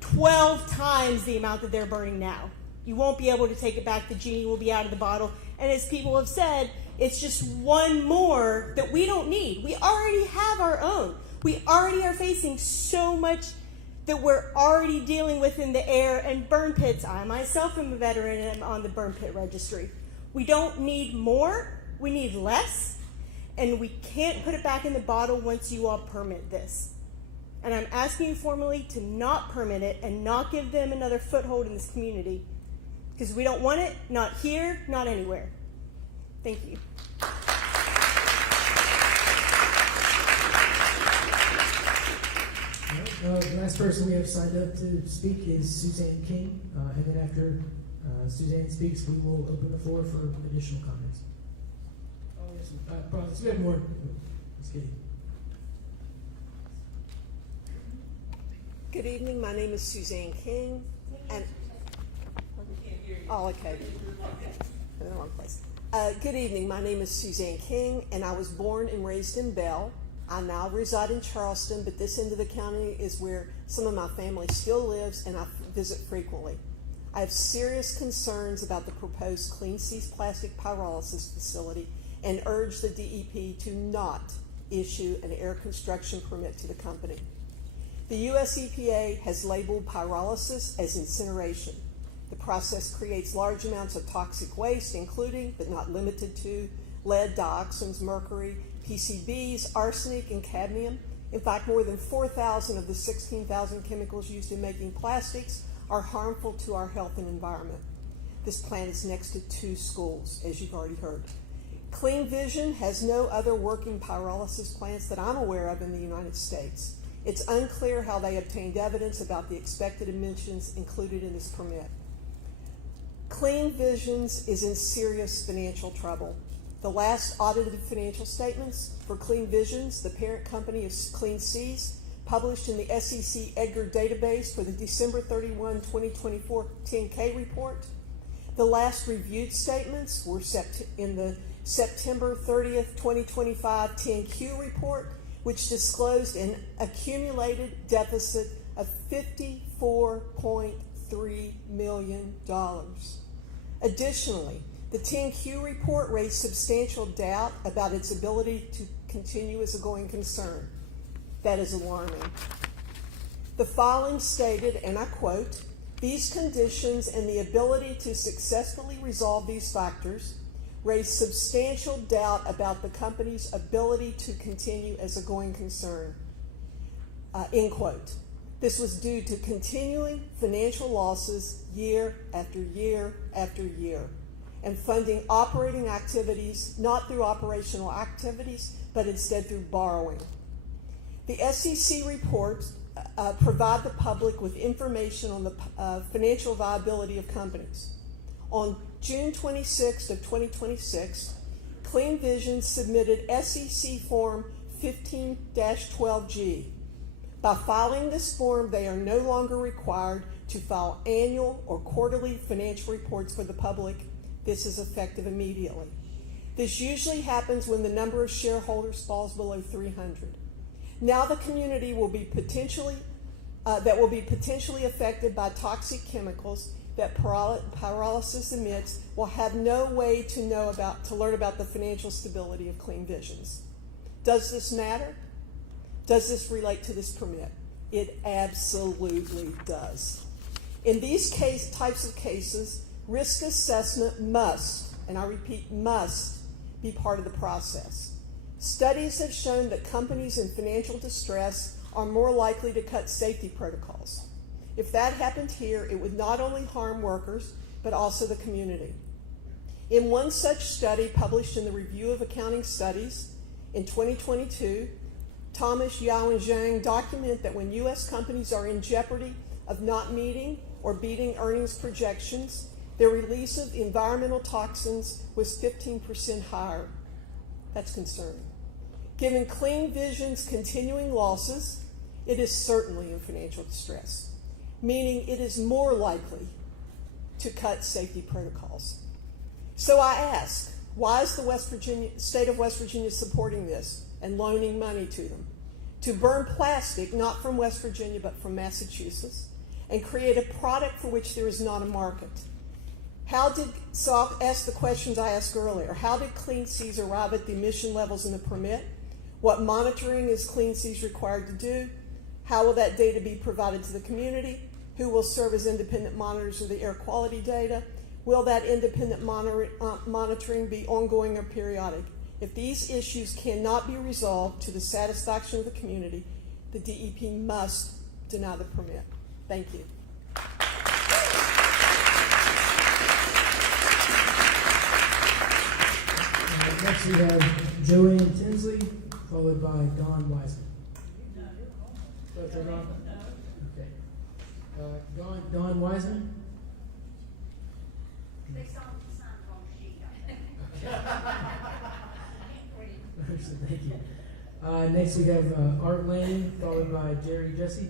12 times the amount that they're burning now. You won't be able to take it back. The genie will be out of the bottle. And as people have said, it's just one more that we don't need. We already have our own. We already are facing so much that we're already dealing with in the air and burn pits. I myself am a veteran and I'm on the burn pit registry. We don't need more, we need less, and we can't put it back in the bottle once you all permit this. And I'm asking you formally to not permit it and not give them another foothold in this community, because we don't want it, not here, not anywhere. Thank you. The last person we have signed up to speak is Suzanne King, and then after Suzanne speaks, we will open the floor for additional comments. Oh, yes, problems. We have more. Just kidding. Good evening. My name is Suzanne King, and okay. In the wrong place. Good evening. My name is Suzanne King, and I was born and raised in Bell. I now reside in Charleston, but this end of the county is where some of my family still lives, and I visit frequently. I have serious concerns about the proposed Clean Seas plastic pyrolysis facility and urge the DEP to not issue an air construction permit to the company. The U.S. EPA has labeled pyrolysis as incineration. The process creates large amounts of toxic waste, including, but not limited to, lead, dioxins, mercury, PCBs, arsenic, and cadmium. In fact, more than 4,000 of the 16,000 chemicals used in making plastics are harmful to our health and environment. This plant is next to 2 schools, as you've already heard. Clean Vision has no other working pyrolysis plants that I'm aware of in the United States. It's unclear how they obtained evidence about the expected emissions included in this permit. Clean Visions is in serious financial trouble. The last audited financial statements for Clean Visions, the parent company of Clean Seas, published in the SEC Edgar database for the December 31, 2024 10K report. The last reviewed statements were in the September 30th, 2025 10Q report, which disclosed an accumulated deficit of $54.3 million. Additionally, the 10Q report raised substantial doubt about its ability to continue as a going concern. That is alarming. The filing stated, and I quote, "These conditions and the ability to successfully resolve these factors raise substantial doubt about the company's ability to continue as a going concern." End quote. This was due to continuing financial losses year after year after year, and funding operating activities not through operational activities, but instead through borrowing. The SEC reports provide the public with information on the financial viability of companies. On June 26th of 2026, Clean Vision submitted SEC Form 15-12G. By filing this form, they are no longer required to file annual or quarterly financial reports for the public. This is effective immediately. This usually happens when the number of shareholders falls below 300. Now the community will be potentially affected by toxic chemicals that pyrolysis emits will have no way to learn about the financial stability of Clean Visions. Does this matter? Does this relate to this permit? It absolutely does. In these types of cases, risk assessment must, and I repeat, must be part of the process. Studies have shown that companies in financial distress are more likely to cut safety protocols. If that happened here, it would not only harm workers, but also the community. In one such study published in the Review of Accounting Studies in 2022, Thomas, Yao, and Zhang document that when U.S. companies are in jeopardy of not meeting or beating earnings projections, their release of environmental toxins was 15% higher. That's concerning. Given Clean Vision's continuing losses, it is certainly in financial distress, meaning it is more likely to cut safety protocols. So I ask, why is the state of West Virginia supporting this and loaning money to them to burn plastic, not from West Virginia, but from Massachusetts, and create a product for which there is not a market? So I'll ask the questions I asked earlier. How did Clean Seas arrive at the emission levels in the permit? What monitoring is Clean Seas required to do? How will that data be provided to the community? Who will serve as independent monitors of the air quality data? Will that independent monitoring be ongoing or periodic? If these issues cannot be resolved to the satisfaction of the community, the DEP must deny the permit. Thank you. Next we have Joanne Tinsley, followed by Don Wiseman. Okay. Don Wiseman. They saw the sign on the sheet. Thank you. Next we have Art Lanning, followed by Jerry Jesse.